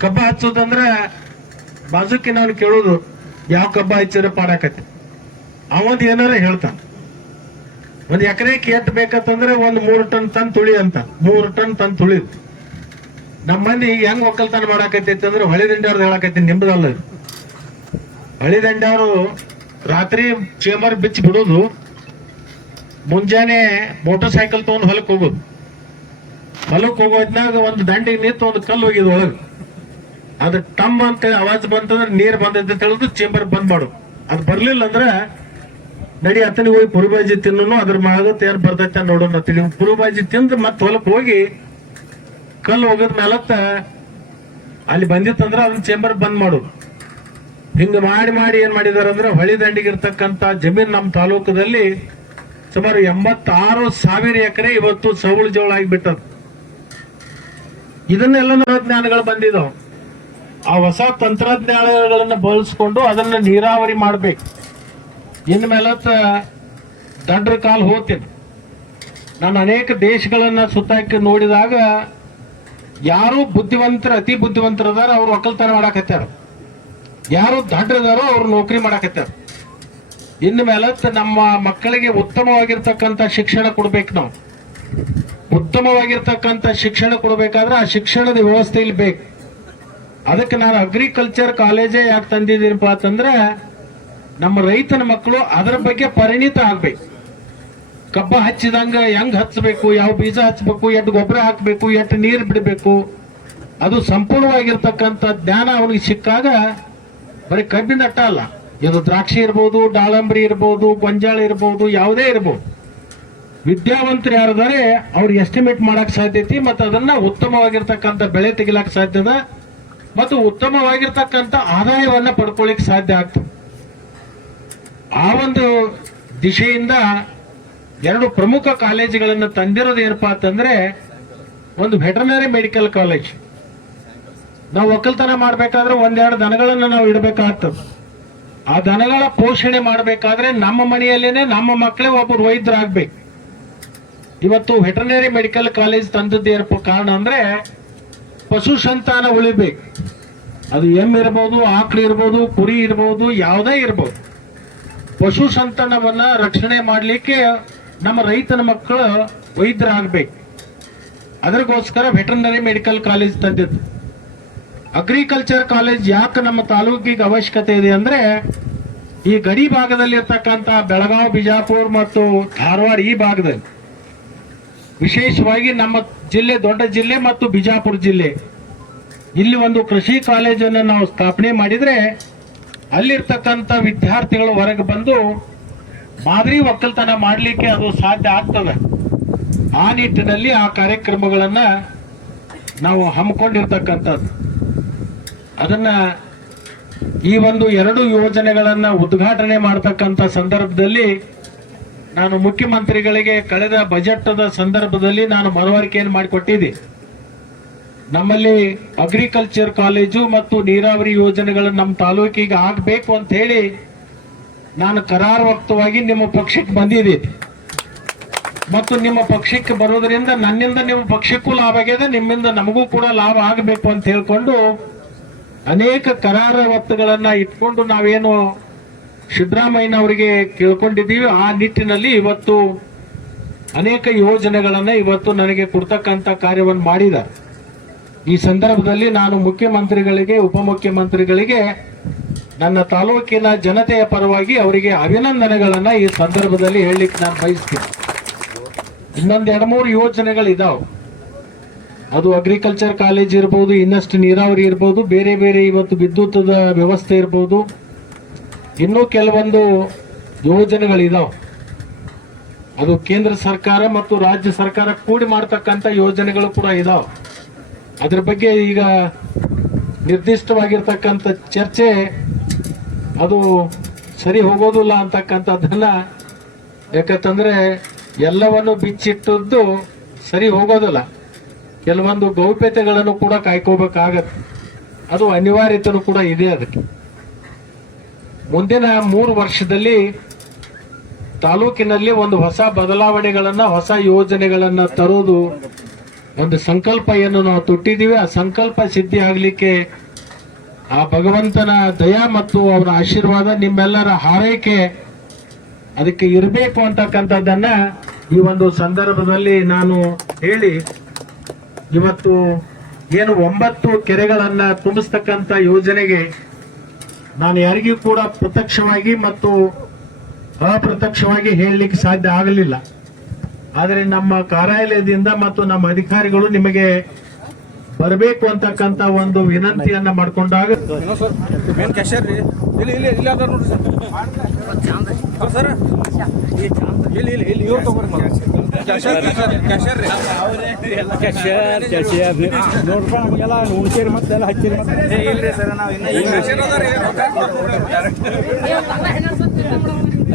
ಕಬ್ಬ ಹಚ್ಚೋದಂದ್ರೆ ಬಾಜುಕಿ ನಾವು ಕೇಳೋದು, ಯಾವ ಕಬ್ಬ ಹಚ್ಚಿದ್ರೆ ಪಾಡಾಕತಿ, ಅವಂದ್ ಏನಾರ ಹೇಳ್ತಾನ. ಒಂದ್ ಎಕರೆಗೆ ಎಟ್ ಬೇಕಂತಂದ್ರೆ 3 ಟನ್ ತಂದು ತುಳಿ ಅಂತ, 3 ಟನ್ ತಂದು ತುಳಿದು. ನಮ್ಮ ಮಂದಿ ಹೆಂಗ್ ಒಕ್ಕಲ್ತನ ಮಾಡಾಕತ್ತೈತಿ ಅಂದ್ರೆ ಹೊಳಿ ದಂಡ್ಯವ್ರದ್ದು ಹೇಳಾಕತ್ತಿ, ನಿಂಬದಲ್ಲ. ಹೊಳಿ ದಂಡ್ಯವರು ರಾತ್ರಿ ಚೇಂಬರ್ ಬಿಚ್ಚಿ ಬಿಡೋದು, ಮುಂಜಾನೆ ಮೋಟರ್ ಸೈಕಲ್ ತಗೊಂಡು ಹೊಲಕ್ಕೆ ಹೋಗೋದು. ಹೊಲಕ್ಕೆ ಹೋಗೋದ್ನಾಗ ಒಂದು ದಂಡಿಗೆ ನಿಂತು ಒಂದು ಕಲ್ಲು ಹೋಗಿದ್ ಒಳಗೆ, ಅದು ಟಮ್ ಅಂತ ಆವಾಜ್ ಬಂತಂದ್ರೆ ನೀರು ಬಂದೈತೆ ಅಂತ ಹೇಳಿದ್ರು ಚೇಂಬರ್ ಬಂದ್ ಮಾಡು. ಅದು ಬರ್ಲಿಲ್ಲ ಅಂದ್ರೆ ನಡಿ ಅತನಿಗೆ ಹೋಗಿ ಪುರುಬಾಜಿ ತಿನ್ನು, ಅದ್ರ ಮಾಡತ್ತೆ ಏನ್ ಬರ್ತೈತೆ ನೋಡೋಣ ತಿಳಿ. ಪುರುಬಾಜಿ ತಿಂದು ಮತ್ತೆ ಹೊಲಕ್ಕೆ ಹೋಗಿ ಕಲ್ಲು ಹೋಗದ ಮೇಲತ್ತ ಅಲ್ಲಿ ಬಂದಿತ್ತಂದ್ರೆ ಅದನ್ನ ಚೇಂಬರ್ ಬಂದ್ ಮಾಡೋದು. ಹಿಂಗ ಮಾಡಿ ಮಾಡಿ ಏನ್ ಮಾಡಿದಾರೆ ಅಂದ್ರೆ ಹೊಳಿ ದಂಡಿಗೆ ಇರ್ತಕ್ಕಂತ ಜಮೀನ್ ನಮ್ಮ ತಾಲೂಕದಲ್ಲಿ ಸುಮಾರು 86,000 ಎಕರೆ ಇವತ್ತು ಸೌಳು ಜೋಳ ಆಗಿಬಿಟ್ಟದ. ಇದನ್ನೆಲ್ಲ ತಂತ್ರಜ್ಞಾನಗಳು ಬಂದಿದಾವ. ಆ ಹೊಸ ತಂತ್ರಜ್ಞಾನಗಳನ್ನ ಬಳಸ್ಕೊಂಡು ಅದನ್ನ ನೀರಾವರಿ ಮಾಡ್ಬೇಕು. ಇನ್ಮೇಲೆ ದಂಡ್ರ ಕಾಲ್ ಹೋಗ್ತೀನಿ. ನಾನು ಅನೇಕ ದೇಶಗಳನ್ನ ಸುತ್ತಾಕಿ ನೋಡಿದಾಗ ಯಾರು ಬುದ್ಧಿವಂತರ, ಅತಿ ಬುದ್ಧಿವಂತರದಾರ ಅವ್ರು ಒಕ್ಕಲ್ತನ ಮಾಡಾಕತ್ಯಾರ, ಯಾರು ದಂಡ್ರದಾರೋ ಅವ್ರು ನೌಕರಿ ಮಾಡಾಕತ್ಯಾರ. ಇನ್ಮೇಲೆ ನಮ್ಮ ಮಕ್ಕಳಿಗೆ ಉತ್ತಮವಾಗಿರ್ತಕ್ಕಂಥ ಶಿಕ್ಷಣ ಕೊಡ್ಬೇಕು. ನಾವು ಉತ್ತಮವಾಗಿರ್ತಕ್ಕಂಥ ಶಿಕ್ಷಣ ಕೊಡ್ಬೇಕಾದ್ರೆ ಆ ಶಿಕ್ಷಣದ ವ್ಯವಸ್ಥೆ ಇಲ್ಲಿ ಬೇಕು. ಅದಕ್ಕೆ ನಾನು ಅಗ್ರಿಕಲ್ಚರ್ ಕಾಲೇಜೇ ಯಾಕೆ ತಂದಿದ್ದೀನಪ್ಪ ಅಂತಂದ್ರೆ ನಮ್ಮ ರೈತನ ಮಕ್ಕಳು ಅದರ ಬಗ್ಗೆ ಪರಿಣಿತ ಆಗ್ಬೇಕು. ಕಬ್ಬ ಹಚ್ಚಿದಂಗ ಹೆಂಗ್ ಹಚ್ಚಬೇಕು, ಯಾವ ಬೀಜ ಹಚ್ಚಬೇಕು, ಎಷ್ಟು ಗೊಬ್ಬರ ಹಾಕಬೇಕು, ಎಷ್ಟು ನೀರು ಬಿಡಬೇಕು, ಅದು ಸಂಪೂರ್ಣವಾಗಿರ್ತಕ್ಕಂಥ ಜ್ಞಾನ ಅವನಿಗೆ ಸಿಕ್ಕಾಗ ಬರೀ ಕಬ್ಬಿನ ಅಟ್ಟ ಅಲ್ಲ, ಇದು ದ್ರಾಕ್ಷಿ ಇರ್ಬೋದು, ದಾಳಂಬ್ರಿ ಇರ್ಬೋದು, ಗೊಂಜಾಳ ಇರ್ಬೋದು, ಯಾವುದೇ ಇರ್ಬೋದು. ವಿದ್ಯಾವಂತರು ಯಾರಿದ್ದಾರೆ ಅವ್ರು ಎಸ್ಟಿಮೇಟ್ ಮಾಡಕ್ ಸಾಧ್ಯತೆ, ಮತ್ತು ಅದನ್ನ ಉತ್ತಮವಾಗಿರ್ತಕ್ಕಂಥ ಬೆಳೆ ತೆಗಿಲಕ್ ಸಾಧ್ಯದ, ಮತ್ತು ಉತ್ತಮವಾಗಿರ್ತಕ್ಕಂಥ ಆದಾಯವನ್ನ ಪಡ್ಕೊಳ್ಳಿಕ್ ಸಾಧ್ಯ ಆಗ್ತದೆ. ಆ ಒಂದು ದಿಶೆಯಿಂದ 2 ಪ್ರಮುಖ ಕಾಲೇಜುಗಳನ್ನು ತಂದಿರೋದು ಏನಪ್ಪಾ ಅಂತಂದ್ರೆ, ಒಂದು ವೆಟರ್ನರಿ ಮೆಡಿಕಲ್ ಕಾಲೇಜ್. ನಾವು ಒಕ್ಕಲ್ತನ ಮಾಡ್ಬೇಕಾದ್ರೆ 1-2 ದನಗಳನ್ನ ನಾವು ಇಡಬೇಕಾಗ್ತದೆ. ಆ ದನಗಳ ಪೋಷಣೆ ಮಾಡಬೇಕಾದ್ರೆ ನಮ್ಮ ಮನೆಯಲ್ಲೇನೆ ನಮ್ಮ ಮಕ್ಕಳೇ ಒಬ್ಬರು ವೈದ್ಯರಾಗಬೇಕು. ಇವತ್ತು ವೆಟರ್ನರಿ ಮೆಡಿಕಲ್ ಕಾಲೇಜ್ ತಂದದ್ದು ಏನಪ್ಪ ಕಾರಣ ಅಂದ್ರೆ, ಪಶು ಸಂತಾನ ಉಳಿಬೇಕು. ಅದು ಎಮ್ಮೆ ಇರ್ಬೋದು, ಆಕಳು ಇರ್ಬೋದು, ಕುರಿ ಇರ್ಬೋದು, ಯಾವುದೇ ಇರ್ಬೋದು. ಪಶು ಸಂತಾನವನ್ನ ರಕ್ಷಣೆ ಮಾಡಲಿಕ್ಕೆ ನಮ್ಮ ರೈತನ ಮಕ್ಕಳು ವೈದ್ಯರಾಗಬೇಕು. ಅದಕ್ಕೋಸ್ಕರ ವೆಟರ್ನರಿ ಮೆಡಿಕಲ್ ಕಾಲೇಜ್ ತಂದಿದ್ದು. ಅಗ್ರಿಕಲ್ಚರ್ ಕಾಲೇಜ್ ಯಾಕೆ ನಮ್ಮ ತಾಲೂಕಿಗೆ ಅವಶ್ಯಕತೆ ಇದೆ ಅಂದ್ರೆ, ಈ ಗಡಿ ಭಾಗದಲ್ಲಿ ಇರ್ತಕ್ಕಂಥ ಬೆಳಗಾವಿ, ಬಿಜಾಪುರ ಮತ್ತು ಧಾರವಾಡ ಈ ಭಾಗದಲ್ಲಿ, ವಿಶೇಷವಾಗಿ ನಮ್ಮ ಜಿಲ್ಲೆ ದೊಡ್ಡ ಜಿಲ್ಲೆ ಮತ್ತು ಬಿಜಾಪುರ ಜಿಲ್ಲೆ, ಇಲ್ಲಿ ಒಂದು ಕೃಷಿ ಕಾಲೇಜನ್ನು ನಾವು ಸ್ಥಾಪನೆ ಮಾಡಿದ್ರೆ ಅಲ್ಲಿರ್ತಕ್ಕಂಥ ವಿದ್ಯಾರ್ಥಿಗಳು ಹೊರಗೆ ಬಂದು ಮಾದರಿ ಒಕ್ಕಲ್ತನ ಮಾಡಲಿಕ್ಕೆ ಅದು ಸಾಧ್ಯ ಆಗ್ತದೆ. ಆ ನಿಟ್ಟಿನಲ್ಲಿ ಆ ಕಾರ್ಯಕ್ರಮಗಳನ್ನ ನಾವು ಹಮ್ಮಿಕೊಂಡಿರ್ತಕ್ಕಂಥದ್ದು. ಅದನ್ನ ಈ ಒಂದು 2 ಯೋಜನೆಗಳನ್ನ ಉದ್ಘಾಟನೆ ಮಾಡತಕ್ಕಂಥ ಸಂದರ್ಭದಲ್ಲಿ ನಾನು ಮುಖ್ಯಮಂತ್ರಿಗಳಿಗೆ ಕಳೆದ ಬಜೆಟ್ದ ಸಂದರ್ಭದಲ್ಲಿ ನಾನು ಮನವರಿಕೆಯನ್ನು ಮಾಡಿಕೊಟ್ಟಿದ್ದೆ. ನಮ್ಮಲ್ಲಿ ಅಗ್ರಿಕಲ್ಚರ್ ಕಾಲೇಜು ಮತ್ತು ನೀರಾವರಿ ಯೋಜನೆಗಳು ನಮ್ಮ ತಾಲೂಕಿಗೆ ಆಗಬೇಕು ಅಂತ ಹೇಳಿ ನಾನು ಕರಾರುವಕ್ತವಾಗಿ ನಿಮ್ಮ ಪಕ್ಷಕ್ಕೆ ಬಂದಿದ್ದೀನಿ. ಮತ್ತು ನಿಮ್ಮ ಪಕ್ಷಕ್ಕೆ ಬರೋದ್ರಿಂದ ನನ್ನಿಂದ ನಿಮ್ಮ ಪಕ್ಷಕ್ಕೂ ಲಾಭ ಆಗಿದೆ, ನಿಮ್ಮಿಂದ ನಮಗೂ ಕೂಡ ಲಾಭ ಆಗಬೇಕು ಅಂತ ಹೇಳ್ಕೊಂಡು ಅನೇಕ ಕರಾರುವತ್ತುಗಳನ್ನ ಇಟ್ಕೊಂಡು ನಾವೇನು ಸಿದ್ದರಾಮಯ್ಯನವರಿಗೆ ಕೇಳ್ಕೊಂಡಿದ್ದೀವಿ. ಆ ನಿಟ್ಟಿನಲ್ಲಿ ಇವತ್ತು ಅನೇಕ ಯೋಜನೆಗಳನ್ನ ಇವತ್ತು ನನಗೆ ಕೊಡ್ತಕ್ಕಂಥ ಕಾರ್ಯವನ್ನು ಮಾಡಿದ್ದಾರೆ. ಈ ಸಂದರ್ಭದಲ್ಲಿ ನಾನು ಮುಖ್ಯಮಂತ್ರಿಗಳಿಗೆ, ಉಪಮುಖ್ಯಮಂತ್ರಿಗಳಿಗೆ, ನನ್ನ ತಾಲೂಕಿನ ಜನತೆಯ ಪರವಾಗಿ ಅವರಿಗೆ ಅಭಿನಂದನೆಗಳನ್ನ ಈ ಸಂದರ್ಭದಲ್ಲಿ ಹೇಳಲಿಕ್ಕೆ ನಾನು ಬಯಸ್ತೀನಿ. ಇನ್ನೊಂದು 2-3 ಯೋಜನೆಗಳಿದಾವೆ. ಅದು ಅಗ್ರಿಕಲ್ಚರ್ ಕಾಲೇಜ್ ಇರ್ಬೋದು, ಇನ್ನಷ್ಟು ನೀರಾವರಿ ಇರ್ಬೋದು, ಬೇರೆ ಬೇರೆ ಇವತ್ತು ವಿದ್ಯುತ್ತದ ವ್ಯವಸ್ಥೆ ಇರ್ಬೋದು, ಇನ್ನೂ ಕೆಲವೊಂದು ಯೋಜನೆಗಳಿದಾವೆ. ಅದು ಕೇಂದ್ರ ಸರ್ಕಾರ ಮತ್ತು ರಾಜ್ಯ ಸರ್ಕಾರ ಕೂಡಿ ಮಾಡ್ತಕ್ಕಂಥ ಯೋಜನೆಗಳು ಕೂಡ ಇದಾವೆ. ಅದ್ರ ಬಗ್ಗೆ ಈಗ ನಿರ್ದಿಷ್ಟವಾಗಿರ್ತಕ್ಕಂಥ ಚರ್ಚೆ ಅದು ಸರಿ ಹೋಗೋದಿಲ್ಲ ಅಂತಕ್ಕಂಥದ್ದನ್ನ, ಯಾಕಂತಂದ್ರೆ ಎಲ್ಲವನ್ನು ಬಿಚ್ಚಿಟ್ಟದ್ದು ಸರಿ ಹೋಗೋದಿಲ್ಲ. ಕೆಲವೊಂದು ಗೌಪ್ಯತೆಗಳನ್ನು ಕೂಡ ಕಾಯ್ಕೋಬೇಕಾಗತ್ತೆ. ಅದು ಅನಿವಾರ್ಯತೆಯೂ ಕೂಡ ಇದೆ. ಅದಕ್ಕೆ ಮುಂದಿನ 3 ವರ್ಷದಲ್ಲಿ ತಾಲೂಕಿನಲ್ಲಿ ಒಂದು ಹೊಸ ಬದಲಾವಣೆಗಳನ್ನ, ಹೊಸ ಯೋಜನೆಗಳನ್ನ ತರೋದು ಒಂದು ಸಂಕಲ್ಪ ಏನು ನಾವು ತೊಟ್ಟಿದ್ದೀವಿ. ಆ ಸಂಕಲ್ಪ ಸಿದ್ಧಿ ಆಗಲಿಕ್ಕೆ ಆ ಭಗವಂತನ ದಯಾ ಮತ್ತು ಅವರ ಆಶೀರ್ವಾದ, ನಿಮ್ಮೆಲ್ಲರ ಹಾರೈಕೆ ಅದಕ್ಕೆ ಇರಬೇಕು ಅಂತಕ್ಕಂಥದ್ದನ್ನ ಈ ಒಂದು ಸಂದರ್ಭದಲ್ಲಿ ನಾನು ಹೇಳಿ, ಇವತ್ತು ಏನು 9 ಕೆರೆಗಳನ್ನ ತುಂಬಿಸ್ತಕ್ಕಂಥ ಯೋಜನೆಗೆ ನಾನು ಯಾರಿಗೂ ಕೂಡ ಪ್ರತ್ಯಕ್ಷವಾಗಿ ಮತ್ತು ಅಪ್ರತ್ಯಕ್ಷವಾಗಿ ಹೇಳಲಿಕ್ಕೆ ಸಾಧ್ಯ ಆಗಲಿಲ್ಲ. ಆದರೆ ನಮ್ಮ ಕಾರ್ಯಾಲಯದಿಂದ ಮತ್ತು ನಮ್ಮ ಅಧಿಕಾರಿಗಳು ನಿಮಗೆ ಬರಬೇಕು ಅಂತಕ್ಕಂಥ ಒಂದು ವಿನಂತಿಯನ್ನ ಮಾಡಿಕೊಂಡಾಗ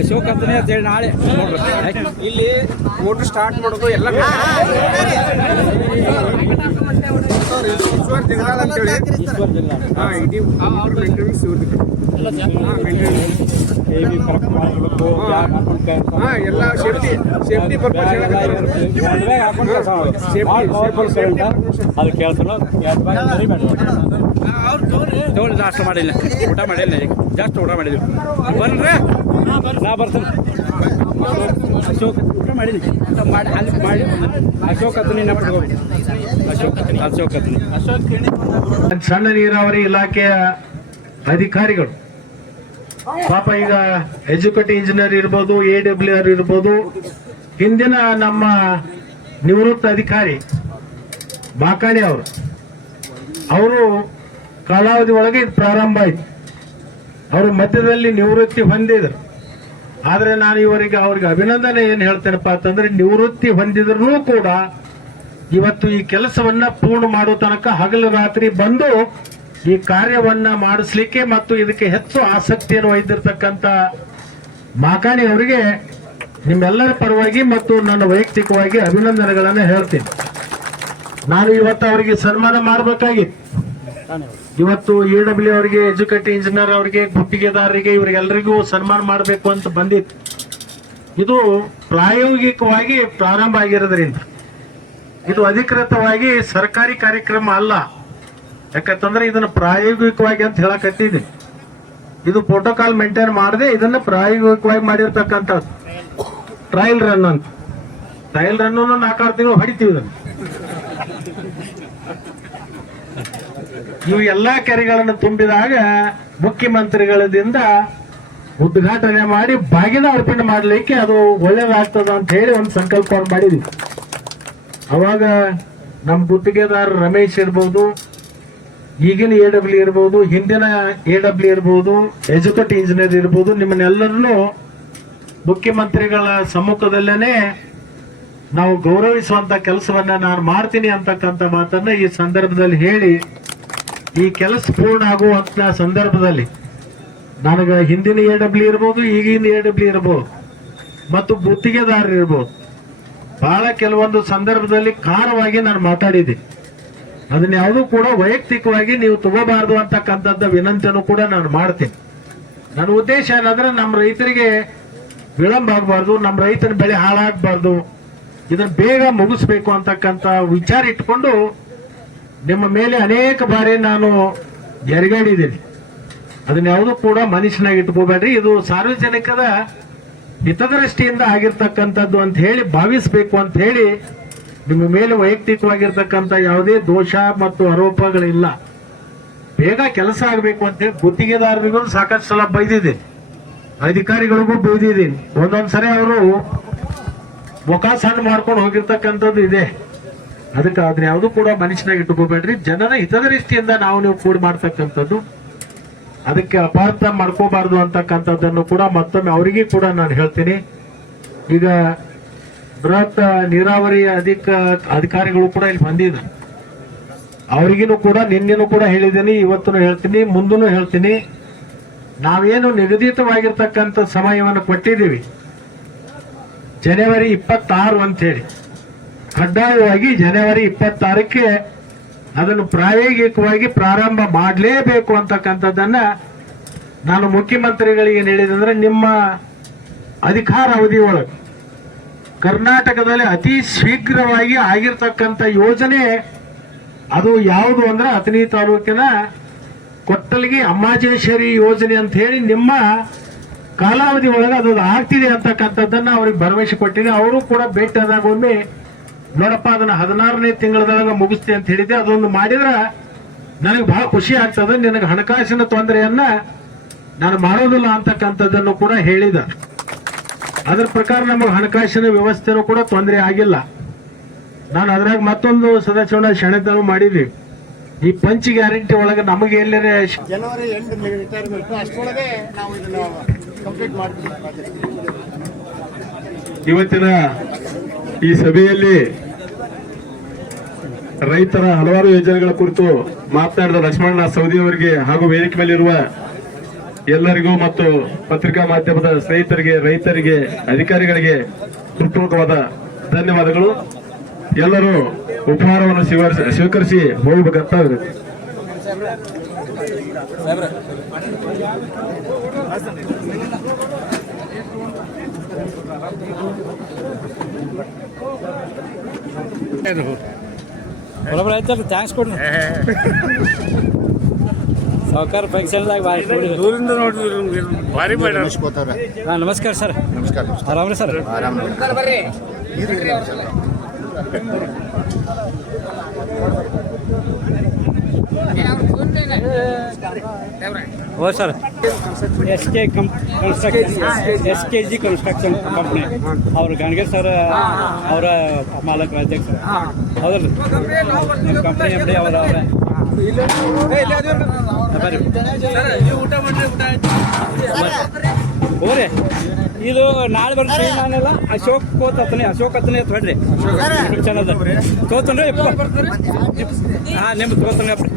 ಅಶೋಕ್ ಅಂತನೇ ಅಂತ ಹೇಳಿ ನಾಳೆ ಇಲ್ಲಿ ಓಟು ಸ್ಟಾರ್ಟ್ ಮಾಡೋದು ಎಲ್ಲ ಎಲ್ಲ ಸೇಫ್ಟಿ ಪರ್ಪಸ್ ಅದು ಕೇಳ್ತಾನೋ ತಗೊಳ್ಳಿ. ಜಾಸ್ತಿ ಮಾಡಿಲ್ಲ, ಊಟ ಮಾಡಿಲ್ಲ, ಜಾಸ್ತಿ ಊಟ ಮಾಡಿದ್ವಿ. ಬನ್ರಿ, ನಾ ಬರ್ತೀನಿ. ಅಶೋಕ್ ಊಟ ಮಾಡಿದ್ವಿ, ಮಾಡಿ ಅಲ್ಲಿ ಮಾಡಿ ಅಶೋಕ್ ಹತ್ತನಿ ನಾ ಪಡ್ಕೋಬೇಕು. ಅಶೋಕ್ ಹತ್ತನಿ ಸಣ್ಣ ನೀರಾವರಿ ಇಲಾಖೆಯ ಅಧಿಕಾರಿಗಳು ಪಾಪ ಈಗ ಎಜುಕೇಟಿವ್ ಇಂಜಿನಿಯರ್ ಇರ್ಬೋದು, AWR ಇರ್ಬೋದು, ಹಿಂದಿನ ನಮ್ಮ ನಿವೃತ್ತ ಅಧಿಕಾರಿ ಮಾಕಾಣಿ ಅವರು ಕಾಲಾವಧಿ ಒಳಗೆ ಇದು ಪ್ರಾರಂಭ ಆಯ್ತು. ಅವರು ಮಧ್ಯದಲ್ಲಿ ನಿವೃತ್ತಿ ಹೊಂದಿದ್ರು. ಆದ್ರೆ ನಾನು ಇವರಿಗೆ ಅವ್ರಿಗೆ ಅಭಿನಂದನೆ ಏನ್ ಹೇಳ್ತೇನಪ್ಪ ಅಂತಂದ್ರೆ, ನಿವೃತ್ತಿ ಹೊಂದಿದ್ರು ಕೂಡ ಇವತ್ತು ಈ ಕೆಲಸವನ್ನ ಪೂರ್ಣ ಮಾಡೋ ತನಕ ಹಗಲು ರಾತ್ರಿ ಬಂದು ಈ ಕಾರ್ಯವನ್ನ ಮಾಡಿಸ್ಲಿಕ್ಕೆ ಮತ್ತು ಇದಕ್ಕೆ ಹೆಚ್ಚು ಆಸಕ್ತಿಯನ್ನು ವಹಿಸಿರ್ತಕ್ಕಂಥ ಮಾಕಾಣಿ ಅವರಿಗೆ ನಿಮ್ಮೆಲ್ಲರ ಪರವಾಗಿ ಮತ್ತು ನನ್ನ ವೈಯಕ್ತಿಕವಾಗಿ ಅಭಿನಂದನೆಗಳನ್ನ ಹೇಳ್ತೀನಿ. ನಾನು ಇವತ್ತು ಅವರಿಗೆ ಸನ್ಮಾನ ಮಾಡಬೇಕಾಗಿತ್ತು. ಇವತ್ತು AW ಅವರಿಗೆ, ಎಜುಕೇಟಿವ್ ಇಂಜಿನಿಯರ್ ಅವರಿಗೆ, ಗುತ್ತಿಗೆದಾರರಿಗೆ, ಇವರಿಗೆಲ್ಲರಿಗೂ ಸನ್ಮಾನ ಮಾಡಬೇಕು ಅಂತ ಬಂದಿತ್ತು. ಇದು ಪ್ರಾಯೋಗಿಕವಾಗಿ ಪ್ರಾರಂಭ ಆಗಿರೋದ್ರಿಂದ ಇದು ಅಧಿಕೃತವಾಗಿ ಸರ್ಕಾರಿ ಕಾರ್ಯಕ್ರಮ ಅಲ್ಲ. ಯಾಕಂತಂದ್ರೆ ಇದನ್ನ ಪ್ರಾಯೋಗಿಕವಾಗಿ ಅಂತ ಹೇಳಕತ್ತಿದ್ದೀನಿ. ಇದು ಪ್ರೋಟೋಕಾಲ್ ಮೇಂಟೈನ್ ಮಾಡದೆ ಇದನ್ನ ಪ್ರಾಯೋಗಿಕವಾಗಿ ಮಾಡಿರ್ತಕ್ಕಂಥದ್ದು ಟ್ರಯಲ್ ರನ್ ಅಂತ. ಟ್ರಯಲ್ ರನ್ 4-6 ತಿಂಗಳು ಹೊಡಿತೀವಿ ಇದನ್ನು. ಇವು ಎಲ್ಲಾ ಕೆರೆಗಳನ್ನು ತುಂಬಿದಾಗ ಮುಖ್ಯಮಂತ್ರಿಗಳಿಂದ ಉದ್ಘಾಟನೆ ಮಾಡಿ ಬಾಗಿನ ಅರ್ಪಣೆ ಮಾಡಲಿಕ್ಕೆ ಅದು ಒಳ್ಳೇದಾಗ್ತದ ಅಂತ ಹೇಳಿ ಒಂದು ಸಂಕಲ್ಪ ಮಾಡಿದ್ವಿ. ಅವಾಗ ನಮ್ಮ ಗುತ್ತಿಗೆದಾರ ರಮೇಶ್ ಇರ್ಬೋದು, ಈಗಿನ AW ಇರ್ಬೋದು, ಹಿಂದಿನ AW ಇರ್ಬೋದು, ಎಜುಕೇಟಿವ್ ಇಂಜಿನಿಯರ್ ಇರ್ಬೋದು, ನಿಮ್ಮನ್ನೆಲ್ಲರನ್ನು ಮುಖ್ಯಮಂತ್ರಿಗಳ ಸಮ್ಮುಖದಲ್ಲೇನೆ ನಾವು ಗೌರವಿಸುವಂತ ಕೆಲಸವನ್ನ ನಾನು ಮಾಡ್ತೀನಿ ಅಂತಕ್ಕಂಥ ಮಾತನ್ನ ಈ ಸಂದರ್ಭದಲ್ಲಿ ಹೇಳಿ, ಈ ಕೆಲಸ ಪೂರ್ಣ ಆಗುವಂತ ಸಂದರ್ಭದಲ್ಲಿ ನನಗೆ ಹಿಂದಿನ AW ಇರ್ಬೋದು, ಈಗಿನ AW ಇರ್ಬೋದು ಮತ್ತು ಗುತ್ತಿಗೆದಾರರು ಇರ್ಬೋದು, ಬಹಳ ಕೆಲವೊಂದು ಸಂದರ್ಭದಲ್ಲಿ ಖಾರವಾಗಿ ನಾನು ಮಾತಾಡಿದ್ದೀನಿ. ಅದನ್ನ ಯಾವುದೂ ಕೂಡ ವೈಯಕ್ತಿಕವಾಗಿ ನೀವು ತಗೋಬಾರ್ದು ಅಂತಕ್ಕಂಥದ್ದು ವಿನಂತಿಯನ್ನು ಕೂಡ ನಾನು ಮಾಡ್ತೀನಿ. ನನ್ನ ಉದ್ದೇಶ ಏನಂದ್ರೆ, ನಮ್ಮ ರೈತರಿಗೆ ವಿಳಂಬ ಆಗಬಾರ್ದು, ನಮ್ಮ ರೈತನ ಬೆಳೆ ಹಾಳಾಗಬಾರ್ದು, ಇದನ್ನ ಬೇಗ ಮುಗಿಸ್ಬೇಕು ಅಂತಕ್ಕಂಥ ವಿಚಾರ ಇಟ್ಕೊಂಡು ನಿಮ್ಮ ಮೇಲೆ ಅನೇಕ ಬಾರಿ ನಾನು ಎರಗಾಡಿದ್ದೀನಿ. ಅದನ್ನ ಯಾವುದೂ ಕೂಡ ಮನುಷ್ಯನಾಗಿ ಇಟ್ಕೋಬೇಡ್ರಿ. ಇದು ಸಾರ್ವಜನಿಕದ ಹಿತದೃಷ್ಟಿಯಿಂದ ಆಗಿರ್ತಕ್ಕಂಥದ್ದು ಅಂತ ಹೇಳಿ ಭಾವಿಸಬೇಕು ಅಂತ ಹೇಳಿ ನಿಮ್ಮ ಮೇಲೆ ವೈಯಕ್ತಿಕವಾಗಿರ್ತಕ್ಕಂಥ ಯಾವುದೇ ದೋಷ ಮತ್ತು ಆರೋಪಗಳಿಲ್ಲ. ಬೇಗ ಕೆಲಸ ಆಗಬೇಕು ಅಂತ ಹೇಳಿ ಗುತ್ತಿಗೆದಾರರಿಗೂ ಸಾಕಷ್ಟು ಸಲ ಬೈದಿದ್ದೀನಿ, ಅಧಿಕಾರಿಗಳಿಗೂ ಬೈದಿದ್ದೀನಿ. ಒಂದೊಂದ್ಸರಿ ಅವರು ಮುಖ ಸಣ್ಣ ಮಾಡ್ಕೊಂಡು ಹೋಗಿರ್ತಕ್ಕಂಥದ್ದು ಇದೆ. ಅದಕ್ಕೆ ಅದನ್ನ ಯಾವುದು ಕೂಡ ಮನುಷ್ಯನಾಗ ಇಟ್ಕೋಬೇಡ್ರಿ. ಜನರ ಹಿತದೃಷ್ಟಿಯಿಂದ ನೀವು ಕೂಡಿ ಮಾಡ್ತಕ್ಕಂಥದ್ದು, ಅದಕ್ಕೆ ಅಪಾರ್ಥ ಮಾಡ್ಕೋಬಾರ್ದು ಅಂತಕ್ಕಂಥದ್ದನ್ನು ಕೂಡ ಮತ್ತೊಮ್ಮೆ ಅವರಿಗೆ ಕೂಡ ನಾನು ಹೇಳ್ತೀನಿ. ಈಗ ಬೃಹತ್ ನೀರಾವರಿ ಅಧಿಕಾರಿಗಳು ಕೂಡ ಇಲ್ಲಿ ಬಂದಿದ್ರು. ಅವರಿಗೂ ಕೂಡ ನಿನ್ನೆನೂ ಕೂಡ ಹೇಳಿದ್ದೀನಿ, ಇವತ್ತೂ ಹೇಳ್ತೀನಿ, ಮುಂದೂ ಹೇಳ್ತೀನಿ. ನಾವೇನು ನಿಗದಿತವಾಗಿರ್ತಕ್ಕಂಥ ಸಮಯವನ್ನು ಕೊಟ್ಟಿದ್ದೀವಿ, ಜನವರಿ 26 ಅಂತೇಳಿ, ಕಡ್ಡಾಯವಾಗಿ ಜನವರಿ 26ಕ್ಕೆ ಅದನ್ನು ಪ್ರಾಯೋಗಿಕವಾಗಿ ಪ್ರಾರಂಭ ಮಾಡಲೇಬೇಕು ಅಂತಕ್ಕಂಥದ್ದನ್ನ ನಾನು ಮುಖ್ಯಮಂತ್ರಿಗಳಿಗೆ ಹೇಳಿದಂದ್ರೆ, ನಿಮ್ಮ ಅಧಿಕಾರ ಅವಧಿಯೊಳಗೆ ಕರ್ನಾಟಕದಲ್ಲಿ ಅತಿ ಶೀಘ್ರವಾಗಿ ಆಗಿರ್ತಕ್ಕಂಥ ಯೋಜನೆ ಅದು ಯಾವುದು ಅಂದ್ರೆ ಅಥಣಿ ತಾಲೂಕಿನ ಕೊಟ್ಟಲ್ಗಿ ಅಮ್ಮಾಜೇಶ್ವರಿ ಯೋಜನೆ ಅಂತ ಹೇಳಿ ನಿಮ್ಮ ಕಾಲಾವಧಿ ಒಳಗೆ ಅದು ಆಗ್ತಿದೆ ಅಂತಕ್ಕಂಥದ್ದನ್ನ ಅವ್ರಿಗೆ ಭರವಸೆ ಕೊಟ್ಟಿದೆ. ಅವರು ಕೂಡ ಭೇಟಿ ಆದಾಗ ಒಮ್ಮೆ ನೋಡಪ್ಪ ಅದನ್ನ 16ನೇ ತಿಂಗಳದೊಳಗೆ ಮುಗಿಸ್ತೆ ಅಂತ ಹೇಳಿದೆ, ಅದೊಂದು ಮಾಡಿದ್ರೆ ನನಗೆ ಬಹಳ ಖುಷಿ ಆಗ್ತದೆ, ನಿನಗೆ ಹಣಕಾಸಿನ ತೊಂದರೆಯನ್ನ ನಾನು ಮಾಡೋದಿಲ್ಲ ಅಂತಕ್ಕಂಥದ್ದನ್ನು ಕೂಡ ಹೇಳಿದ. ಅದರ ಪ್ರಕಾರ ನಮಗೆ ಹಣಕಾಸಿನ ವ್ಯವಸ್ಥೆನೂ ಕೂಡ ತೊಂದರೆ ಆಗಿಲ್ಲ. ನಾನು ಅದ್ರಾಗ ಮತ್ತೊಂದು ಸದಸ್ಯನ ಶಣೆತನೂ ಮಾಡಿದ್ವಿ. ಈ ಪಂಚ್ ಗ್ಯಾರಂಟಿ ಒಳಗೆ ನಮಗೆ ಎಲ್ಲರೇ ಜನವರಿ ಎಂಡ್ ರಿಟೈರ್ಮೆಂಟ್ ಅಷ್ಟರೊಳಗೆ ನಾವು ಇದನ್ನ ಕಂಪ್ಲೀಟ್ ಮಾಡ್ತೀವಿ. ಇವತ್ತಿನ ಈ ಸಭೆಯಲ್ಲಿ ರೈತರ ಹಲವಾರು ಯೋಜನೆಗಳ ಕುರಿತು ಮಾತನಾಡಿದ ಲಕ್ಷ್ಮಣ ಸವದಿ ಅವರಿಗೆ ಹಾಗೂ ವೇದಿಕೆ ಮೇಲಿರುವ ಎಲ್ಲರಿಗೂ ಮತ್ತು ಪತ್ರಿಕಾ ಮಾಧ್ಯಮದ ಸ್ನೇಹಿತರಿಗೆ, ರೈತರಿಗೆ, ಅಧಿಕಾರಿಗಳಿಗೆ ಹೃತ್ಪೂರ್ವಕವಾದ ಧನ್ಯವಾದಗಳು. ಎಲ್ಲರೂ ಉಪಹಾರವನ್ನು ಸ್ವೀಕರಿಸಿ ಹೋಗಬೇಕಂತ ಬರೋಬ್ಬರ ಆಯ್ತಲ್ಲ, ಥ್ಯಾಂಕ್ಸ್ ಕೊಡ್ರಿ. ಸಾವುಕಾರ ಫಂಕ್ಷನ್ದಾಗ ದೂರಿಂದ ನೋಡಿದ್ವಿ, ಭಾರಿ ಬೇಡ. ಹಾಂ, ನಮಸ್ಕಾರ ಸರ್. ನಮಸ್ಕಾರ. ಆರಾಮ್ರಿ ಸರ್? ಆರಾಮ. हो सर, SKG ಕನ್ಸ್ಟ್ರಕ್ಷನ್ ಕಂಪ್ನಿ ಅವ್ರು ಗಾಣಗೇರ್ ಸರ್ ಅವರ ಮಾಲಕ ಅಧ್ಯಕ್ಷ ಹೌದಲ್ಲ ನಿಮ್ಮ ಕಂಪ್ನಿ ಎಮ್ ಡಿ ಅವರ ಹೋರಿ. ಇದು ನಾಳೆ ಬರ್ತೀವಿ. ನಾನೆಲ್ಲ ಅಶೋಕ್ ಹತ್ತನೇ ಅಂತ ಹೇಳ್ರಿ, ಚೆನ್ನಾದ ತೋತನ್ರಿ. ಹಾಂ, ನಿಮ್ಗೆ ತೋತಾನೆ ಅಪ್ರಿ,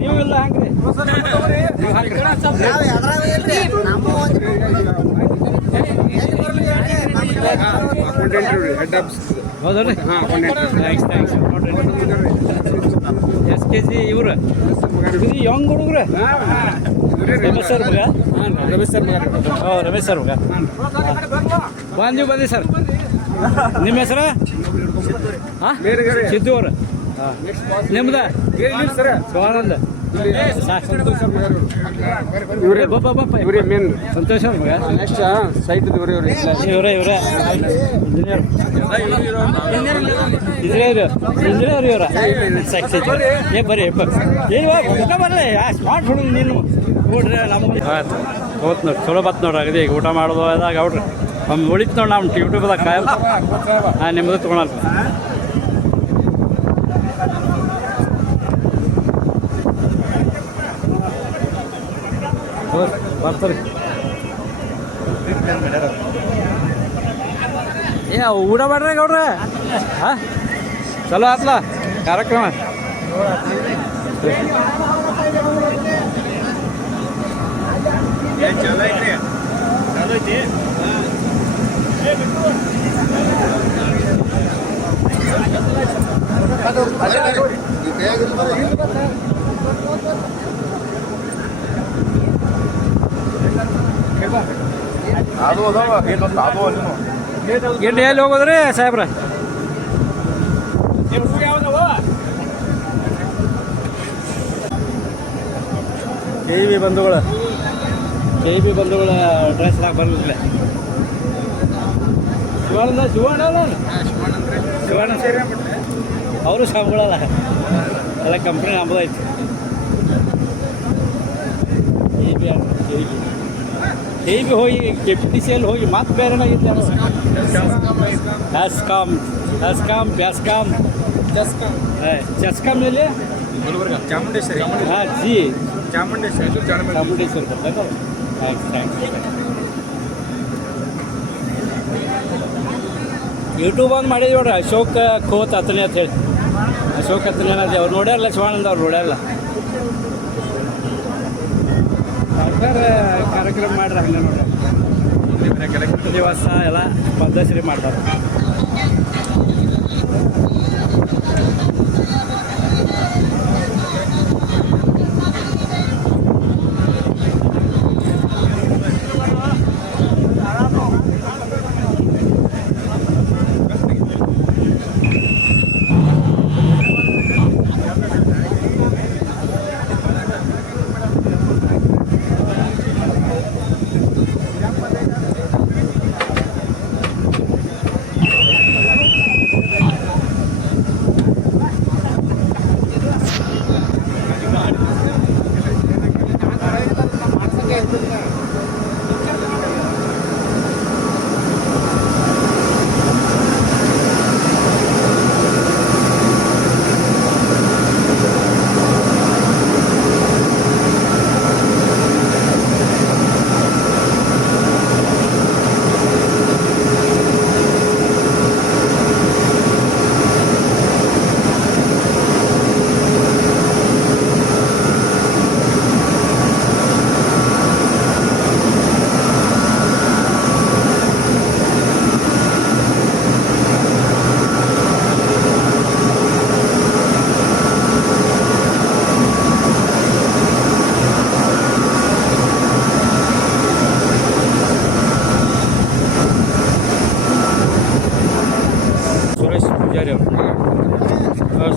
ನೀವು ಇಲ್ಲ ಹಂಗ್ರಿ. ಹೌದ್ರಿ? ಥ್ಯಾಂಕ್ಸ್. SKG ಇವ್ರು ಇದು ಯಂಗ್ ಹುಡುಗ್ರು. ರಮೇಶ್ ಸರ್ ಮಗ. ರಮೇಶ್ ಸರ್ ಮಗ ಬಂದಿ ಸರ್. ನಿಮ್ಮ ಹೆಸರು? ಹಾಂ, ಸಿದ್ದು ಅವರು. ನಿಮ್ದ? ಶಿವಾನಂದ. ಇವರೇ ಮೇನ್. ಸಂತೋಷ್ ಅವ್ರ ಮಗ. ನೆಕ್ಸ್ಟ್ ಸೈಟ್ ಇವರೇ ಇಂಜಿನಿಯರ್ ಇವರ ಬರ್ರಿ ಊಟ ಬರ್ರಿ. ಸ್ಮಾರ್ಟ್ ಹುಡುಗ ನೀನು ನೋಡ್ರಿ. ನಮಗೆ ಹೋತ್ ನೋಡಿ, ಚಲೋ ಬತ್ತು ನೋಡ್ರಿ. ಅಗದಿ ಈಗ ಊಟ ಮಾಡೋದು ಅದಾಗ ಅವ್ರಿ ಒಮ್ಮೆ ಉಳಿತು ನೋಡಿ. ನಮ್ಮ ಯೂಟ್ಯೂಬ್ದಾಗ ಕಾಯಂ ನಿಮ್ಮದು ತೊಗೊಳಲ್ಲ. ಬರ್ತಾರೆ. ಊಟ ಮಾಡ್ರಿ ಗೌಡ್ರ. ಹಾಂ, ಚಲೋ ಆತ್ಲ ಕಾರ್ಯಕ್ರಮ. ಗೆಡ್ಡೆ ಎಲ್ಲಿ ಹೋಗೋದ್ರಿ ಸಾಹೇಬ್ರ? KEB ಬಂಧುಗಳ ಡ್ರೆಸ್ದಾಗ ಬರಲಿಲ್ಲ. ಶಿವಣ್ಣ ಸೇರಿ ಅವರು ಸಾವುಗಳಲ್ಲ, ಎಲ್ಲ ಕಂಪ್ನಿ ನಮ್ಮದೈತಿ. KEB ಹೇಗೆ ಹೋಗಿ ಕೆಪಿಟಿಸಿಯಲ್ಲಿ ಹೋಗಿ ಮತ್ತೆ ಬೇರೆ ಹಸ್ಕಾಮ್ ಹಸ್ಕಾಮ್ ಬ್ಯಾಸ್ಕಾಮ್ ಚಸ್ಕಾಮ್ ಮೇಲೆ ಚಾಮುಂಡೇಶ್ವರಿ ಹಾಂ ಜಿ ಚಾಮುಂಡೇಶ್ವರಿ ಚಾಮುಂಡೇಶ್ವರಿ ಬರ್ತಾಯಿಲ್ಲ ಥ್ಯಾಂಕ್ಸ್ ಯೂಟ್ಯೂಬ್ ಒಂದು ಮಾಡಿದ್ವಿ ನೋಡ್ರಿ ಅಶೋಕ್ ಖೋತ್ ಅತನೆ ಅಂತ ಹೇಳಿ ಅಶೋಕ್ ಅತನೆ ಅನ್ನೋದು ಅವ್ರು ನೋಡ್ಯಾರಲ್ಲ ಶಿವಾನಂದ ಅವ್ರು ನೋಡ್ಯಾರಲ್ಲ ಕಾರ್ಯಕ್ರಮ ಮಾಡ್ರಿ ಹಂಗೆ ನೋಡ್ರಿ ಕೆಲಸ ದಿವಸ ಎಲ್ಲ ಪದ್ಧತಿ ಮಾಡ್ತಾರೆ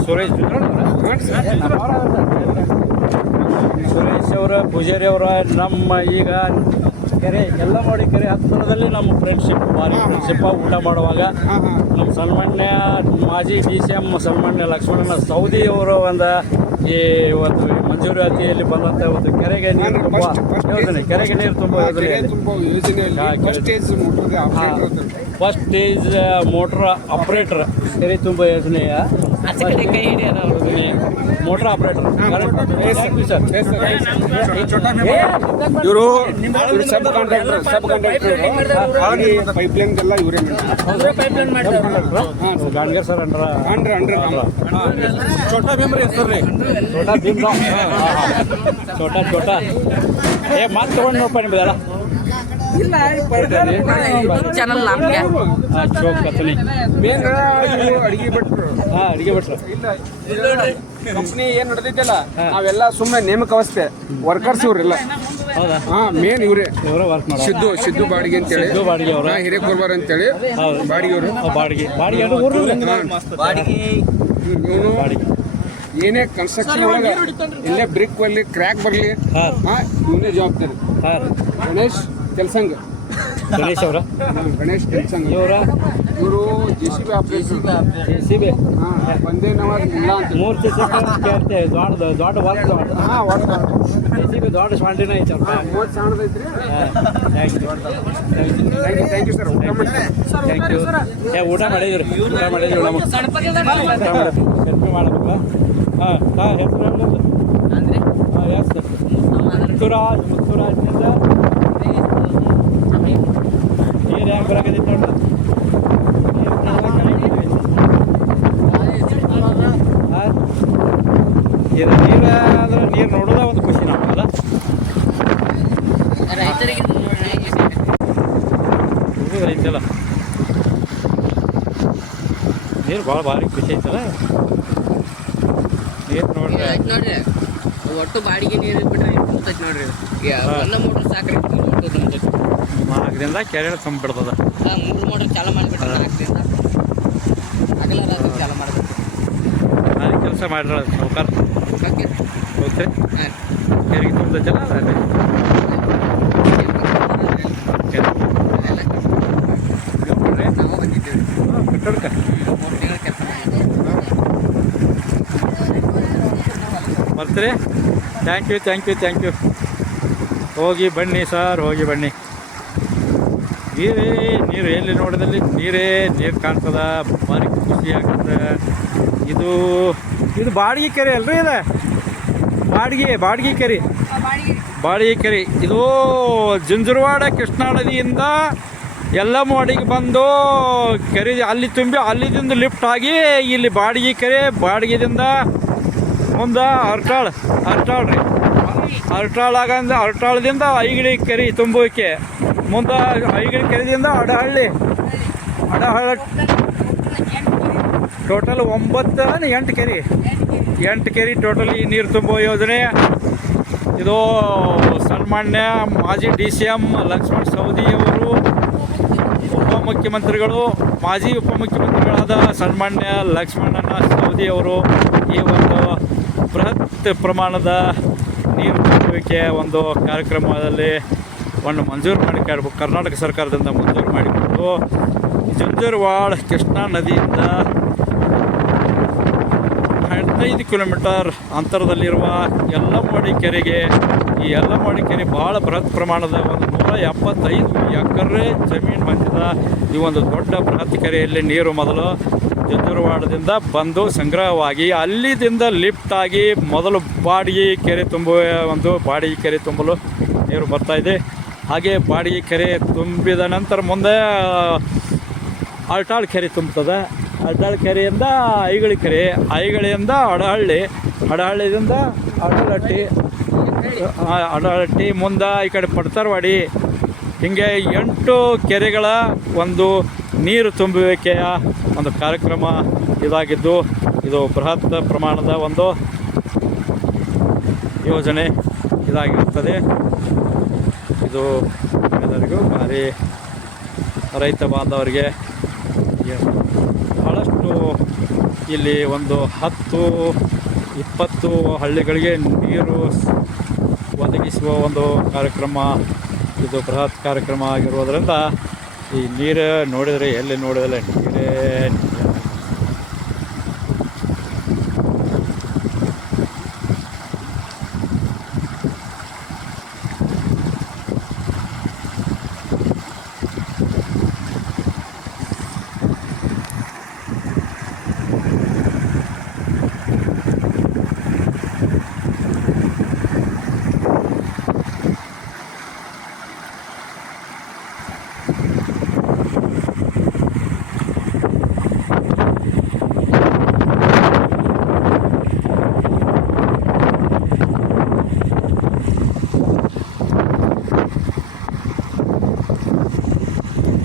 ಸುರೇಶ್ ಅವರ ಪೂಜಾರಿ ಅವರ ನಮ್ಮ ಈಗ ಕೆರೆ ಎಲ್ಲ ಮಾಡಿ ಕೆರೆ ಹತ್ತಿರದಲ್ಲಿ ನಮ್ಮ ಫ್ರೆಂಡ್ಶಿಪ್ ಭಾರಿ ಫ್ರೆಂಡ್ಶಿಪ್ ಊಟ ಮಾಡುವಾಗ ನಮ್ಮ ಸನ್ಮಾನ್ಯ ಮಾಜಿ DCM ಸನ್ಮಾನ್ಯ ಲಕ್ಷ್ಮಣನ ಸೌದಿ ಅವರು ಒಂದು ಈ ಒಂದು ಮಂಜೂರಾತಿಯಲ್ಲಿ ಬಂದಂಥ ಒಂದು ಕೆರೆಗೆ ನೀರು ತುಂಬ ಯೋಜನೆ ಕೆರೆಗೆ ನೀರು ತುಂಬ ಫಸ್ಟ್ ಸ್ಟೇಜ್ ಮೋಟ್ರ್ ಆಪ್ರೇಟರ್ ಕೆರೆ ತುಂಬ ಯೋಜನೆಯ ಮೋಟ್ರ್ ಆಪ್ರೇಟರ್ ಇವರು ಸಬ್ ಕಾಂಟ್ರಾಕ್ಟರ್ ಪೈಪ್ಲೈನ್ ಎಲ್ಲ ಇವರೇ ಗಾಣ್ಗರ್ ಸರ್ ಅಂಡ್ರ ಚೋಟಾ ಭೀಮ್ರಿ ಹೆಸರು ರೀ ಚೋಟಾ ಭೀಮ್ ಚೋಟಾ ಏ ಮಾತು ತೊಗೊಂಡು ನೋಡ್ಪ ನಿಮ್ದಲ್ಲ ಚಾನಲ್ ನಮ್ಗೆ ಚೋಕ್ ಕತ್ತನಿ ಮೇನ್ ಅಡಿಗೆ ಭಟ್ರು ಅಡಿಗೆ ಭಟ್ರು ಕಂಪ್ನಿ ಏನ್ ನಡೆದಿದ್ದಲ್ಲ ನಾವೆಲ್ಲ ಸುಮ್ಮನೆ ನೇಮಕ ಅವಸ್ಥೆ ವರ್ಕರ್ಸ್ ಇವ್ರೆಲ್ಲ ಹೌದಾ ಮೇನ್ ಇವ್ರೆ ಇವರ ವರ್ಕ್ ಮಾಡೋದು ಸಿದ್ದು ಬಾಡಿಗೆ ಅಂತೇಳಿ ಸಿದ್ದು ಬಾಡಿಗೆ ಅವರು ಹಿರೇಕೊರ್ಬಾರ್ ಅಂತೇಳಿ ಹೌದು ಬಾಡಿಗೆ ಅವರು ಬಾಡಿಗೆ ಅಂದ್ರೆ ಊರು ಇವನು ಬಾಡಿಗೆ ಏನೇ ಕನ್ಸ್ಟ್ರಕ್ಷನ್ ಒಳಗೆ ಇಲ್ಲೇ ಬ್ರಿಕ್ ಬರ್ಲಿ ಕ್ರ್ಯಾಕ್ ಬರ್ಲಿ ಇವನೇ ಜವಾಬ್ದಾರಿ ಗಣೇಶ್ ಕೆಲ್ಸಂಗ್ ಗಣೇಶ್ ಅವರ ಗಣೇಶ್ ಕೆಲ್ಸಂಗ್ ಇವರ ಇವರು JCB ಆಪರೇಟರ್ JCB ಬಂದೇ ನವಾಜ್ ಇಲ್ಲ ಅಂತ 3 ಕೇಳ್ತೆ ದೊಡ್ಡ ವರ್ಕ್ JCB ದೊಡ್ಡ ಸ್ವಾಂಡಿನ ಐತೆ ಅವ್ರ 30 ಸಾಣದೈತ್ರಿ ಥ್ಯಾಂಕ್ ಯು ಸರ್ ಊಟ ಮಾಡಿ ಥ್ಯಾಂಕ್ ಯು ಊಟ ಮಾಡಿದ್ರಿ ಕಡಿಮೆ ಮಾಡಬೇಕು ಹೆಸರು ಎಸ್ ಮುತ್ತುರಾಜ್ನಿಂದ ನೀರು ಯಾಕೆ ಬರಾಕತ್ತೈತೆ ನೋಡ್ರಿ ನೀರು ಅಂದ್ರೆ ನೀರು ನೋಡೋದ ಒಂದು ಖುಷಿ ನಮಗಲ್ಲ ರೈತರಿಗೆ ಐತಲ್ಲ ನೀರು ಭಾಳ ಭಾರಿ ಖುಷಿ ಐತಲ್ಲ ನೀರು ನೋಡ್ರಿ ನೋಡ್ರಿ ಒಟ್ಟು ಬಾಡಿಗೆ ನೀರು ಬಿಟ್ರೆ ತುಂಬತೈತಿ ನೋಡ್ರಿ ಒಂದ ಮೋಟ್ರ್ ಸಾಕ್ರಿ ಒಟ್ಟು ತುಂಬತೈತಿ 4 ದಿನದಾಗ ಕೆರೆ ತುಂಬಿಡ್ತದ 3 ಮೋಟ್ರ್ ಚಾಲು ಮಾಡಿಬಿಟ್ರೆ 4 ದಿನದಾಗ ಹಗಲ ರಾತ್ರಿ ಚಾಲು ಮಾಡ್ಬೇಕು ನಾನು ಕೆಲಸ ಮಾಡಿರ ಸಾವುಕಾರ ಬಗ್ಗೆ ಹೋಗ್ತೀರಿ ಹಾಂ ಕೆರೆಗೆ ತುಂಬದೈತಲ್ಲ ಅದೇ ನಾವು ಬಂದಿದ್ದೇವೆ ಕಟ್ಟಡಕ್ಕೆ 3 ತಿಂಗಳ ಕೆಲಸ ಬರ್ತೀರಿ ಥ್ಯಾಂಕ್ ಯು ಹೋಗಿ ಬನ್ನಿ ಸರ್ ಹೋಗಿ ಬನ್ನಿ ನೀರು ಎಲ್ಲಿ ನೋಡಿದಲ್ಲಿ ನೀರು ಕಾಣ್ತದ, ಭಾರಿ ಖುಷಿ ಆಗ್ತದೆ. ಇದು ಬಾಡಿಗೆ ಕೆರೆ ಅಲ್ರಿ, ಇದು ಬಾಡಿಗೆ ಕೆರೆ. ಇದು ಜುಂಜುರವಾಡ ಕೃಷ್ಣಾ ನದಿಯಿಂದ ಯಲ್ಲಮ್ಮಡಿಗೆ ಬಂದು ಕೆರೆ ಅಲ್ಲಿ ತುಂಬಿ ಅಲ್ಲಿದಿಂದ ಲಿಫ್ಟ್ ಆಗಿ ಇಲ್ಲಿ ಬಾಡಿಗೆ ಕೆರೆ, ಬಾಡಿಗೆದಿಂದ ಮುಂದೆ ಅರಟಾಳದಿಂದ ಐಗಿಳಿ ಕೆರೆ ತುಂಬುವಿಕೆ, ಮುಂದೆ ಐಗಿಳಿ ಕೆರೆಯಿಂದ ಅಡಹಳ್ಳಿ ಟೋಟಲ್ 8 ಕೆರೆ ಟೋಟಲ್ ಈ ನೀರು ತುಂಬುವ ಯೋಜನೆ. ಇದು ಸನ್ಮಾನ್ಯ ಮಾಜಿ DCM ಲಕ್ಷ್ಮಣ ಸವದಿ ಅವರು, ಮಾಜಿ ಉಪಮುಖ್ಯಮಂತ್ರಿಗಳಾದ ಸನ್ಮಾನ್ಯ ಲಕ್ಷ್ಮಣನ ಸವದಿ ಅವರು ಈ ಒಂದು ಬೃಹತ್ ಪ್ರಮಾಣದ ನೀರು ತುಂಬುವಿಕೆ ಒಂದು ಕಾರ್ಯಕ್ರಮದಲ್ಲಿ ಮಂಜೂರು ಮಾಡಿ ಕರ್ನಾಟಕ ಸರ್ಕಾರದಿಂದ ಮಂಜೂರು ಮಾಡಿಕೊಂಡು ಜುಂಜುರವಾಡ ಕೃಷ್ಣಾ ನದಿಯಿಂದ 15 ಕಿಲೋಮೀಟರ್ ಅಂತರದಲ್ಲಿರುವ ಯಲ್ಲಮ್ಮಡಿ ಕೆರೆಗೆ, ಈ ಯಲ್ಲಮ್ಮಡಿ ಕೆರೆ ಭಾಳ ಬೃಹತ್ ಪ್ರಮಾಣದ ಒಂದು 175 ಎಕರೆ ಜಮೀನು ಹೊಂದಿದ ಈ ಒಂದು ದೊಡ್ಡ ಬೃಹತ್ ಕೆರೆಯಲ್ಲಿ ನೀರು ಮೊದಲು ಜುಂಜುರವಾಡದಿಂದ ಬಂದು ಸಂಗ್ರಹವಾಗಿ ಅಲ್ಲಿದಿಂದ ಲಿಫ್ಟ್ ಆಗಿ ಮೊದಲು ಬಾಡಿಗೆ ಕೆರೆ ತುಂಬಲು ನೀರು ಬರ್ತಾಯಿದೆ. ಹಾಗೆ ಬಾಡಿಗೆ ಕೆರೆ ತುಂಬಿದ ನಂತರ ಮುಂದೆ ಅರಟಾಳ್ ಕೆರೆ ತುಂಬುತ್ತದೆ. ಅರಟಾಳ್ ಕೆರೆಯಿಂದ ಐಗಳಿಯಿಂದ ಅಡಹಳ್ಳಿಯಿಂದ ಅಡಹಟ್ಟಿ ಮುಂದೆ ಈ ಕಡೆ ಪಡ್ತರ್ವಾಡಿ, ಹೀಗೆ 8 ಕೆರೆಗಳ ಒಂದು ನೀರು ತುಂಬುವಿಕೆಯ ಒಂದು ಕಾರ್ಯಕ್ರಮ ಇದಾಗಿದ್ದು, ಇದು ಬೃಹತ್ ಪ್ರಮಾಣದ ಒಂದು ಯೋಜನೆ ಇದಾಗಿರುತ್ತದೆ. ಇದು ಎಲ್ಲರಿಗೂ ಭಾರಿ ರೈತ ಬಾಂಧವರಿಗೆ ಭಾಳಷ್ಟು ಇಲ್ಲಿ ಒಂದು 10-20 ಹಳ್ಳಿಗಳಿಗೆ ನೀರು ಒದಗಿಸುವ ಒಂದು ಕಾರ್ಯಕ್ರಮ, ಇದು ಬೃಹತ್ ಕಾರ್ಯಕ್ರಮ ಆಗಿರುವುದರಿಂದ ಈ ನೀರು ನೋಡಿದರೆ ಎಲ್ಲಿ ನೋಡಿದರೆ ನೀರೇ.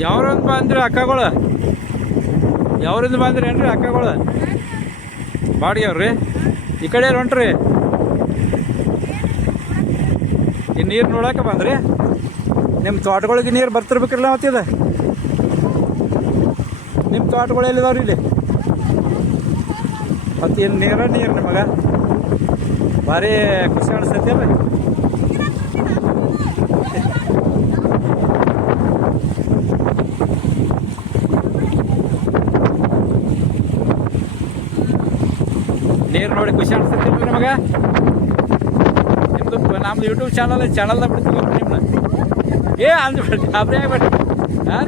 ಯಾವ್ರಿಂದ ಬಂದ್ರಿ ಅಕ್ಕಗಳು? ಯಾವ್ರಿಂದ ಬಂದ್ರಿ ಏನ್ರಿ ಅಕ್ಕಗಳು? ಬಾಡಿಗೆವ್ರಿ ಈ ಕಡೆ ಹೊಂಟ್ರಿ? ಈ ನೀರು ನೋಡಕ್ಕೆ ಬಂದ್ರಿ? ನಿಮ್ಮ ತೋಟಗಳಿಗೆ ನೀರು ಬರ್ತಿರ್ಬೇಕಿರಲ್ಲ ಮತ್ತಿದೆ? ನಿಮ್ಮ ತೋಟಗಳು ಎಲ್ಲಿದಾವ್ರಿ ಇಲ್ಲಿ? ಮತ್ತು ಏನು ನೀರು ನಿಮಗೆ ಭಾರಿ ಖುಷಿ ಅನಿಸ್ತೈತಿ ಅಲ್ಲ? ನೀರು ನೋಡಿ ಖುಷಿ ಅನಿಸ್ತೈತಿ ನಮಗೆ. ನಿಮ್ಮದು ನಮ್ದು ಯೂಟ್ಯೂಬ್ ಚಾನಲ್ದಾಗ ಬಿಡ್ತೀವಿ ನಿಮ್ಮನ್ನ. ಅಂದ್ಬಿಡ್ರಿ ಗಾಬರಿ ಆಗ್ಬೇಡ್ರಿ. ಹಾಂ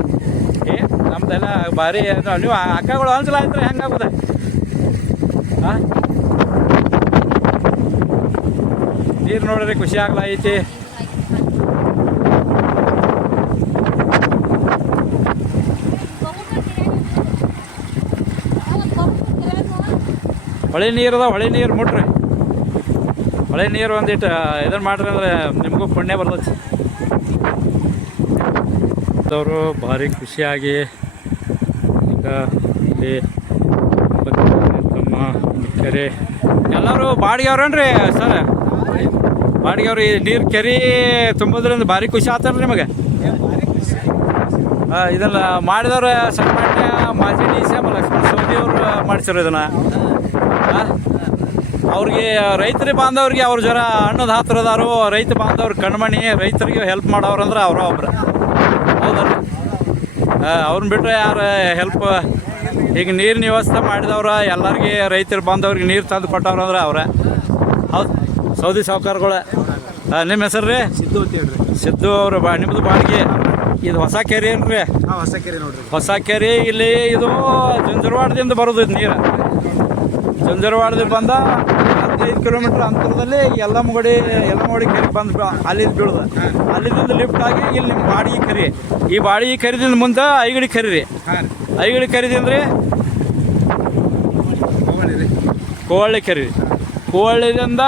ನಮ್ದೆಲ್ಲ ಭಾರಿ ನೀವು ಅಕ್ಕಗಳು ಅನ್ಸಲ ಆಯ್ತು ಹೆಂಗಾಗೋದ? ಹಾಂ ನೀರು ನೋಡ್ರಿ ಖುಷಿ ಆಗ್ಲೈತಿ. ಹೊಳೆ ನೀರು ಮುಟ್ರಿ. ಹೊಳೆ ನೀರು ಒಂದಿಟ್ಟು ಇದನ್ನು ಮಾಡ್ರಿ ಅಂದ್ರೆ ನಿಮಗೂ ಪುಣ್ಯ ಬರ್ತೈತಿ. ಅವರು ಭಾರಿ ಖುಷಿಯಾಗಿ ಈಗ ಇಲ್ಲಿ ತಮ್ಮ ಕೆರೆ ಎಲ್ಲರೂ ಬಾಡಿಗೆವ್ರೇನ್ರಿ ಸರ್? ಬಾಡಿಗೆವ್ರು ಈ ನೀರು ಕೆರೆ ತುಂಬೋದ್ರಿಂದ ಭಾರಿ ಖುಷಿ ಆಗ್ತಾರೆ ನಿಮಗೆ? ಇದನ್ನು ಮಾಡಿದವ್ರು ಸನ್ಮಾನ್ಯ ಮಾಜಿ DCM ಲಕ್ಷ್ಮಣ ಸವದಿ ಅವರು ಮಾಡಿಸಿರೋ ಇದನ್ನು. ಅವ್ರಿಗೆ ರೈತರಿ ಬಾಂಧವ್ರಿಗೆ ಅವ್ರ ಜರ ಹಣ್ಣದ ಹತ್ರದಾರು, ರೈತ ಬಾಂಧವ್ರ ಕಣ್ಮಣಿ, ರೈತರಿಗೆ ಹೆಲ್ಪ್ ಮಾಡೋರು ಅಂದ್ರೆ ಅವರ ಒಬ್ರು. ಹೌದಲ್ಲ? ಅವ್ರನ್ನ ಬಿಟ್ಟರೆ ಯಾರು ಹೆಲ್ಪ್? ಈಗ ನೀರಿನ ವ್ಯವಸ್ಥೆ ಮಾಡಿದವ್ರ ಎಲ್ಲರಿಗೆ ರೈತರ ಬಾಂಧವ್ರಿಗೆ ನೀರು ತಂದು ಕೊಟ್ಟವ್ರು ಅಂದ್ರೆ ಅವ್ರೆ. ಹೌದು, ಸೌದಿ ಸಾಹುಕಾರಗಳು. ನಿಮ್ಮ ಹೆಸರು ರೀ? ಸಿದ್ದು ಅಂತ ಹೇಳ್ರಿ. ಸಿದ್ದು ಅವರು ನಿಮ್ಮದು ಬಾಡಿಗೆ ಇದು ಹೊಸ ಕೆರೆ ಏನ್ರಿ? ಹೊಸ ಕೆರೆ ನೋಡ್ರಿ. ಹೊಸ ಕೆರೆ. ಇಲ್ಲಿ ಇದು ಜುಂಜರವಾಡದಿಂದ ಬರೋದು ಇದು ನೀರು. ಜುಂಜರವಾಡದಿಂದ ಬಂದ 15 ಕಿಲೋಮೀಟರ್ ಅಂತರದಲ್ಲಿ ಯಲ್ಲಮ್ಮಗುಡಿ ಕೆರೆ ಬಂದು ಅಲ್ಲಿಂದ ಬೀಳೋದು. ಅಲ್ಲಿಂದ ಲಿಫ್ಟ್ ಆಗಿ ಇಲ್ಲಿ ನಿಮ್ಮ ಬಾಡಿಗೆ ಕೆರೆ. ಈ ಬಾಡಿಗೆ ಕೆರೆದಿಂದ ಮುಂದೆ ಐಗಡಿ ಕೆರೆ ರೀ. ಐಗಡಿ ಕೆರೆದಿಂದ ರೀ ಕೋವಳ್ಳಿ ಕೆರೆ. ಕೋವಳ್ಳಿದಿಂದ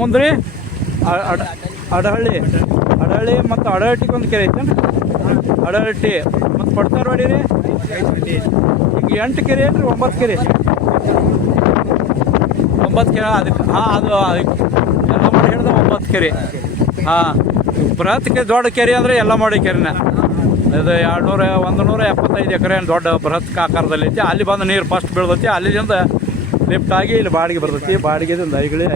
ಮುಂದೆ ರೀ ಅಡಹಳ್ಳಿ ಮತ್ತು ಅಡಹಟ್ಟಿಗೆ ಒಂದು ಕೆರೆ ಐತೆ. ಅಡಹಟ್ಟಿ ಮತ್ತು ಪಡ್ತಾರವಾಡಿ ರೀ. ಈಗ 8 ಕೆರೆ ಏನ್ರಿ? 9 ಕೆರೆ. 9 ಕೆರೆ ಅದಕ್ಕೆ. ಅದು ಎಲ್ಲ ಮಾಡಿ ಹಿಡ್ದು 9 ಕೆರೆ. ಬೃಹತ್ ದೊಡ್ಡ ಕೆರೆ ಅಂದರೆ ಎಲ್ಲ ಮಾಡಿ ಕೆರೆನ. ಇದು 175 ಎಕರೆ ದೊಡ್ಡ ಬೃಹತ್ ಆಕಾರದಲ್ಲಿ ಐತಿ. ಅಲ್ಲಿ ಬಂದು ನೀರು ಫಸ್ಟ್ ಬೀಳ್ದೈತಿ. ಅಲ್ಲಿಂದ ಲಿಫ್ಟ್ ಆಗಿ ಇಲ್ಲಿ ಬಾಡಿಗೆ ಬರ್ತೈತಿ. ಬಾಡಿಗೆದಿಂದ ಐಗಳಿ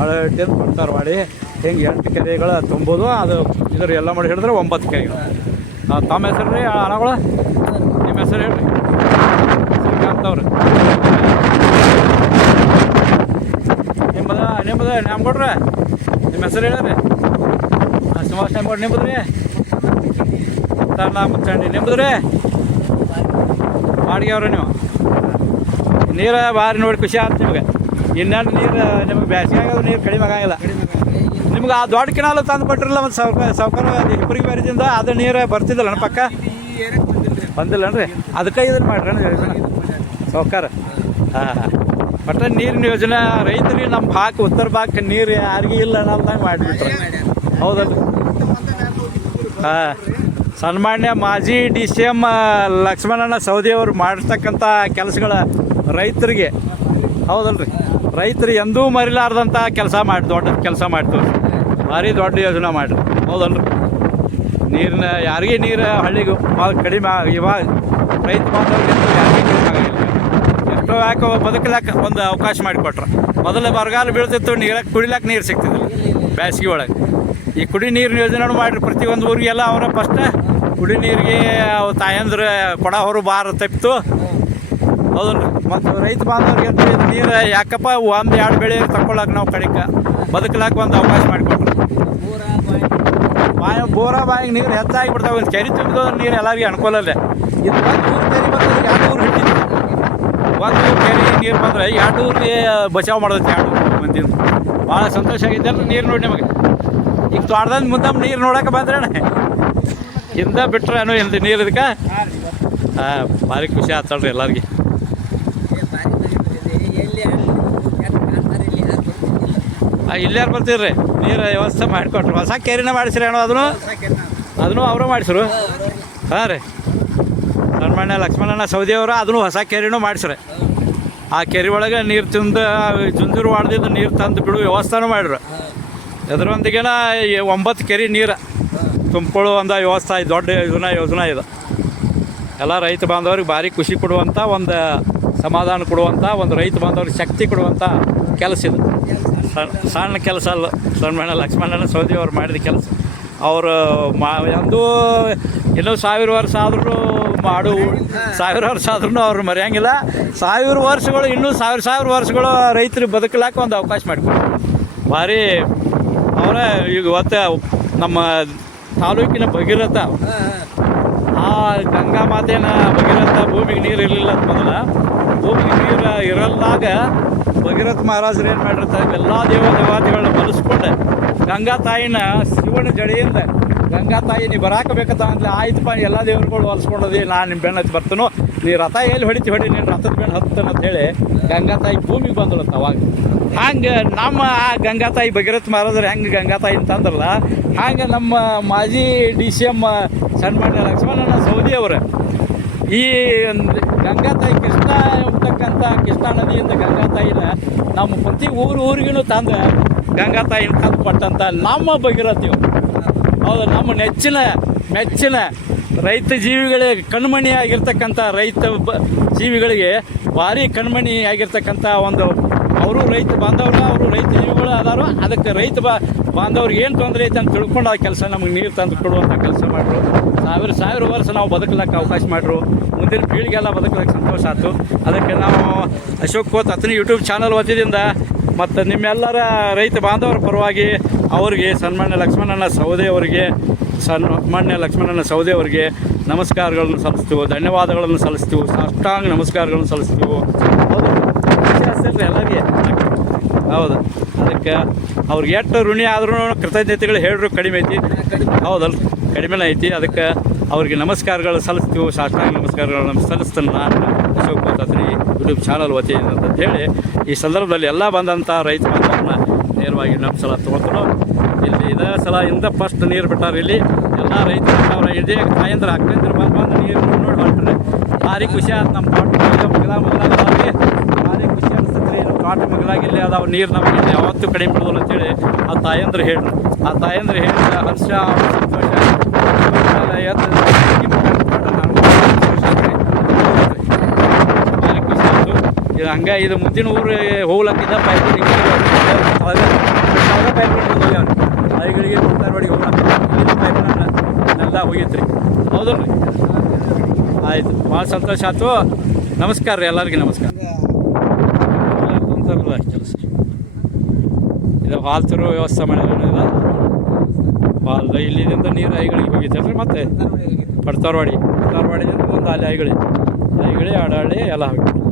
ಅಡಹಟ್ಟಿಯಿಂದ ಪಡ್ತಾರವಾಡಿ ಹಿಂಗೆ 8 ಕೆರೆಗಳು ತುಂಬೋದು. ಅದು ಇದ್ರ ಎಲ್ಲ ಮಾಡಿ ಹಿಡಿದ್ರೆ 9 ಕೆರೆಗಳು. ತಮ್ಮ ಹೆಸರು ರೀ ಅಣ್ಣಗಳು? ನಿಮ್ಮ ಹೆಸರು ಹೇಳ್ರಿ. ಶ್ರೀಕಾಂತವ್ರು. ನಿಮ್ಮದು ನ್ಯಾಮ್ಗೌಡ್ರೆ ನಿಮ್ಮ ಹೆಸರು ಹೇಳ್ರಿ. ಸುಭಾಷ್ ನ್ಯಾಮ್ಗೌಡ್ರು. ನಿಮ್ಮದು ರೀ ಮುಚ್ಚಂಡಿ. ನಿಮ್ಮದು ರೀ ಬಾಡಿಗೆ ಅವ್ರಿ. ನೀವು ನೀರು ಭಾರಿ ನೋಡಿ ಖುಷಿ ಆಯ್ತು ನಿಮಗೆ. ಇನ್ನೆರಡು ನೀರು ನಿಮಗೆ ಬ್ಯಾಸಿಗೆ ಆಗೋದು ನೀರು ಕಡಿಮೆ ಆಗಂಗಿಲ್ಲ. ನಿಮ್ಗೆ ಆ ದೊಡ್ಡ ಕಿನಾಲು ತಂದು ಕೊಟ್ಟಿರಲ್ಲ ಒಂದು ಸಾವ್ಕಾರ ಇಬ್ಬರಿಗೆ ಬೇರೆದಿಂದ ಅದು ನೀರು ಬರ್ತಿದ್ದಲ್ಲ ನನ್ನ ಪಕ್ಕ ಬಂದಿಲ್ಲನ್ರಿ. ಅದಕ್ಕೆ ಇದನ್ನು ಮಾಡ್ರಿ ಯೋಜನೆ ಸಾವ್ಕಾರ. ಒಟ್ಟು ನೀರಿನ ಯೋಜನೆ ರೈತರಿಗೆ ನಮ್ಮ ಭಾಗ ಉತ್ತರ ಭಾಗಕ್ಕೆ ನೀರು ಯಾರಿಗೂ ಇಲ್ಲ ಅನ್ನೋದಂಗೆ ಮಾಡಿಬಿಟ್ರೆ ಹೌದಲ್ಲ. ಸನ್ಮಾನ್ಯ ಮಾಜಿ DCM ಲಕ್ಷ್ಮಣಣ್ಣ ಸವದಿ ಅವರು ಮಾಡಿರ್ತಕ್ಕಂಥ ಕೆಲಸಗಳ ರೈತರಿಗೆ ಹೌದಲ್ರಿ. ರೈತರು ಎಂದೂ ಮರಿಲಾರ್ದಂಥ ಕೆಲಸ ದೊಡ್ಡ ಕೆಲಸ ಮಾಡ್ತೀವಿ. ಭಾರಿ ದೊಡ್ಡ ಯೋಜನೆ ಮಾಡಿರಿ ಹೌದಲ್ರಿ. ನೀರಿನ ಯಾರಿಗೆ ನೀರು ಹಳ್ಳಿಗೆ ಕಡಿಮೆ ಇವಾಗ ರೈತ ಬಾಂಧವ್ರಿಗೆ ಯಾರಿಗೆ ಕಡಿಮೆ ಆಗಿಲ್ಲ. ಎಷ್ಟೋ ಯಾಕೆ ಬದುಕಲಾಕ ಒಂದು ಅವಕಾಶ ಮಾಡಿಕೊಟ್ರೆ. ಮೊದಲು ಬರಗಾಲ ಬೀಳ್ತಿತ್ತು, ಕುಡಿಲಾಕ ನೀರು ಸಿಗ್ತಿದ್ದಿಲ್ಲ ಬೇಸಿಗೆ ಒಳಗೆ. ಈ ಕುಡಿ ನೀರಿನ ಯೋಜನೆ ಮಾಡಿರಿ. ಪ್ರತಿಯೊಂದು ಊರಿಗೆಲ್ಲ ಅವರ ಫಸ್ಟ್ ಕುಡಿ ನೀರಿಗೆ ತಾಯಂದ್ರೆ ಕೊಡ ಹೊರ ಬಾರ ತಪ್ಪಿತು ಹೌದಲ್ರಿ. ಮತ್ತು ರೈತ ಬಾಂಧವ್ರಿಗೆ ನೀರು ಯಾಕಪ್ಪ 1-2 ಬೆಳೆ ತಗೊಳಕ್ಕೆ ನಾವು ಕಡೆಗೆ ಬದುಕಲಾಕ ಒಂದು ಅವಕಾಶ ಮಾಡಿಕೊಟ್ರು. ಬಾಯಿಗೆ ನೀರು ಹೆಚ್ಚಾಗಿಬಿಡ್ತಾವೆ. ಒಂದು ಕೆರೆ ತುಂಬಿದ ನೀರು ಎಲ್ಲರಿಗೂ ಅನುಕೂಲಲ್ಲೇ. ಇದು 1 ಊರು ಕೆರೆ ಬಂದ್ರೆ 2 ಊರು ಹಿಡಿತಿತ್ತು. 1 ಊರು ಕೆರೆ ನೀರು ಬಂದರೆ 2 ಊರಿಗೆ ಬಚಾವ್ ಮಾಡೋದೈತಿ. 2 ಊರು ಮಂದಿಂದ ಭಾಳ ಸಂತೋಷ ಆಗೈತೆ ಅಲ್ಲ ನೀರು ನೋಡಿ ನಿಮಗೆ. ಈಗ ತೋಟದಲ್ಲಿ ಮುಂದೆ ನೀರು ನೋಡೋಕೆ ಬಂದ್ರಣ ಹಿಂದೆ ಬಿಟ್ರೆ ಏನೋ ಹಿಂದೆ ನೀರು ಇದಕ್ಕೆ ಭಾರಿ ಖುಷಿ ಆಗ್ತಾಳ್ರಿ ಎಲ್ಲರಿಗೆ. ಇಲ್ಲಿ ಯಾರು ಬರ್ತೀರಿ? ನೀರು ವ್ಯವಸ್ಥೆ ಮಾಡಿಕೊಟ್ರು. ಹೊಸ ಕೆರೆನ ಮಾಡಿಸ್ರಿ ಏನೋ ಅದನ್ನು ಅವರು ಮಾಡಿಸ್ರು. ಹಾಂ ರೀ. ಸನ್ಮಾನ್ಯ ಲಕ್ಷ್ಮಣಣ್ಣ ಸವದಿ ಅವರು ಅದನ್ನು ಹೊಸ ಕೆರೆನೂ ಮಾಡಿಸ್ರಿ. ಆ ಕೆರೆ ಒಳಗೆ ನೀರು ತಿಂದು ಜುಂಜೂರು ವಾಡದಿಂದ ನೀರು ತಂದು ಬಿಡು ವ್ಯವಸ್ಥೆನೂ ಮಾಡಿದ್ರು. ಅದರೊಂದಿಗೆನ 9 ಕೆರೆ ನೀರು ತುಂಬಿಕೊಳ್ಳೋ ಒಂದು ವ್ಯವಸ್ಥೆ ದೊಡ್ಡ ಯೋಜನೆ ಇದು. ಎಲ್ಲ ರೈತ ಬಾಂಧವ್ರಿಗೆ ಭಾರಿ ಖುಷಿ ಕೊಡುವಂಥ ಒಂದು ಸಮಾಧಾನ ಕೊಡುವಂಥ ಒಂದು ರೈತ ಬಾಂಧವ್ರಿಗೆ ಶಕ್ತಿ ಕೊಡುವಂಥ ಕೆಲಸ ಇದು. ಸಣ್ಣ ಕೆಲಸ ಅಲ್ಲ. ಸನ್ಮಾನ್ಯ ಲಕ್ಷ್ಮಣಣ್ಣ ಸವದಿ ಅವ್ರು ಮಾಡಿದ ಕೆಲಸ. ಅವರು ಎಂದೂ ಇನ್ನೂ 1000 ವರ್ಷ ಆದ್ರೂ 1000 ವರ್ಷ ಆದ್ರೂ ಅವ್ರು ಮರೆಯಂಗಿಲ್ಲ. 1000 ವರ್ಷಗಳು ಇನ್ನೂ 1000 ವರ್ಷಗಳು ರೈತರಿಗೆ ಬದುಕಲಾಕ ಒಂದು ಅವಕಾಶ ಮಾಡಿಕೊಡ್ತಾರೆ. ಭಾರಿ ಅವರೇ ಈಗ ಇವತ್ತು ನಮ್ಮ ತಾಲೂಕಿನ ಭಗೀರಥ ಆ ಗಂಗಾ ಮಾತೆನ ಭಗೀರಥ ಭೂಮಿಗೆ ನೀರು ಇರಲಿಲ್ಲ ಮೊದಲ. ಭೂಮಿಗೆ ನೀರು ಇರಲ್ದಾಗ ಭಗೀರಥ ಮಹಾರಾಜರು ಏನು ಮಾಡಿರ್ತಾರೆ, ಎಲ್ಲ ದೇವಾದಿಗಳನ್ನ ಮನಸ್ಕೊಂಡು ಗಂಗಾ ತಾಯಿನ ಶಿವನ ಜಡೆಯಿಂದ ಗಂಗಾ ತಾಯಿ ನೀ ಬರಾಕಬೇಕಂತ ಅಂದ್ರೆ ಆಯ್ತಪ್ಪ ಎಲ್ಲ ದೇವ್ರುಗಳು ಹೊಲಿಸ್ಕೊಂಡದಿ, ನಾನು ನಿಮ್ಮ ಬೆನ್ನ ಹತ್ತಿ ಬರ್ತಾನೋ, ನೀ ರಥ ಎಲ್ಲಿ ಹೊಡಿ ನೀನು ರಥದ ಬೆನ್ನ ಹತ್ತನ ಅಂತೇಳಿ ಗಂಗಾ ತಾಯಿ ಭೂಮಿಗೆ ಬಂದಳಂತ. ಅವಾಗ ಹಂಗೆ ನಮ್ಮ ಆ ಗಂಗಾ ತಾಯಿ ಭಗೀರಥ ಮಹಾರಾಜರು ಹೆಂಗೆ ಗಂಗಾ ತಾಯಿ ಅಂತಂದ್ರಲ್ಲ, ಹಾಗೆ ನಮ್ಮ ಮಾಜಿ DCM ಸನ್ಮಾನ್ಯ ಲಕ್ಷ್ಮಣಣ್ಣ ಸವದಿ ಅವರು ಈ ಗಂಗಾ ತಾಯಿ ಕೃಷ್ಣ ಎಂಬತಕ್ಕಂಥ ಕೃಷ್ಣಾ ನದಿಯಿಂದ ಗಂಗಾ ತಾಯಿನ ನಮ್ಮ ಪ್ರತಿ ಊರಿಗೂ ತಂದು ಗಂಗಾ ತಾಯಿನ ತಂದು ಕೊಟ್ಟಂಥ ನಮ್ಮ ಭಗೀರಥಿಯವರು. ಹೌದು, ನಮ್ಮ ಮೆಚ್ಚಿನ ರೈತ ಜೀವಿಗಳಿಗೆ ಕಣ್ಮಣಿ ಆಗಿರ್ತಕ್ಕಂಥ ಜೀವಿಗಳಿಗೆ ಭಾರಿ ಕಣ್ಮಣಿ ಆಗಿರ್ತಕ್ಕಂಥ ಒಂದು ಅವರು ರೈತ ಬಾಂಧವರು, ಅವರು ರೈತ ಜೀವಿಗಳು ಅದಾರು. ಅದಕ್ಕೆ ರೈತ ಬಾಂಧವ್ರಿಗೆ ಏನು ತೊಂದರೆ ಐತೆ ಅಂತ ತಿಳ್ಕೊಂಡು ಆ ಕೆಲಸ ನಮಗೆ ನೀರು ತಂದು ಕೊಡುವಂಥ ಕೆಲಸ ಮಾಡಿದ್ರು. 1000 ವರ್ಷ ನಾವು ಬದುಕಲಿಕ್ಕೆ ಅವಕಾಶ ಮಾಡಿದ್ರು. ಮುಂದಿನ ಪೀಳಿಗೆಲ್ಲ ಬದುಕಲಿಕ್ಕೆ ಸಂತೋಷ ಆಯ್ತು. ಅದಕ್ಕೆ ನಾವು ಅಶೋಕ್ ಕೋತ್ ಅತನಿ ಯೂಟ್ಯೂಬ್ ಚಾನಲ್ ವತಿಯಿಂದ ಮತ್ತು ನಿಮ್ಮೆಲ್ಲರ ರೈತ ಬಾಂಧವರ ಪರವಾಗಿ ಅವರಿಗೆ ಸನ್ಮಾನ್ಯ ಲಕ್ಷ್ಮಣಣ್ಣ ಸವದಿ ಅವರಿಗೆ ಸನ್ಮಾನ್ಯ ಲಕ್ಷ್ಮಣನ ಸವದಿ ಅವರಿಗೆ ನಮಸ್ಕಾರಗಳನ್ನು ಸಲ್ಲಿಸ್ತೀವಿ, ಧನ್ಯವಾದಗಳನ್ನು ಸಲ್ಲಿಸ್ತೀವಿ, ಸಾಷ್ಟಾಂಗ ನಮಸ್ಕಾರಗಳನ್ನು ಸಲ್ಲಿಸ್ತೀವಿ. ಹೌದು, ಖುಷಿ ಆಗ್ತಿಲ್ಲ ಎಲ್ಲರಿಗೆ. ಹೌದು, ಅದಕ್ಕೆ ಅವ್ರಿಗೆ ಎಷ್ಟು ಋಣಿ ಆದ್ರೂ ಕೃತಜ್ಞತೆಗಳು ಹೇಳ್ರು ಕಡಿಮೆ ಐತಿ. ಹೌದಲ್ಲ, ಕಡಿಮೆನೇ ಐತಿ. ಅದಕ್ಕೆ ಅವ್ರಿಗೆ ನಮಸ್ಕಾರಗಳು ಸಲ್ಲಿಸ್ತೀವಿ, ಸಾಷ್ಟಾಂಗ ನಮಸ್ಕಾರಗಳನ್ನು ಸಲ್ಲಿಸ್ತಾನೆ ನಾನು ಅಶೋಕ್ ಬೋತಾತ್ರಿ ಯೂಟ್ಯೂಬ್ ಚಾನಲ್ ವತಿಯಿಂದ ಅಂತ ಹೇಳಿ ಈ ಸಂದರ್ಭದಲ್ಲಿ ಎಲ್ಲ ಬಂದಂಥ ರೈತ ಬಾಂಧವರನ್ನ ನೇರವಾಗಿ ನಮ್ಮ ಸಲ ತೊಗೊಳ್ತಾರೋ ಇಲ್ಲಿ ಇದೇ ಸಲ ಇಂದ ಫಸ್ಟ್ ನೀರು ಬಿಟ್ಟಾರೆ. ಇಲ್ಲಿ ಎಲ್ಲ ರೈತರು ಅವ್ರ ಇದೇ ತಾಯಂದ್ರೆ ಅಕ್ಕಂದ್ರೆ ಬಂದು ನೀರು ನೋಡಿ ಹೊರಟ್ರೆ ಭಾರಿ ಖುಷಿ ಆಯ್ತು. ನಮ್ಮ ತೋಟ ಮಗಲಾಗಿ ಭಾರಿ ಖುಷಿ ಅನಿಸ್ತದೆ ರೀ. ನಮ್ಮ ತೋಟ ಮಗಲಾಗಿ ಇಲ್ಲಿ ಅದಾವ ನೀರು ನಮಗೆ ಇಲ್ಲಿ ಯಾವತ್ತೂ ಕಡಿಮೆ ಬಿಡೋಲ್ಲ ಅಂತೇಳಿ ಆ ತಾಯಂದ್ರೆ ಹೇಳ್ರು. ಆ ತಾಯಂದ್ರೆ ಹೇಳಿದ ಹರ್ಷ ಸಂತೋಷ ಭಾರಿ ಖುಷಿ ಆಯಿತು. ಇದು ಹಂಗೆ ಇದು ಮುಂದಿನ ಊರು ಹೋಗ್ಲಕ್ಕಿದ್ದ ಪೈಪ್ ಐಗಳಿಗೆ ಧಾರವಾಡಿಗೆ ಹೋಗ್ಲಕ್ಕ ಪೈಪ್ನೆಲ್ಲ ಹೋಗಿತ್ತು ರೀ. ಹೌದಲ್ಲ ರೀ? ಆಯಿತು, ಭಾಳ ಸಂತೋಷ ಆಯ್ತು. ನಮಸ್ಕಾರ ರೀ, ಎಲ್ಲರಿಗೂ ನಮಸ್ಕಾರ. ಕೆಲಸ ಇದು ಹಾಲು ತರೋ ವ್ಯವಸ್ಥೆ ಮಾಡಿದ ಹಾಲು ಇಲ್ಲಿಂದ ನೀರು ಐಗಳಿಗೆ ಹೋಗಿತ್ತಲ್ರಿ. ಮತ್ತೆ ಧಾರವಾಡಿಯಿಂದ ಮುಂದೆ ಅಲ್ಲಿ ಐಗಳಿ ಆಡಾಳಿ ಎಲ್ಲ ಹೋಗಿತ್ತು.